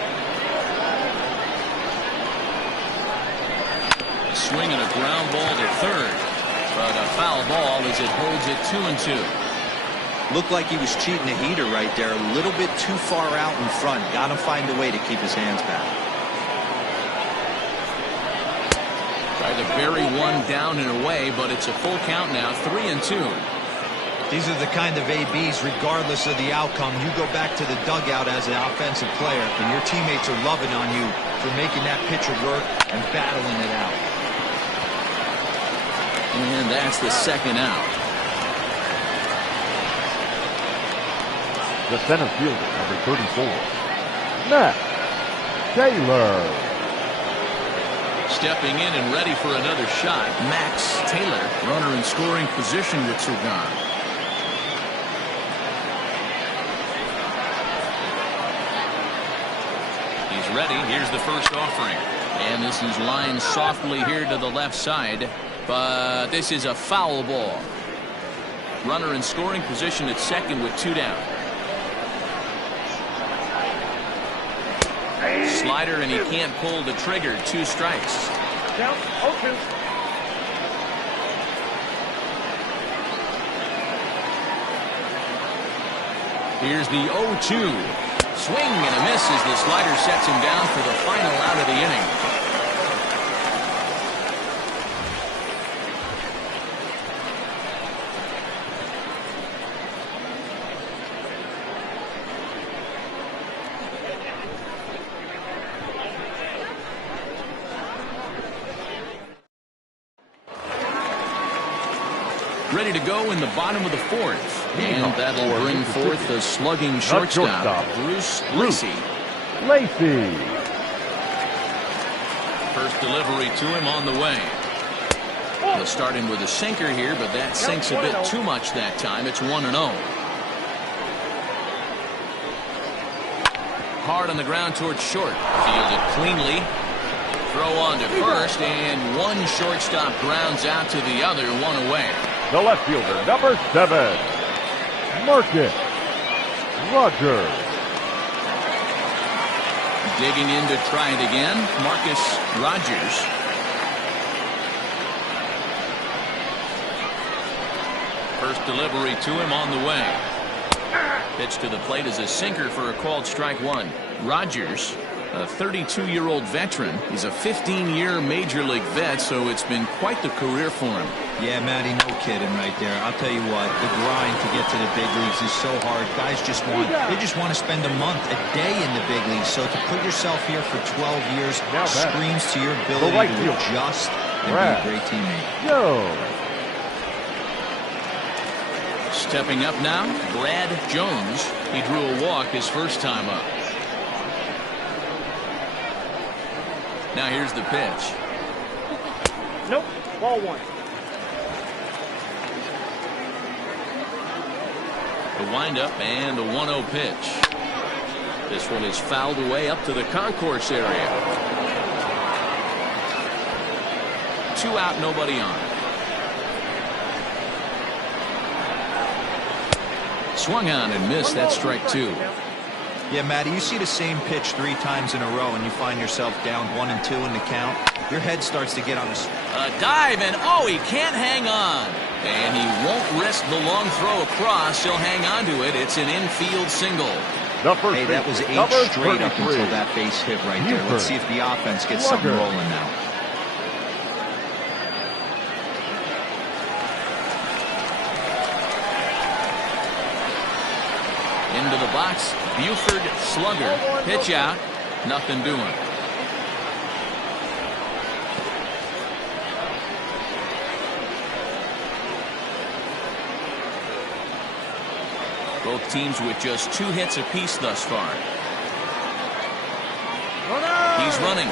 Swinging a ground ball to third, but a foul ball as it holds it 2-2. Looked like he was cheating a heater right there, a little bit too far out in front. Got to find a way to keep his hands back. Tried to bury one down and away, but it's a full count now, 3-2. These are the kind of ABs, regardless of the outcome. You go back to the dugout as an offensive player, and your teammates are loving on you for making that pitcher work and battling it out. And that's the second out. The center fielder, number 34, Matt Taylor. Stepping in and ready for another shot, Max Taylor, runner in scoring position with Surgan. He's ready. Here's the first offering. And this is lined softly here to the left side. But this is a foul ball. Runner in scoring position at second with 2 down. Slider, and he can't pull the trigger. 2 strikes. Count 0-2. Here's the 0-2. Swing and a miss as the slider sets him down for the final out of the inning. Ready to go in the bottom of the 4th. And that'll bring forth the slugging shortstop, Bruce Lacy. First delivery to him on the way. He'll start in with a sinker here, but that sinks a bit too much that time. It's 1-0. Hard on the ground towards short. Fielded cleanly. Throw on to first, and one shortstop grounds out to the other, 1 away. The left fielder, number 7, Marcus Rogers. Digging in to try it again, Marcus Rogers. First delivery to him on the way. Pitch to the plate is a sinker for a called strike 1. Rogers, a 32-year-old veteran. He's a 15-year major league vet, so it's been quite the career for him. Yeah, Matty, no kidding right there. I'll tell you what, the grind to get to the big leagues is so hard. Guys just want to spend a month, a day in the big leagues. So to put yourself here for 12 years screams to your ability to adjust and be a great teammate. Stepping up now, Brad Jones. He drew a walk his first time up. Now here's the pitch. Nope. Ball one. The windup and the 1-0 pitch. This one is fouled away up to the concourse area. 2 out, nobody on. Swung on and missed. That's strike 2. Yeah, Matty, you see the same pitch 3 times in a row and you find yourself down 1 and 2 in the count. Your head starts to get on the... A dive, and he can't hang on. And he won't risk the long throw across. He'll hang on to it. It's an infield single. Hey, that was 8 straight up until that base hit right there. Let's see if the offense gets something rolling now. Into the box, Buford, slugger, pitch out, nothing doing. Both teams with just 2 hits apiece thus far. He's running.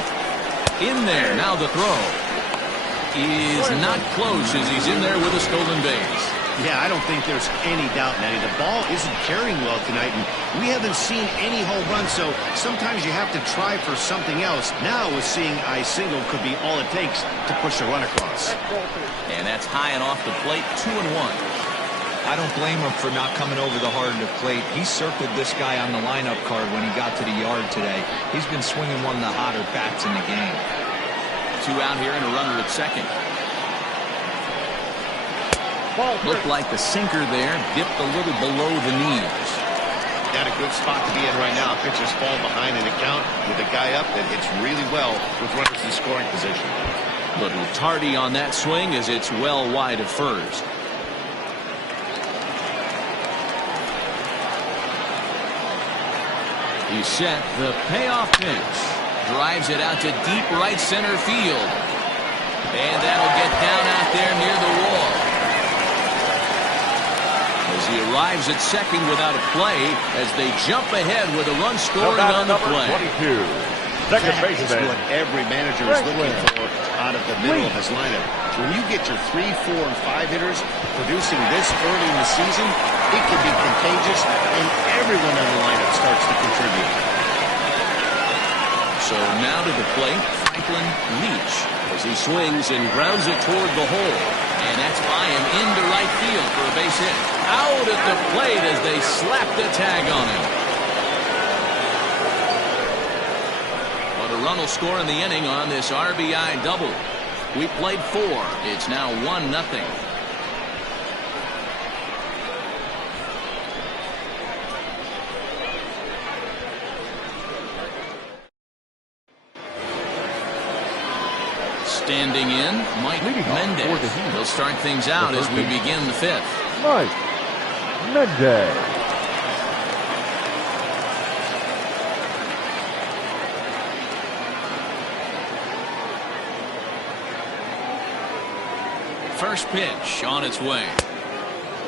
In there, now the throw is not close as he's in there with a stolen base. Yeah, I don't think there's any doubt, Matty. The ball isn't carrying well tonight, and we haven't seen any home runs, so sometimes you have to try for something else. Now, with seeing I single could be all it takes to push a run across. And that's high and off the plate, 2-1. I don't blame him for not coming over the heart of the plate. He circled this guy on the lineup card when he got to the yard today. He's been swinging one of the hotter bats in the game. 2 out here and a runner at second. Looked like the sinker there dipped a little below the knees. Not a good spot to be in right now. Pitchers fall behind in the count with a guy up that hits really well with runners in scoring position. Little tardy on that swing as it's well wide of first. He's set the payoff pitch. Drives it out to deep right center field. And that'll get down out there near the wall. As he arrives at second without a play, as they jump ahead with a run scoring on the play. 22. Second That is baseman. what every manager is looking for out of the middle of his lineup. When you get your 3, 4, and 5 hitters producing this early in the season, it can be contagious, and everyone in the lineup starts to contribute. So now to the plate, Franklin Leach, as he swings and grounds it toward the hole. And that's by him into right field for a base hit. Out at the plate as they slap the tag on him. But a run will score in the inning on this RBI double. We played 4. It's now 1-0. Standing in, Mike Mendez. He'll start things out as we begin the 5th. Mike Mendez. First pitch on its way.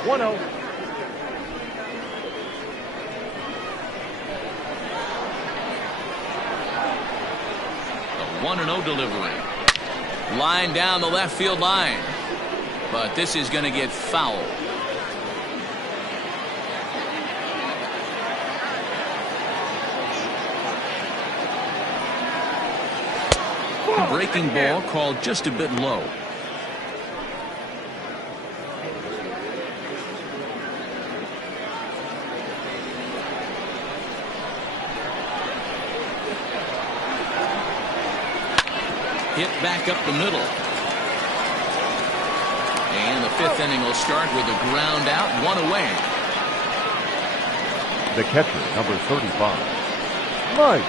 1-0. The 1-0 delivery. Line down the left field line. But this is going to get foul. The breaking ball called just a bit low. Hit back up the middle. And the 5th inning will start with a ground out, 1 away. The catcher, number 35, Mike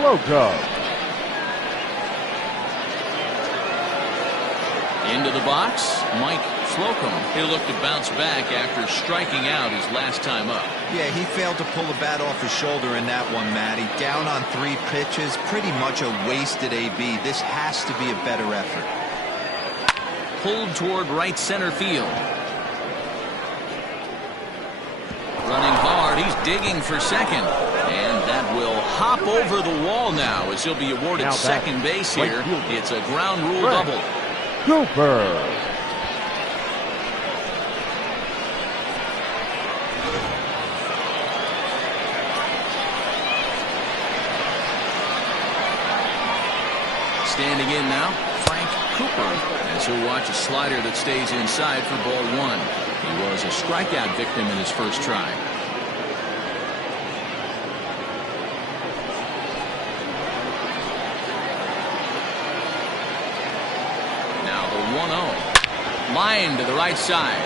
Slocum. Into the box, Mike Slocum. He'll look to bounce back after striking out his last time up. Yeah, he failed to pull the bat off his shoulder in that one, Matty. Down on 3 pitches, pretty much a wasted AB. This has to be a better effort. Pulled toward right center field. Running hard, he's digging for second. And that will hop over the wall now as he'll be awarded second base here. It's a ground rule double. Cooper. Standing in now, Frank Cooper, as he'll watch a slider that stays inside for ball one. He was a strikeout victim in his first try. Now the 1-0. Line to the right side.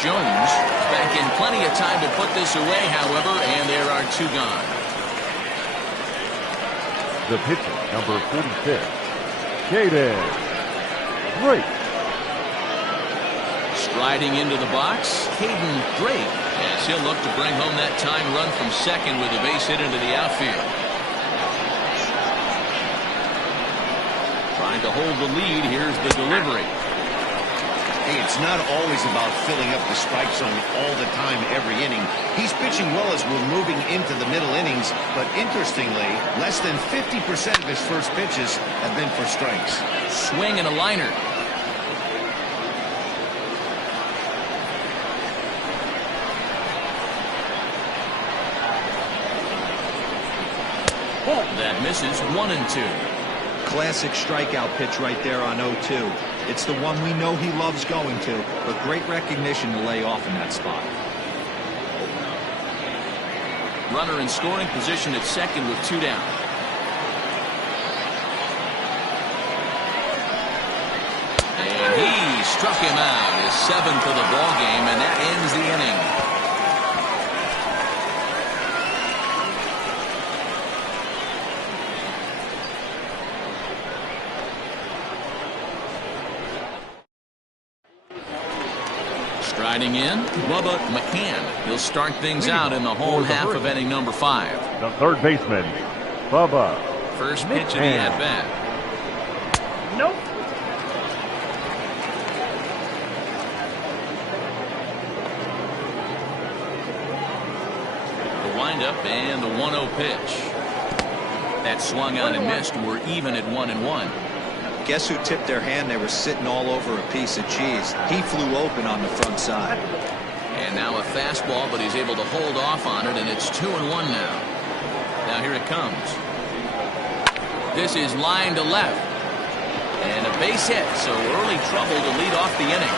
Jones back in plenty of time to put this away, however, and there are two gone. The pitcher, number 46, Caden Drake. Striding into the box, Caden Drake, as he'll look to bring home that tying run from second with a base hit into the outfield. Trying to hold the lead. Here's the delivery. Hey, it's not always about filling up the strike zone all the time, every inning. He's pitching well as we're moving into the middle innings, but interestingly, less than 50% of his first pitches have been for strikes. Swing and a liner. That misses 1-2. Classic strikeout pitch right there on 0-2. It's the one we know he loves going to, but great recognition to lay off in that spot. Runner in scoring position at second with two down. And he struck him out. His seventh of the ball game, and that ends the inning. Striding in, Bubba McCann. He'll start things out in the home half of inning number 5. The third baseman, Bubba. First pitch of the at-bat. Nope. The windup and the 1-0 pitch. That swung out and missed. We're even at 1-1. Guess who tipped their hand? They were sitting all over a piece of cheese. He flew open on the front side. And now a fastball, but he's able to hold off on it, and it's 2-1 now. Now here it comes. This is line to left. And a base hit, so early trouble to lead off the inning.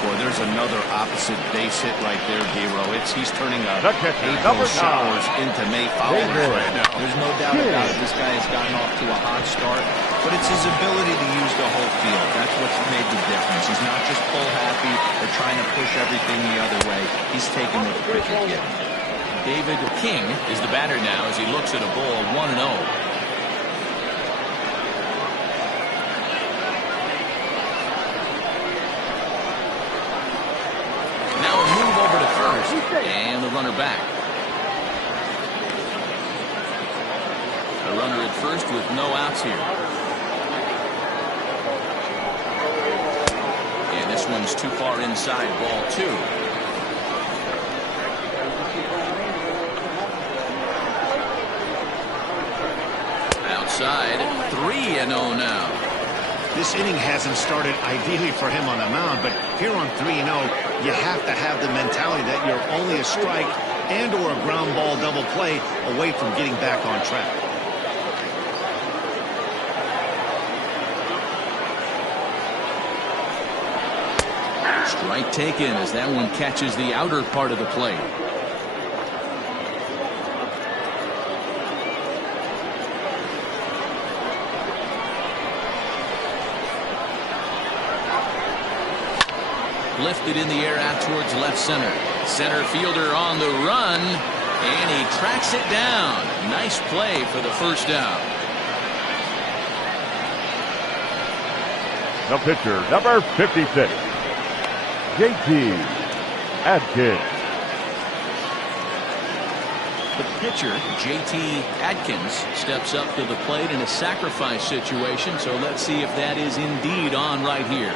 Boy, there's another opposite base hit right there, Hero. He's turning The catcher, April showers into May foulers right now. There's no doubt about it. This guy has gotten off to a hot start, but it's his ability to use the whole field. That's what's made the difference. He's not just pull happy or trying to push everything the other way. He's taking what the pitcher gives him. David King is the batter now as he looks at a ball 1-0. And the runner back. A runner at first with no outs here. And this one's too far inside, ball 2. Outside, 3-0 now. This inning hasn't started ideally for him on the mound, but here on 3-0, you have to have the mentality that you're only a strike and or a ground ball double play away from getting back on track. Strike taken as that one catches the outer part of the plate. Lifted in the air out towards left center. Center fielder on the run, and he tracks it down. Nice play for the first out. The pitcher, number 56, J.T. Adkins. The pitcher, J.T. Adkins, steps up to the plate in a sacrifice situation, so let's see if that is indeed on right here.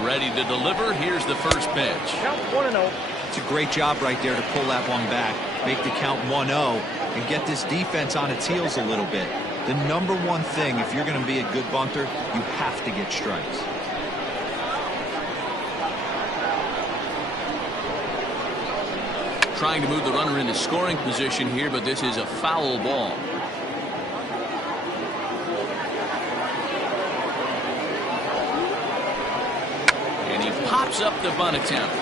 Ready to deliver. Here's the first pitch. Count 1-0. It's a great job right there to pull that one back, make the count 1-0, and get this defense on its heels a little bit. The number one thing, if you're going to be a good bunter, you have to get strikes. Trying to move the runner into scoring position here, but this is a foul ball. And he pops up the bunt attempt.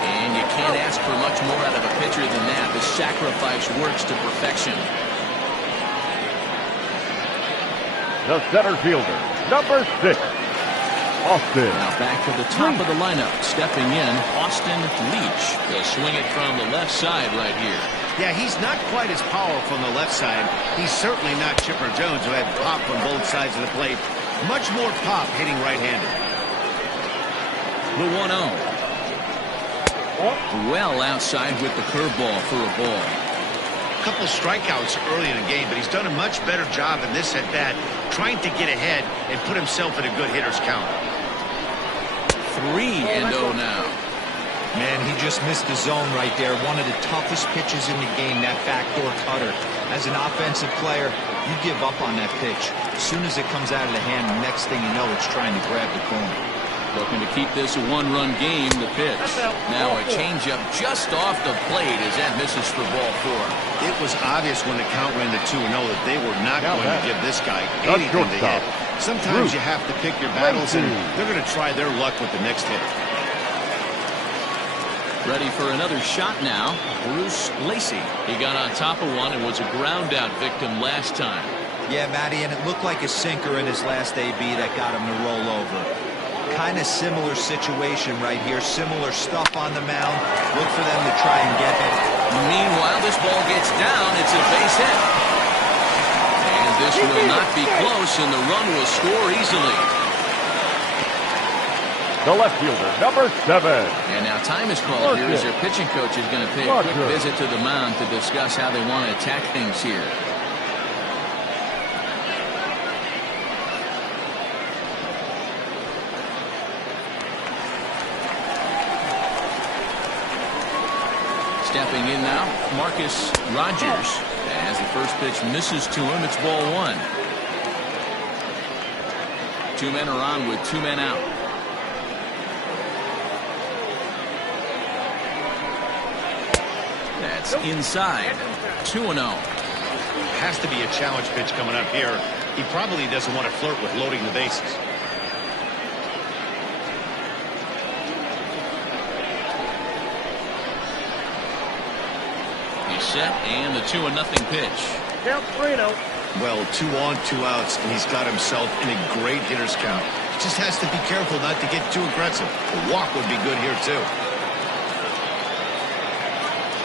And you can't ask for much more out of a pitcher than that. The sacrifice works to perfection. The center fielder, number 6, Austin. Now back to the top of the lineup. Stepping in, Austin Leach. They'll swing it from the left side right here. Yeah, he's not quite as powerful on the left side. He's certainly not Chipper Jones, who had pop from both sides of the plate. Much more pop hitting right-handed. The 1-0. Well outside with the curveball for a ball. A couple strikeouts early in the game, but he's done a much better job in this at-bat, trying to get ahead and put himself in a good hitter's count. 3-0 now. Man, he just missed the zone right there. One of the toughest pitches in the game, that backdoor cutter. As an offensive player, you give up on that pitch. As soon as it comes out of the hand, the next thing you know, it's trying to grab the corner. Looking to keep this a one-run game, the pitch. Now a changeup just off the plate as that misses for ball 4. It was obvious when the count ran to 2-0 that they were not going to give this guy anything to hit. Sometimes you have to pick your battles, and they're going to try their luck with the next hit. Ready for another shot now, Bruce Lacy. He got on top of one and was a ground-out victim last time. Yeah, Matty, and it looked like a sinker in his last AB that got him to roll over. Kind of similar situation right here. Similar stuff on the mound. Look for them to try and get it. Meanwhile, this ball gets down. It's a base hit. And this will not be close, and the run will score easily. The left fielder, number 7. And now time is called here as their pitching coach is going to pay a quick visit to the mound to discuss how they want to attack things here. Stepping in now, Marcus Rogers. As the first pitch misses to him, it's ball 1. 2 men are on with 2 men out. That's inside. 2-0. Has to be a challenge pitch coming up here. He probably doesn't want to flirt with loading the bases. Set and the 2-0 pitch. Count 3-0. Well, 2 on, 2 outs, and he's got himself in a great hitter's count. Just has to be careful not to get too aggressive. A walk would be good here, too.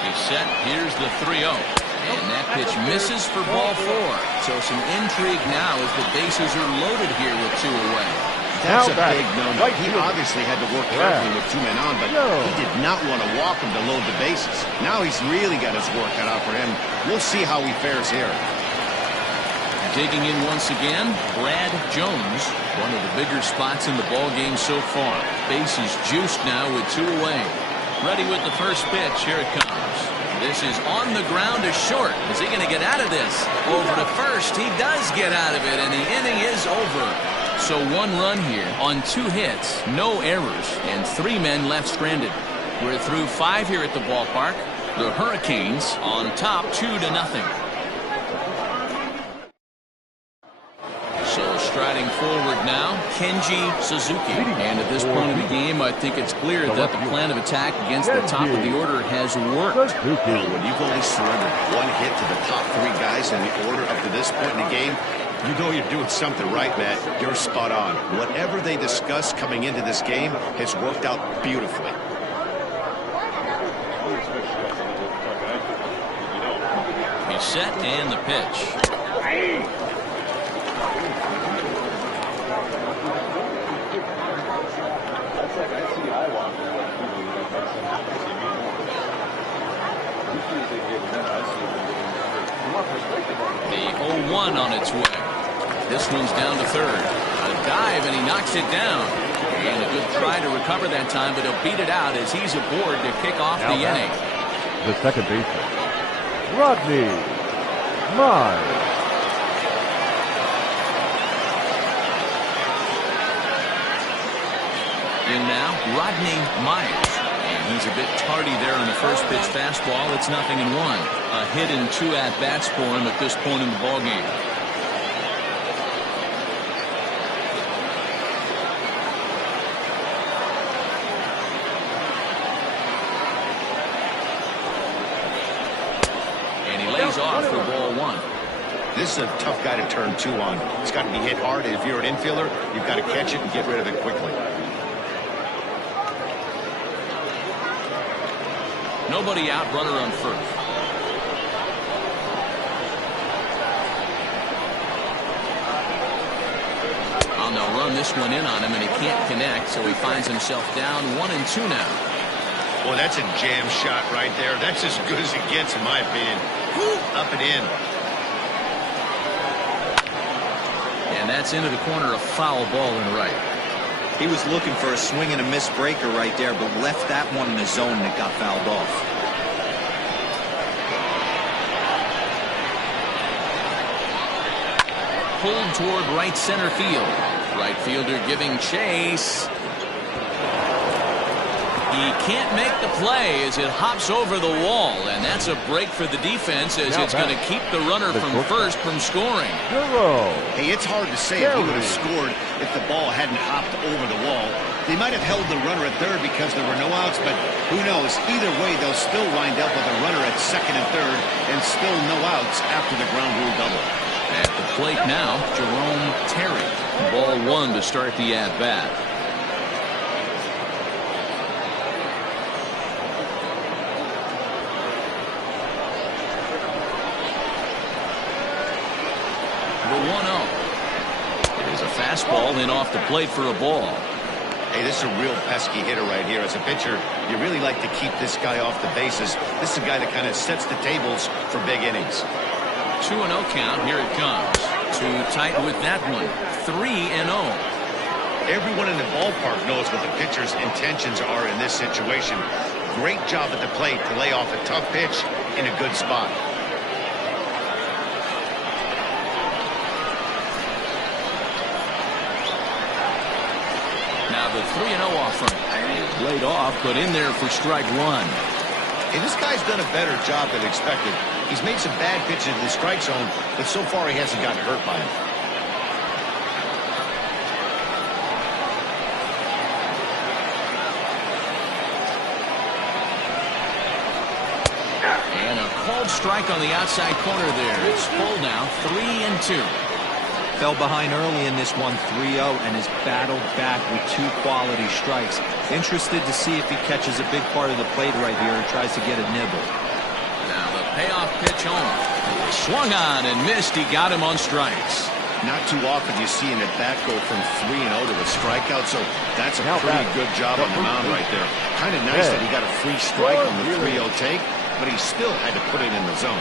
He's set. Here's the 3-0. And that pitch misses for ball 4. So some intrigue now as the bases are loaded here with 2 away. That's a big no-no. He obviously had to work carefully with 2 men on, but he did not want to walk him to load the bases. Now he's really got his work cut out for him. We'll see how he fares here. Digging in once again, Brad Jones. One of the bigger spots in the ball game so far. Bases juiced now with 2 away. Ready with the first pitch. Here it comes. This is on the ground to short. Is he going to get out of this? Over to first. He does get out of it, and the inning is over. So 1 run here on 2 hits, no errors, and 3 men left stranded. We're through 5 here at the ballpark. The Hurricanes on top 2-0. So striding forward now, Kenji Suzuki. And at this point of the game, I think it's clear that the plan of attack against the top of the order has worked. Well, when you've only surrendered 1 hit to the top 3 guys in the order up to this point in the game, you know you're doing something right, Matt. You're spot on. Whatever they discussed coming into this game has worked out beautifully. He's set and the pitch. The 0-1 on its way. This one's down to third. A dive, and he knocks it down. And a good try to recover that time, but he'll beat it out as he's aboard to kick off the inning. The second baseman, Rodney Mize. In now, Rodney Mize. And he's a bit tardy there on the first pitch fastball. It's 0-1. A hit and 2 at-bats for him at this point in the ballgame. And he lays off for ball 1. This is a tough guy to turn 2 on. It's got to be hit hard, and if you're an infielder, you've got to catch it and get rid of it quickly. Nobody out, runner on first. And they'll run this one in on him, and he can't connect, so he finds himself down 1-2 now. Well, that's a jam shot right there. That's as good as it gets, in my opinion. Woo, up and in. And that's into the corner, a foul ball and right. He was looking for a swing and a miss breaker right there, but left that one in the zone that got fouled off. Pulled toward right center field. Right fielder giving chase. He can't make the play as it hops over the wall, and that's a break for the defense as it's going to keep the runner from first from scoring. Hey, it's hard to say if he would have scored if the ball hadn't hopped over the wall. They might have held the runner at third because there were no outs, but who knows? Either way, they'll still wind up with a runner at second and third and still no outs after the ground rule double. At the plate now, Jerome Terry. Ball 1 to start the at-bat. The 1-0. It is a fastball in off the plate for a ball. Hey, this is a real pesky hitter right here. As a pitcher, you really like to keep this guy off the bases. This is a guy that kind of sets the tables for big innings. 2-0 count. Here it comes. Too tight with that one. 3-0. Everyone in the ballpark knows what the pitcher's intentions are in this situation. Great job at the plate to lay off a tough pitch in a good spot. Now the 3-0 offer. Laid off, but in there for strike 1. Hey, this guy's done a better job than expected. He's made some bad pitches in the strike zone, but so far he hasn't gotten hurt by him. And a called strike on the outside corner there. It's full now, 3-2. Fell behind early in this one, 3-0, and has battled back with 2 quality strikes. Interested to see if he catches a big part of the plate right here and tries to get a nibble. Now the payoff pitch home. Swung on and missed. He got him on strikes. Not too often you see an at-bat go from 3-0 to a strikeout, so that's a pretty good job on the mound right there. Kind of nice that he got a free strike on the 3-0 take, but he still had to put it in the zone.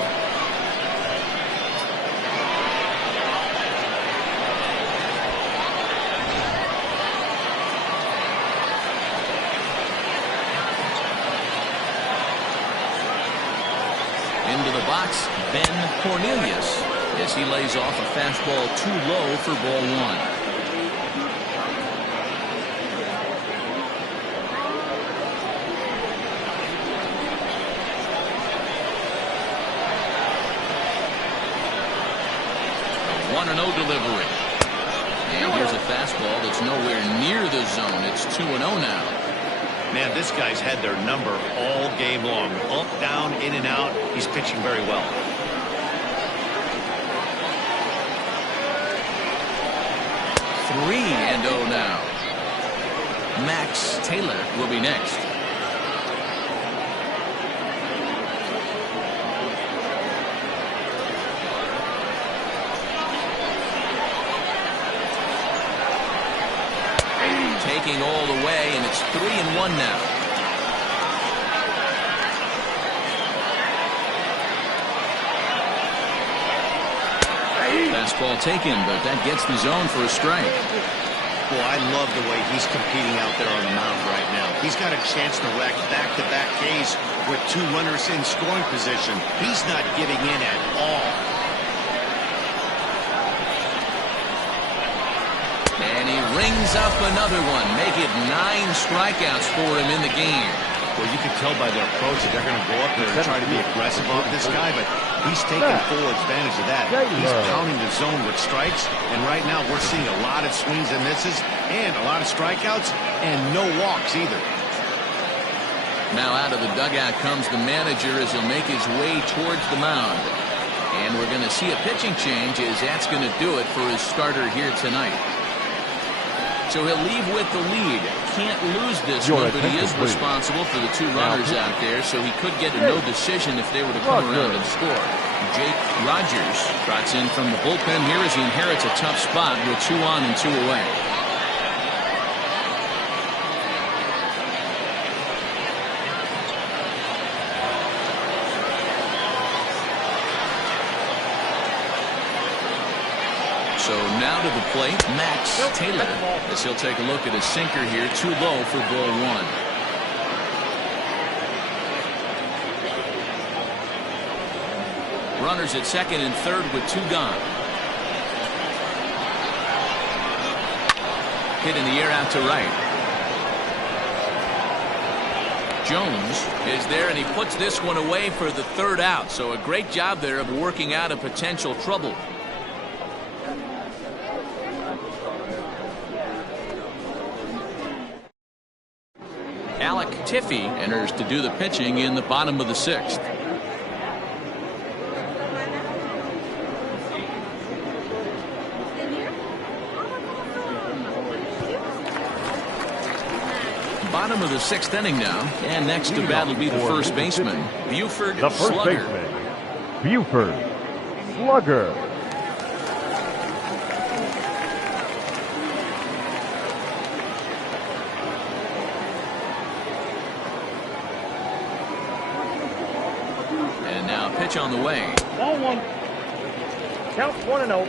Into the box, Ben Cornelius, as he lays off a fastball too low for ball 1. A 1-0 delivery. And here's a fastball that's nowhere near the zone. It's 2-0 now. Man, this guy's had their number all game long. Up, down, in and out. He's pitching very well. Three 3-0 now. Max Taylor will be next. Taking all the way, and it's 3-1 now. Fastball taken, but that gets the zone for a strike. Boy, I love the way he's competing out there on the mound right now. He's got a chance to rack back-to-back Ks with 2 runners in scoring position. He's not giving in at all. And he rings up another one. Make it 9 strikeouts for him in the game. Well, you can tell by their approach that they're going to go up there and try to be aggressive on this guy, but he's taking full advantage of that. He's pounding the zone with strikes, and right now we're seeing a lot of swings and misses and a lot of strikeouts and no walks either. Now out of the dugout comes the manager as he'll make his way towards the mound. And we're going to see a pitching change as that's going to do it for his starter here tonight. So he'll leave with the lead. Can't lose this one, but he is responsible for the 2 runners out there, so he could get a no decision if they were to come around and score. Jake Rogers trots in from the bullpen here as he inherits a tough spot with 2 on and 2 away. So now to the plate, Max Taylor, as he'll take a look at his sinker here, too low for ball 1. Runners at second and third with 2 gone. Hit in the air out to right. Jones is there, and he puts this one away for the 3rd out. So a great job there of working out a potential trouble. Alec Tiffy enters to do the pitching in the bottom of the 6th. Bottom of the 6th inning now, and next to bat will be the first baseman, Buford Slugger. Buford Slugger. And now pitch on the way. Ball 1. Count 1-0.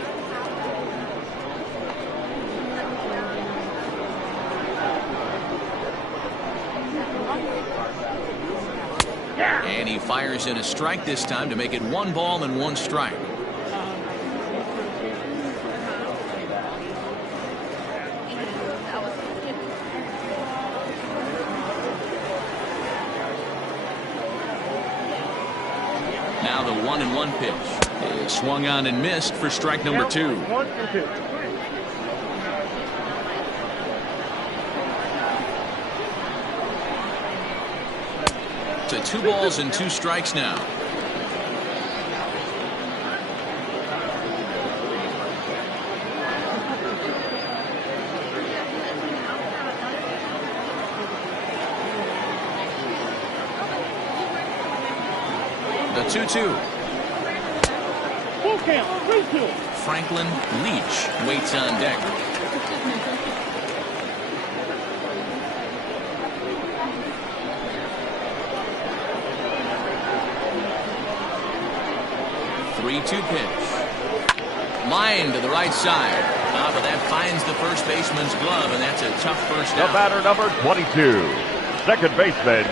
And he fires in a strike this time to make it 1 ball and 1 strike. Now the 1-1 pitch is swung on and missed for strike number 2. 1 and 2. To 2 balls and 2 strikes now. The 2-2. Full count. 3-2. Franklin Leach waits on deck. Two pitch. Line to the right side. But that finds the first baseman's glove, and that's a tough first out. The batter number 22. Second baseman,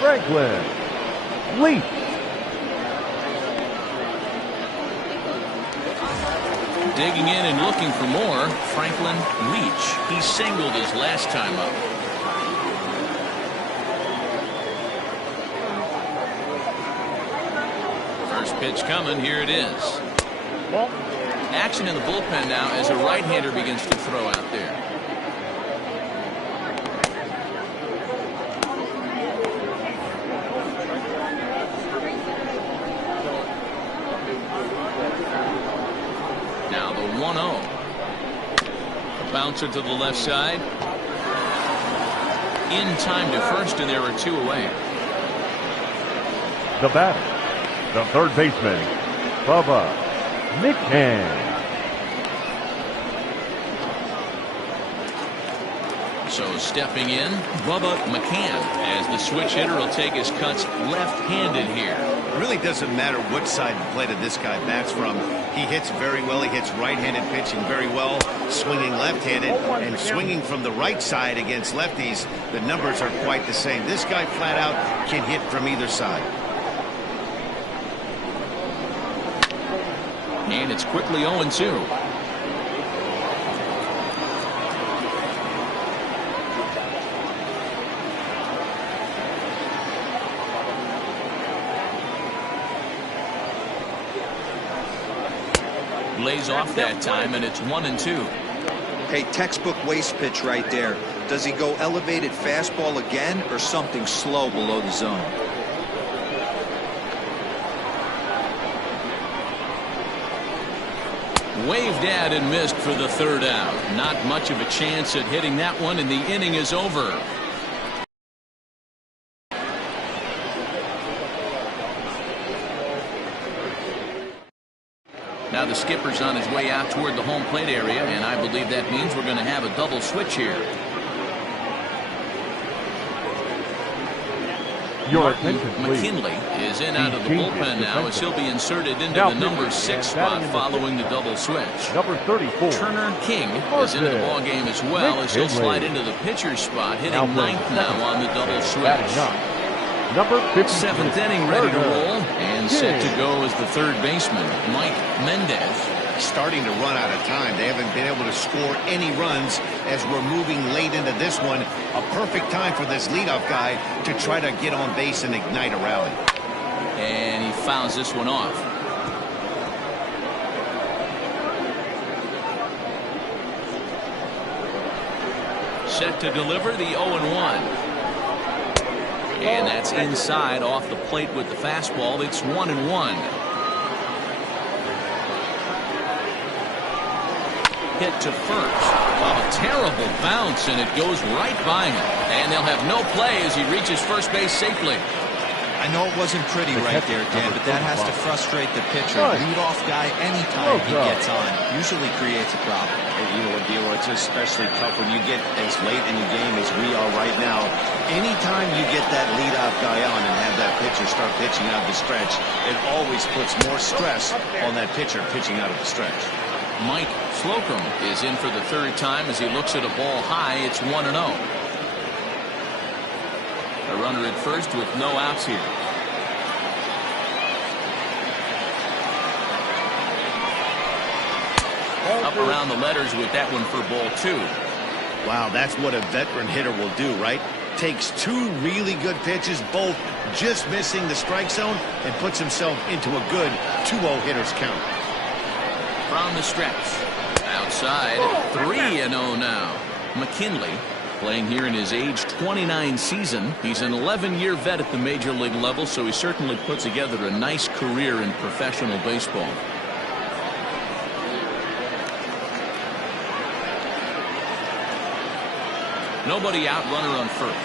Franklin Leach. Digging in and looking for more, Franklin Leach. He singled his last time up. First pitch coming. Here it is. Ball. Action in the bullpen now as a right-hander begins to throw out there. Now the 1-0. A bouncer to the left side. In time to first, and there are 2 away. The batter, the third baseman, Bubba McCann. So stepping in, Bubba McCann, as the switch hitter will take his cuts left-handed here. It really doesn't matter what side of the plate this guy bats from. He hits very well. He hits right-handed pitching very well, swinging left-handed, and swinging from the right side against lefties. The numbers are quite the same. This guy flat out can hit from either side. And it's quickly 0-2. Lays off that time, and it's 1-2. Hey, textbook waste pitch right there. Does he go elevated fastball again or something slow below the zone? Waved at and missed for the third out. Not much of a chance at hitting that one, and the inning is over. Now the skipper's on his way out toward the home plate area, and I believe that means we're going to have a double switch here. Your attention, please. McKinley is in out of the bullpen now, as he'll be inserted into the number 6 spot following the double switch. Number 34. Turner King is in the ball game as well, as he'll slide into the pitcher's spot, hitting 9th now on the double switch. Number 50. 7th inning ready to roll, and set to go as the third baseman, Mike Mendez. Starting to run out of time. They haven't been able to score any runs as we're moving late into this one. A perfect time for this leadoff guy to try to get on base and ignite a rally. And he fouls this one off. Set to deliver the 0-1. And that's inside off the plate with the fastball. It's 1-1. Hit to first. A terrible bounce, and it goes right by him. And they'll have no play as he reaches first base safely. I know it wasn't pretty right there, Dan, but that has to frustrate the pitcher. Lead-off guy, anytime he gets on, usually creates a problem. You know what, Dilo, it's especially tough when you get as late in the game as we are right now. Anytime you get that leadoff guy on and have that pitcher start pitching out of the stretch, it always puts more stress on that pitcher pitching out of the stretch. Mike Slocum is in for the third time as he looks at a ball high. It's 1-0. A runner at first with no outs here. Up around the letters with that one for ball 2. Wow, that's what a veteran hitter will do, right? Takes two really good pitches, both just missing the strike zone, and puts himself into a good 2-0 hitter's count. From the stretch. Outside. 3-0 now. McKinley playing here in his age 29 season. He's an 11-year vet at the major league level, so he certainly put together a nice career in professional baseball. Nobody out, runner on first.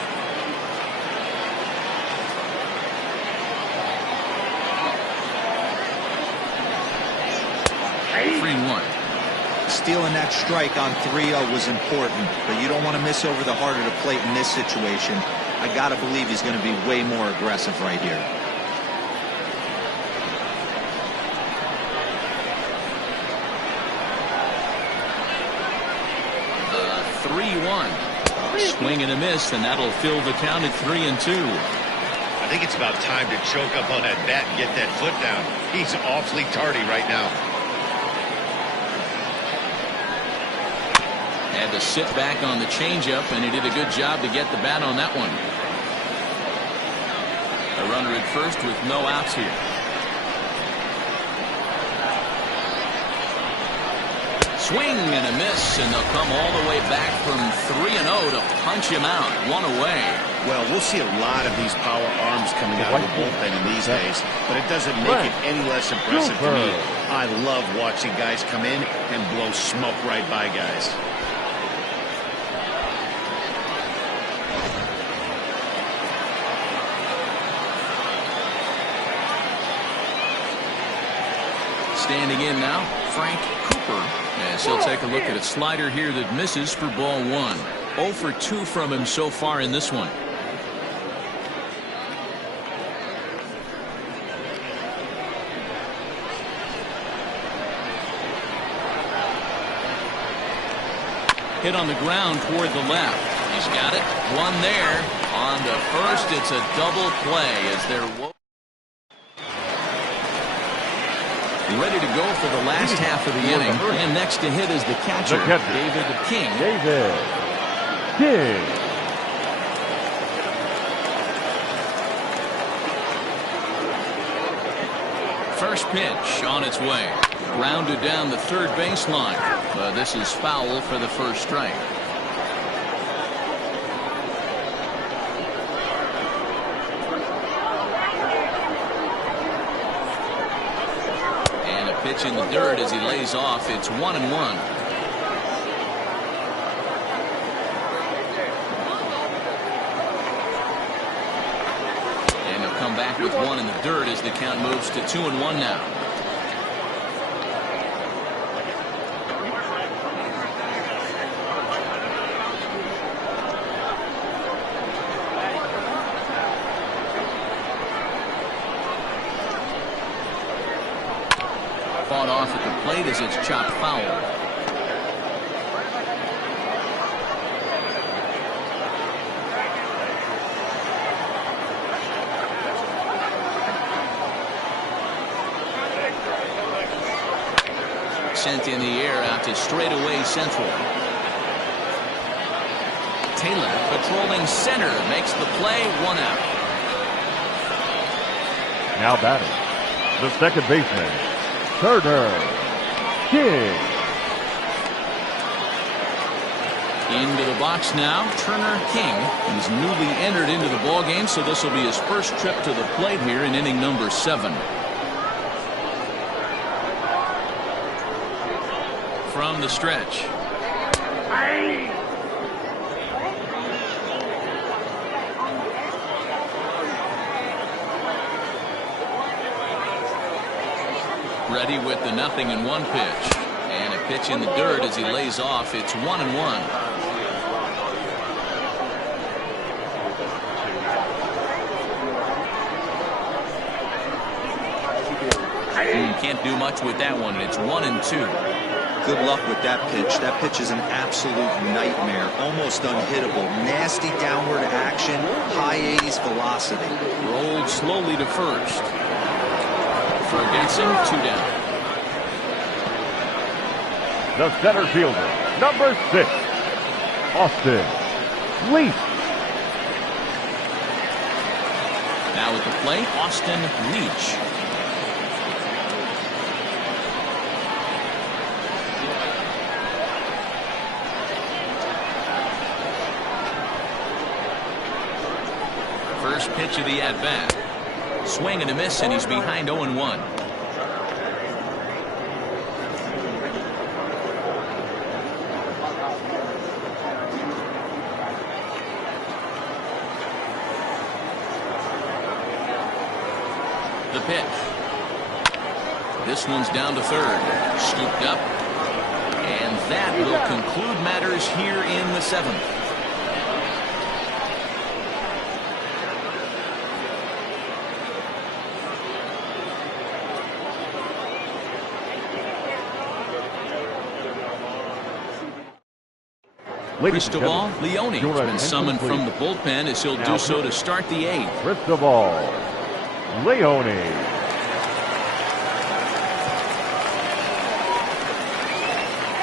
Three and 1. Stealing that strike on 3-0 was important, but you don't want to miss over the heart of the plate in this situation. I got to believe he's going to be way more aggressive right here. 3-1. Swing and a miss, and that'll fill the count at 3-2. I think it's about time to choke up on that bat and get that foot down. He's awfully tardy right now. Had to sit back on the changeup, and he did a good job to get the bat on that one. A runner at first with no outs here. Swing and a miss, and they'll come all the way back from 3-0 to punch him out. One away. Well, we'll see a lot of these power arms coming out of the bullpen in these days, but it doesn't make it any less impressive to me. I love watching guys come in and blow smoke right by guys. Standing in now, Frank Cooper, as he'll take a look at a slider here that misses for ball 1. 0 for 2 from him so far in this one. Hit on the ground toward the left. He's got it. One there. On to first. It's a double play as they're ready to go for the last half of the inning. And next to hit is the catcher, David King. David King. First pitch on its way. Grounded down the third baseline. But this is foul for the first strike. And a pitch in the dirt as he lays off. It's 1-1. And he'll come back with one in the dirt as the count moves to 2-1 now. Fought off at the plate as it's chopped foul. Sent in the air out to straightaway central. Taylor patrolling center makes the play. 1 out. Now batting, the second baseman, Turner King. Into the box now, Turner King. He's newly entered into the ballgame, so this will be his first trip to the plate here in inning number 7. From the stretch. Ready with the 0-1 pitch. And a pitch in the dirt as he lays off. It's 1-1. Can't do much with that one. It's 1-2. Good luck with that pitch. That pitch is an absolute nightmare. Almost unhittable. Nasty downward action. High 80s velocity. Rolled slowly to first. Forgets him. 2 down. The center fielder, number 6, Austin Leach. Now at the plate, Austin Leach. First pitch of the at-bat. Swing and a miss, and he's behind 0-1. The pitch. This one's down to third. Scooped up. And that will conclude matters here in the 7th. Cristobal Leone has been summoned from the bullpen as he'll do so to start the 8th. Cristobal Leone.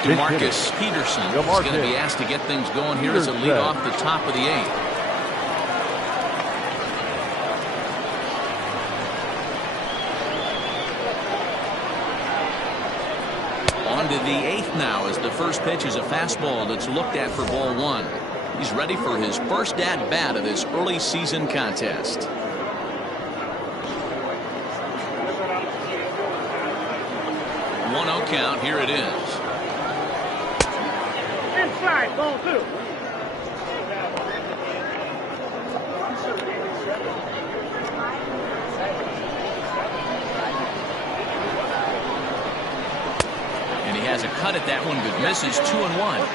DeMarcus Peterson is going to be asked to get things going here as a lead off the top of the 8th. On to the 8th now as the first pitch is a fastball that's looked at for ball 1. He's ready for his first at-bat of this early season contest. 1-0 count. Here it is. Inside, ball 2. And he has a cut at that one, but misses. 2-1.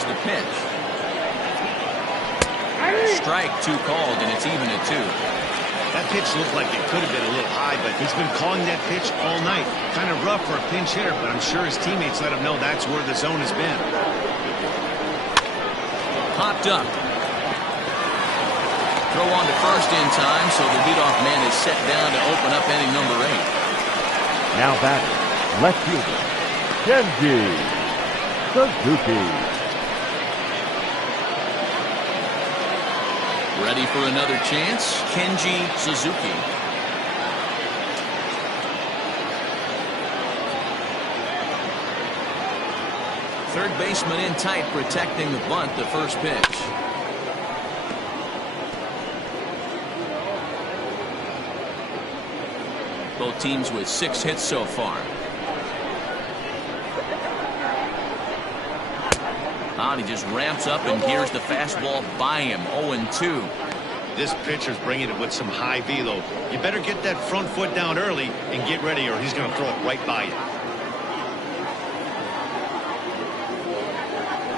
here's the pitch. Strike 2 called, and it's even at 2. That pitch looked like it could have been a little high, but he's been calling that pitch all night. Kind of rough for a pinch hitter, but I'm sure his teammates let him know that's where the zone has been. Popped up. Throw on to first in time, so the leadoff man is set down to open up inning number 8. Now batting, left fielder, Kenji Suzuki. Ready for another chance, Kenji Suzuki. Third baseman in tight, protecting the bunt, the first pitch. Both teams with 6 hits so far. He just ramps up, and here's the fastball by him. 0-2. This pitcher's bringing it with some high velo. You better get that front foot down early and get ready, or he's going to throw it right by you.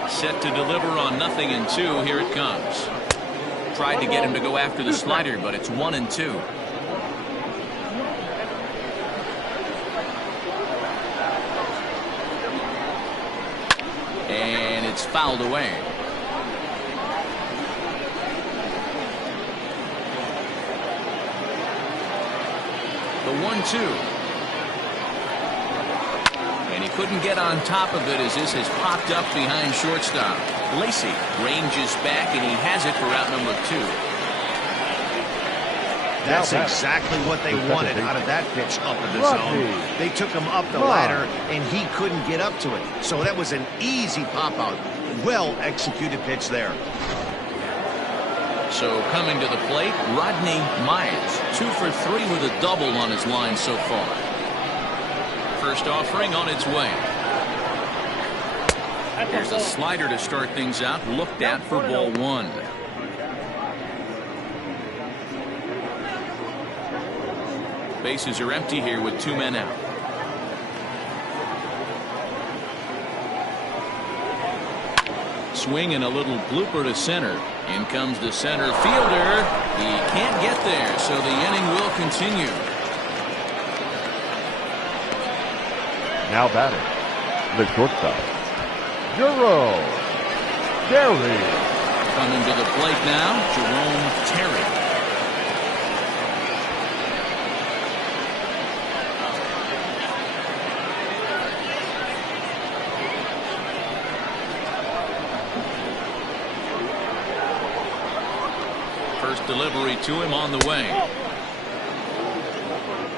Set to deliver on 0-2. Here it comes. Tried to get him to go after the slider, but it's 1-2. And it's fouled away. The 1-2. And he couldn't get on top of it as this has popped up behind shortstop. Lacy ranges back, and he has it for out number 2. That's exactly what they wanted out of that pitch up in the zone. They took him up the ladder, and he couldn't get up to it. So that was an easy pop-out. Well-executed pitch there. So coming to the plate, Rodney Myers. 2 for 3 with a double on his line so far. First offering on its way. Here's a slider to start things out. Looked at for ball 1. Bases are empty here with 2 men out. Swing and a little blooper to center. In comes the center fielder. He can't get there, so the inning will continue. Now batting, the shortstop, Jerome Terry. Coming to the plate now, Jerome Terry. First delivery to him on the way.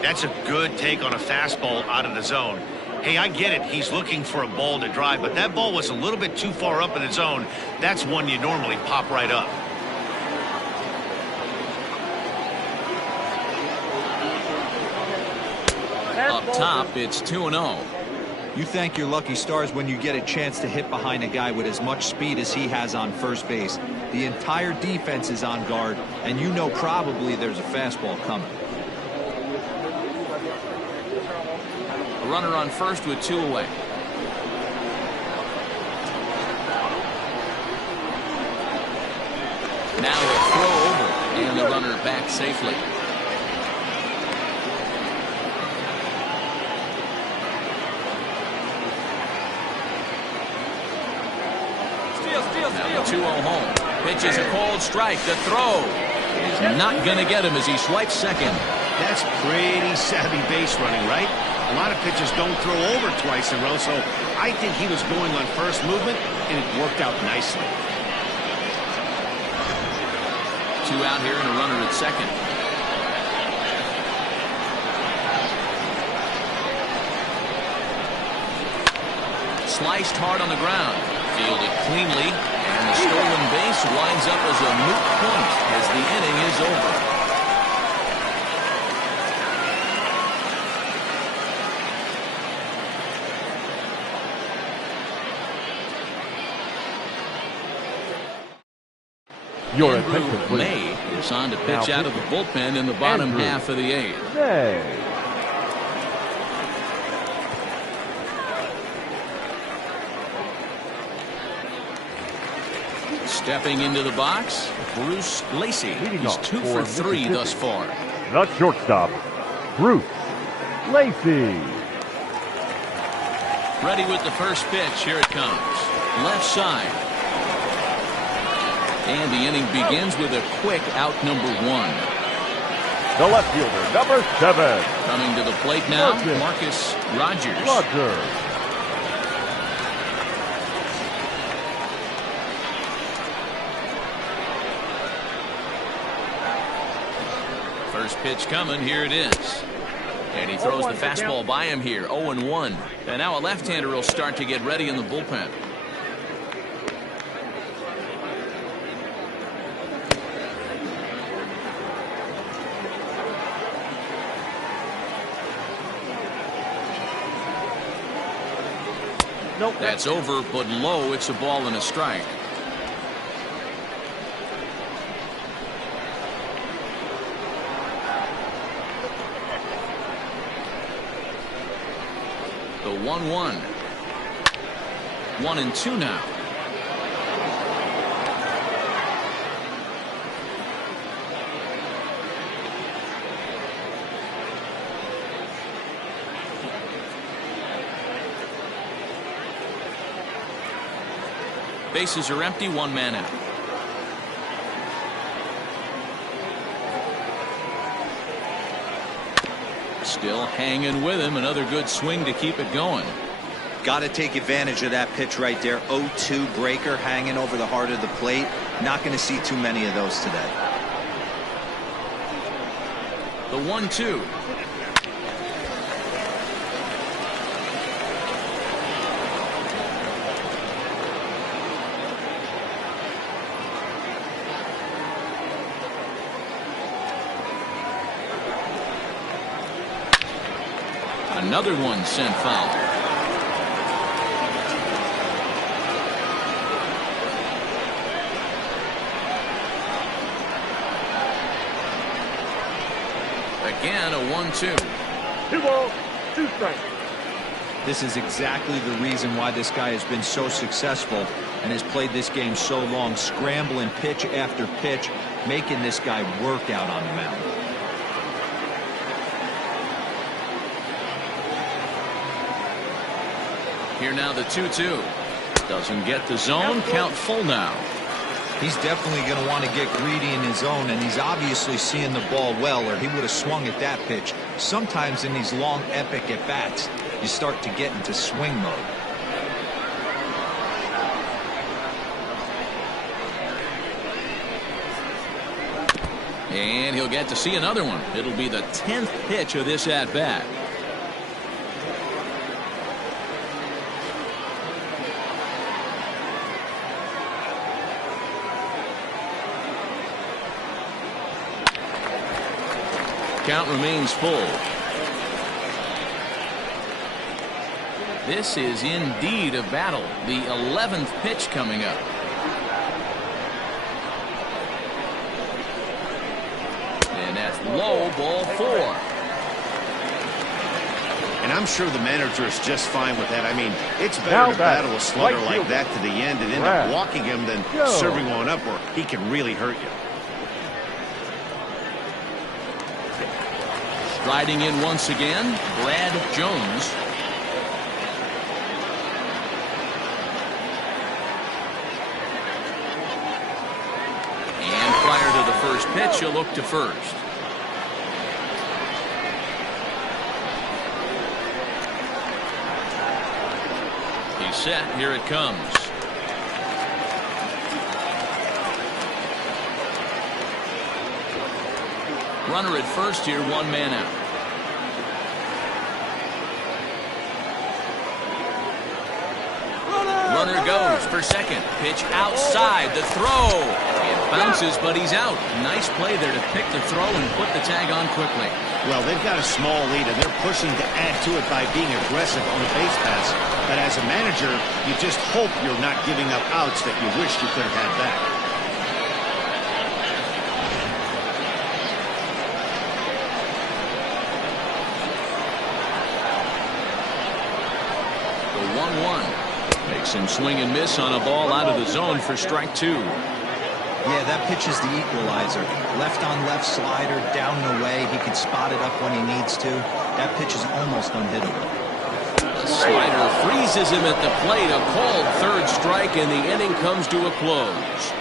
That's a good take on a fastball out of the zone. Hey, I get it. He's looking for a ball to drive, but that ball was a little bit too far up in the zone. That's one you normally pop right up. Up top, it's 2-0. You thank your lucky stars when you get a chance to hit behind a guy with as much speed as he has on first base. The entire defense is on guard, and you know probably there's a fastball coming. A runner on first with 2 away. Now a throw over, and the runner back safely. Now the 2-0 home. Pitch is a cold strike. The throw is not going to get him as he swipes second. That's pretty savvy base running, right? A lot of pitchers don't throw over twice in a row, so I think he was going on first movement, and it worked out nicely. 2 out here and a runner at second. Sliced hard on the ground. Fielded cleanly, and the stolen base winds up as a moot point as the inning is over. Your Andrew attention, please. May is on to pitch Now out of the bullpen in the bottom Andrew half of the 8th. May. Stepping into the box, Bruce Lacey. Leading He's off 2 for for 3 thus Mississippi. far. The shortstop, Bruce Lacey. Ready with the first pitch. Here it comes. Left side. And the inning begins with a quick out number 1. The left fielder, number 7, Coming to the plate now, Marcus Marcus Rogers. Rogers. First pitch coming. Here it is. And he throws the fastball by him here. 0-1. And now a left-hander will start to get ready in the bullpen. Nope. That's over, but low. It's a ball and a strike. The 1-1. 1-2 now. Bases are empty, 1 man out. Still hanging with him. Another good swing to keep it going. Got to take advantage of that pitch right there. 0-2 breaker hanging over the heart of the plate. Not going to see too many of those today. The 1-2. Another one sent foul. Again, a 1-2. 2 balls, 2 strikes. This is exactly the reason why this guy has been so successful and has played this game so long, scrambling pitch after pitch, making this guy work out on the mound. Here now the 2-2. Doesn't get the zone. Count full now. He's definitely going to want to get greedy in his zone, and he's obviously seeing the ball well, or he would have swung at that pitch. Sometimes in these long, epic at-bats, you start to get into swing mode. And he'll get to see another one. It'll be the 10th pitch of this at-bat. Count remains full. This is indeed a battle. The 11th pitch coming up. And that's low, ball 4. And I'm sure the manager is just fine with that. I mean, it's Now better to batting, battle a slugger right like fielder, that to the end and end Brad up walking him than Jones. serving one up where he can really hurt you. Striding in once again, Brad Jones. And prior to the first pitch, he'll look to first. He's set. Here it comes. Runner at first here, 1 man out. Runner goes for second. Pitch outside. The throw. It bounces, but he's out. Nice play there to pick the throw and put the tag on quickly. Well, they've got a small lead, and they're pushing to add to it by being aggressive on the base pass. But as a manager, you just hope you're not giving up outs that you wish you could have had back. Makes him swing and miss on a ball out of the zone for strike 2. Yeah, that pitch is the equalizer. Left on left slider, down and away. He can spot it up when he needs to. That pitch is almost unhittable. The slider freezes him at the plate. A called third strike, and the inning comes to a close.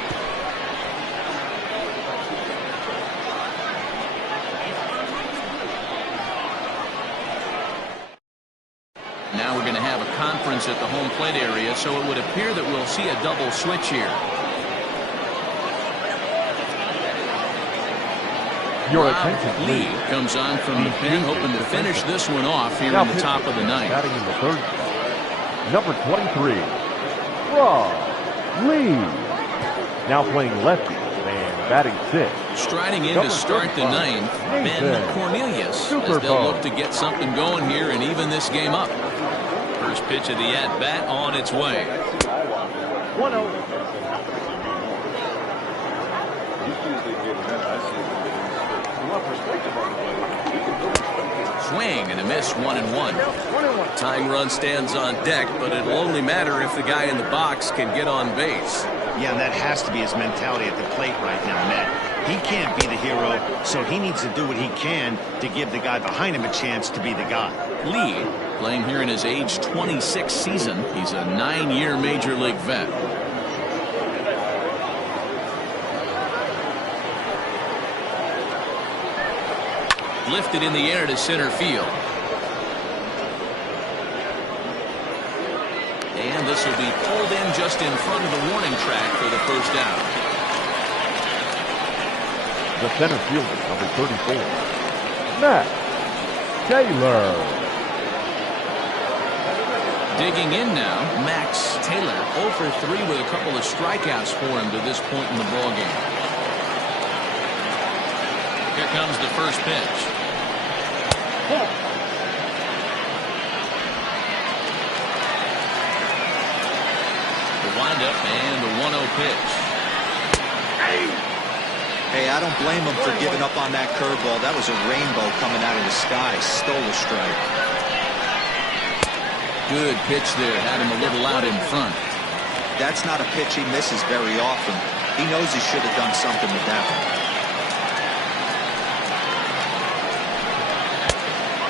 Now we're going to have a conference at the home plate area, so it would appear that we'll see a double switch here. Your Rob attention, Lee please. comes on from the pen, hoping to finish this one off here in the top of the ninth. Batting in the third spot, number 23, Rob Lee. Now playing lefty and batting 6. Striding in to start the ninth, Ben Cornelius, as they'll look to get something going here and even this game up. First pitch of the at-bat on its way. 1-0. Swing and a miss, 1-1. Tying run stands on deck, but it'll only matter if the guy in the box can get on base. Yeah, that has to be his mentality at the plate right now, Matt. He can't be the hero, so he needs to do what he can to give the guy behind him a chance to be the guy. Lee, playing here in his age 26 season. He's a 9-year major league vet. Lifted in the air to center field. And this will be pulled in just in front of the warning track for the first out. The center fielder, number 34, Matt Taylor. Digging in now, Max Taylor, 0 for 3 with a couple of strikeouts for him to this point in the ballgame. Here comes the first pitch. The windup and the 1-0 pitch. Hey, I don't blame him for giving up on that curveball. That was a rainbow coming out of the sky. Stole a strike. Good pitch there. Had him a little out in front. That's not a pitch he misses very often. He knows he should have done something with that one.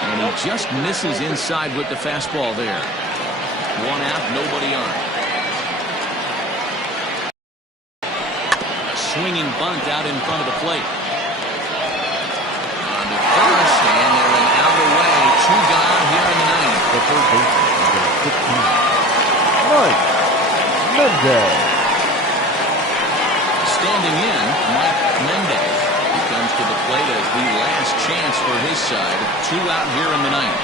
And he just misses inside with the fastball there. 1 out, nobody on. A swinging bunt out in front of the plate. On to first, and they're an out away. 2 gone here in the ninth. The third baseman, number 16, Mike Mendez. Standing in, Mike Mendez. He comes to the plate as the last chance for his side. 2 out here in the ninth.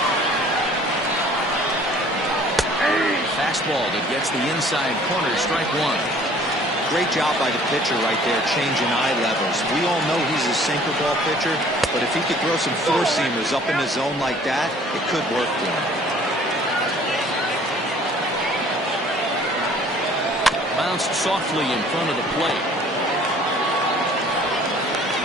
Fastball that gets the inside corner, strike 1. Great job by the pitcher right there, changing eye levels. We all know he's a sinker ball pitcher, but if he could throw some four-seamers up in the zone like that, it could work for him. Bounced softly in front of the plate.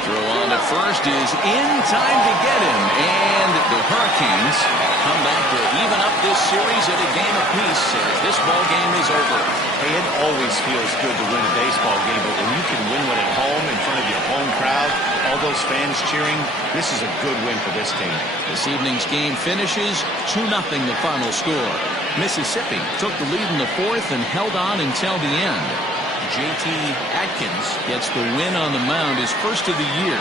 Throw on to first is in time to get him, and the Hurricanes come back to even up this series at a game apiece as this ball game is over. Hey, it always feels good to win a baseball game, but when you can win one at home in front of your home crowd, all those fans cheering, this is a good win for this team. This evening's game finishes 2-0 the final score. Mississippi took the lead in the 4th and held on until the end. J.T. Atkins gets the win on the mound, his first of the year.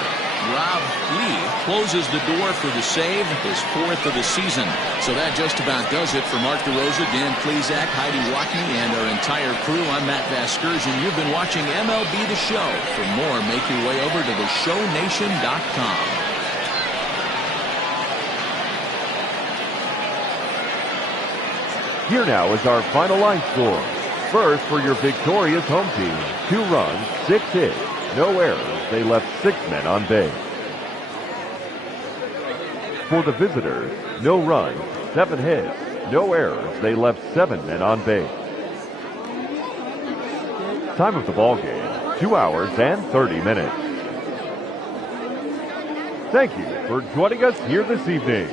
Rob Lee closes the door for the save, his 4th of the season. So that just about does it for Mark DeRosa, Dan Plesac, Heidi Watney, and our entire crew. I'm Matt Vasgersian. You've been watching MLB The Show. For more, make your way over to theshownation.com. Here now is our final line score. First, for your victorious home team, 2 runs, 6 hits, no errors. They left 6 men on base. For the visitors, no runs, 7 hits, no errors. They left 7 men on base. Time of the ball game, 2 hours and 30 minutes. Thank you for joining us here this evening.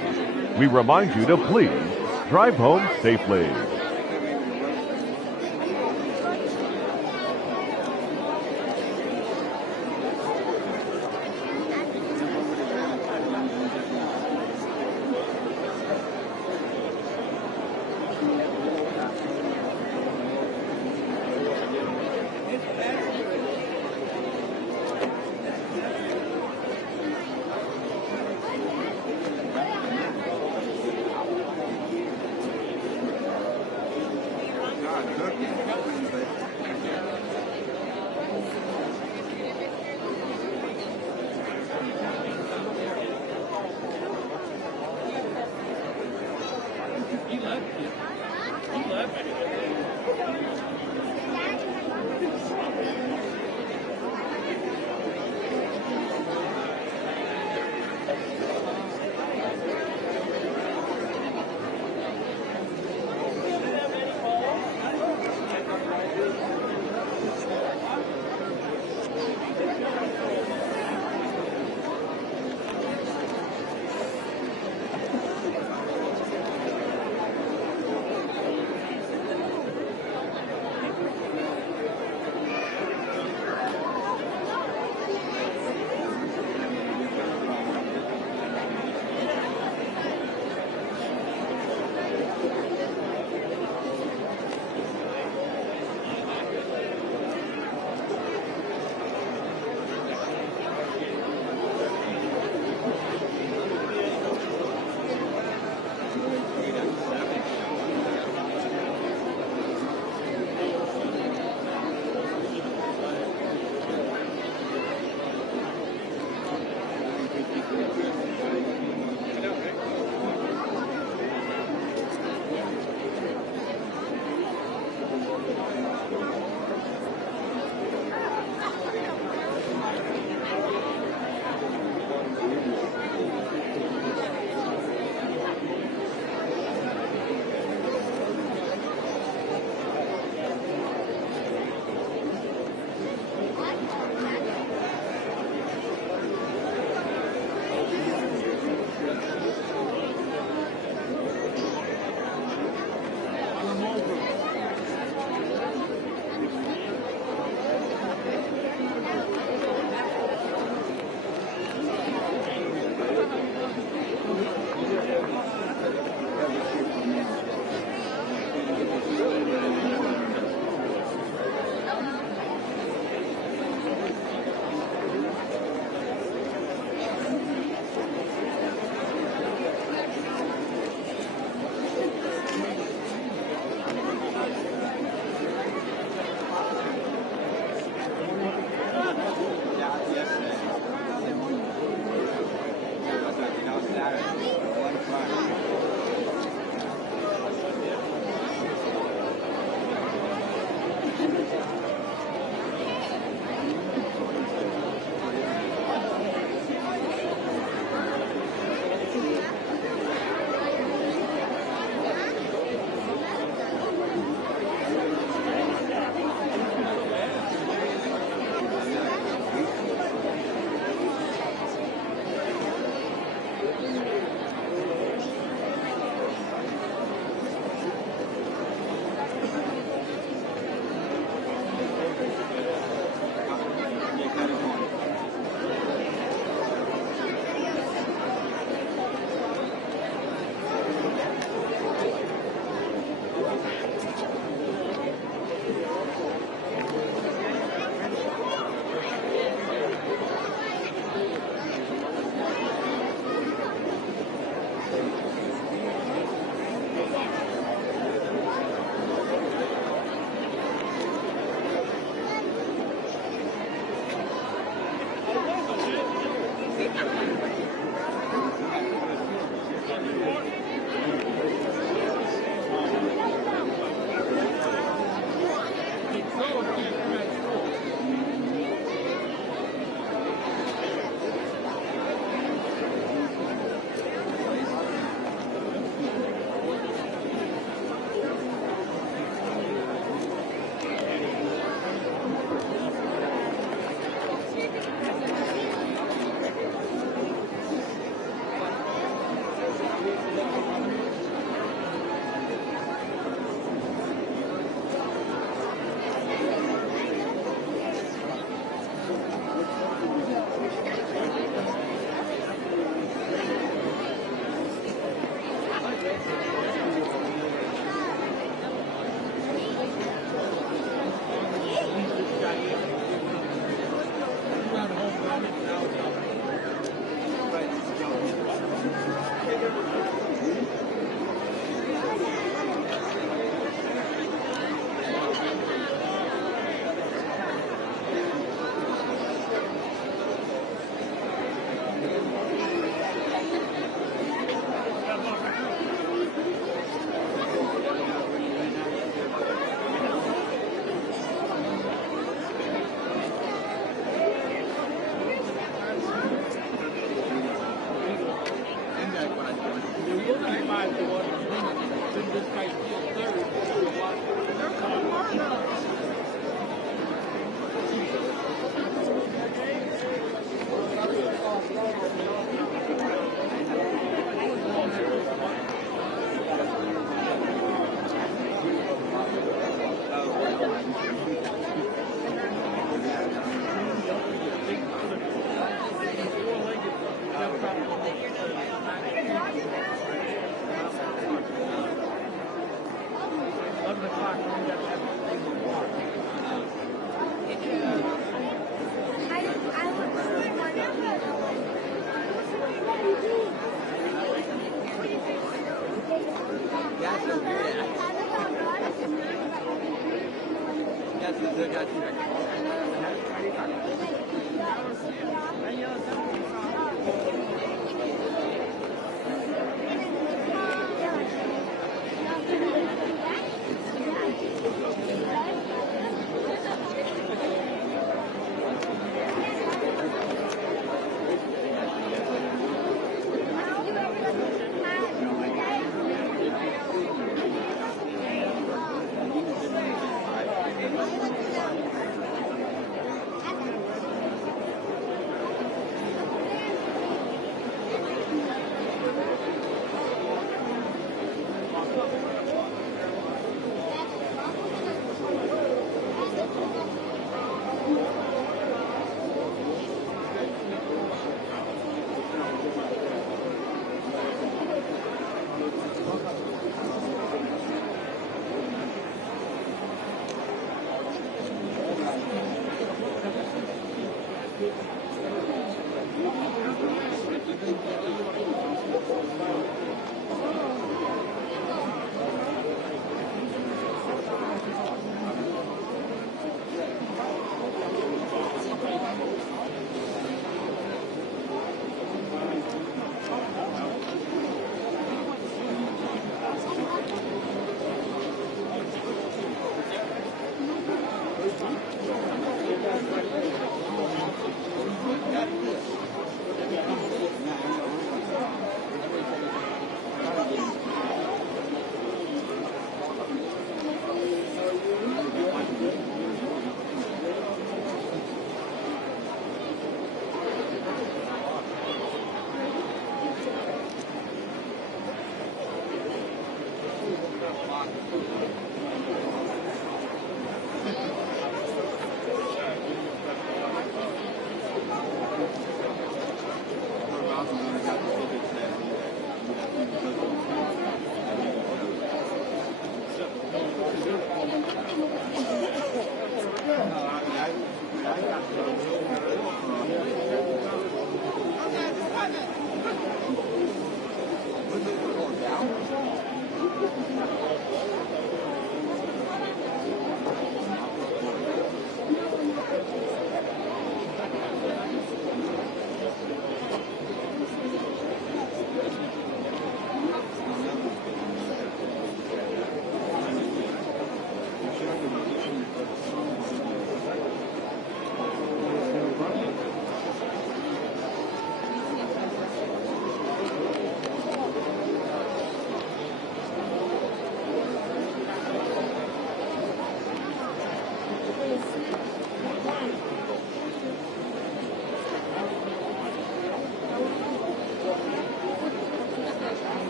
We remind you to please drive home safely.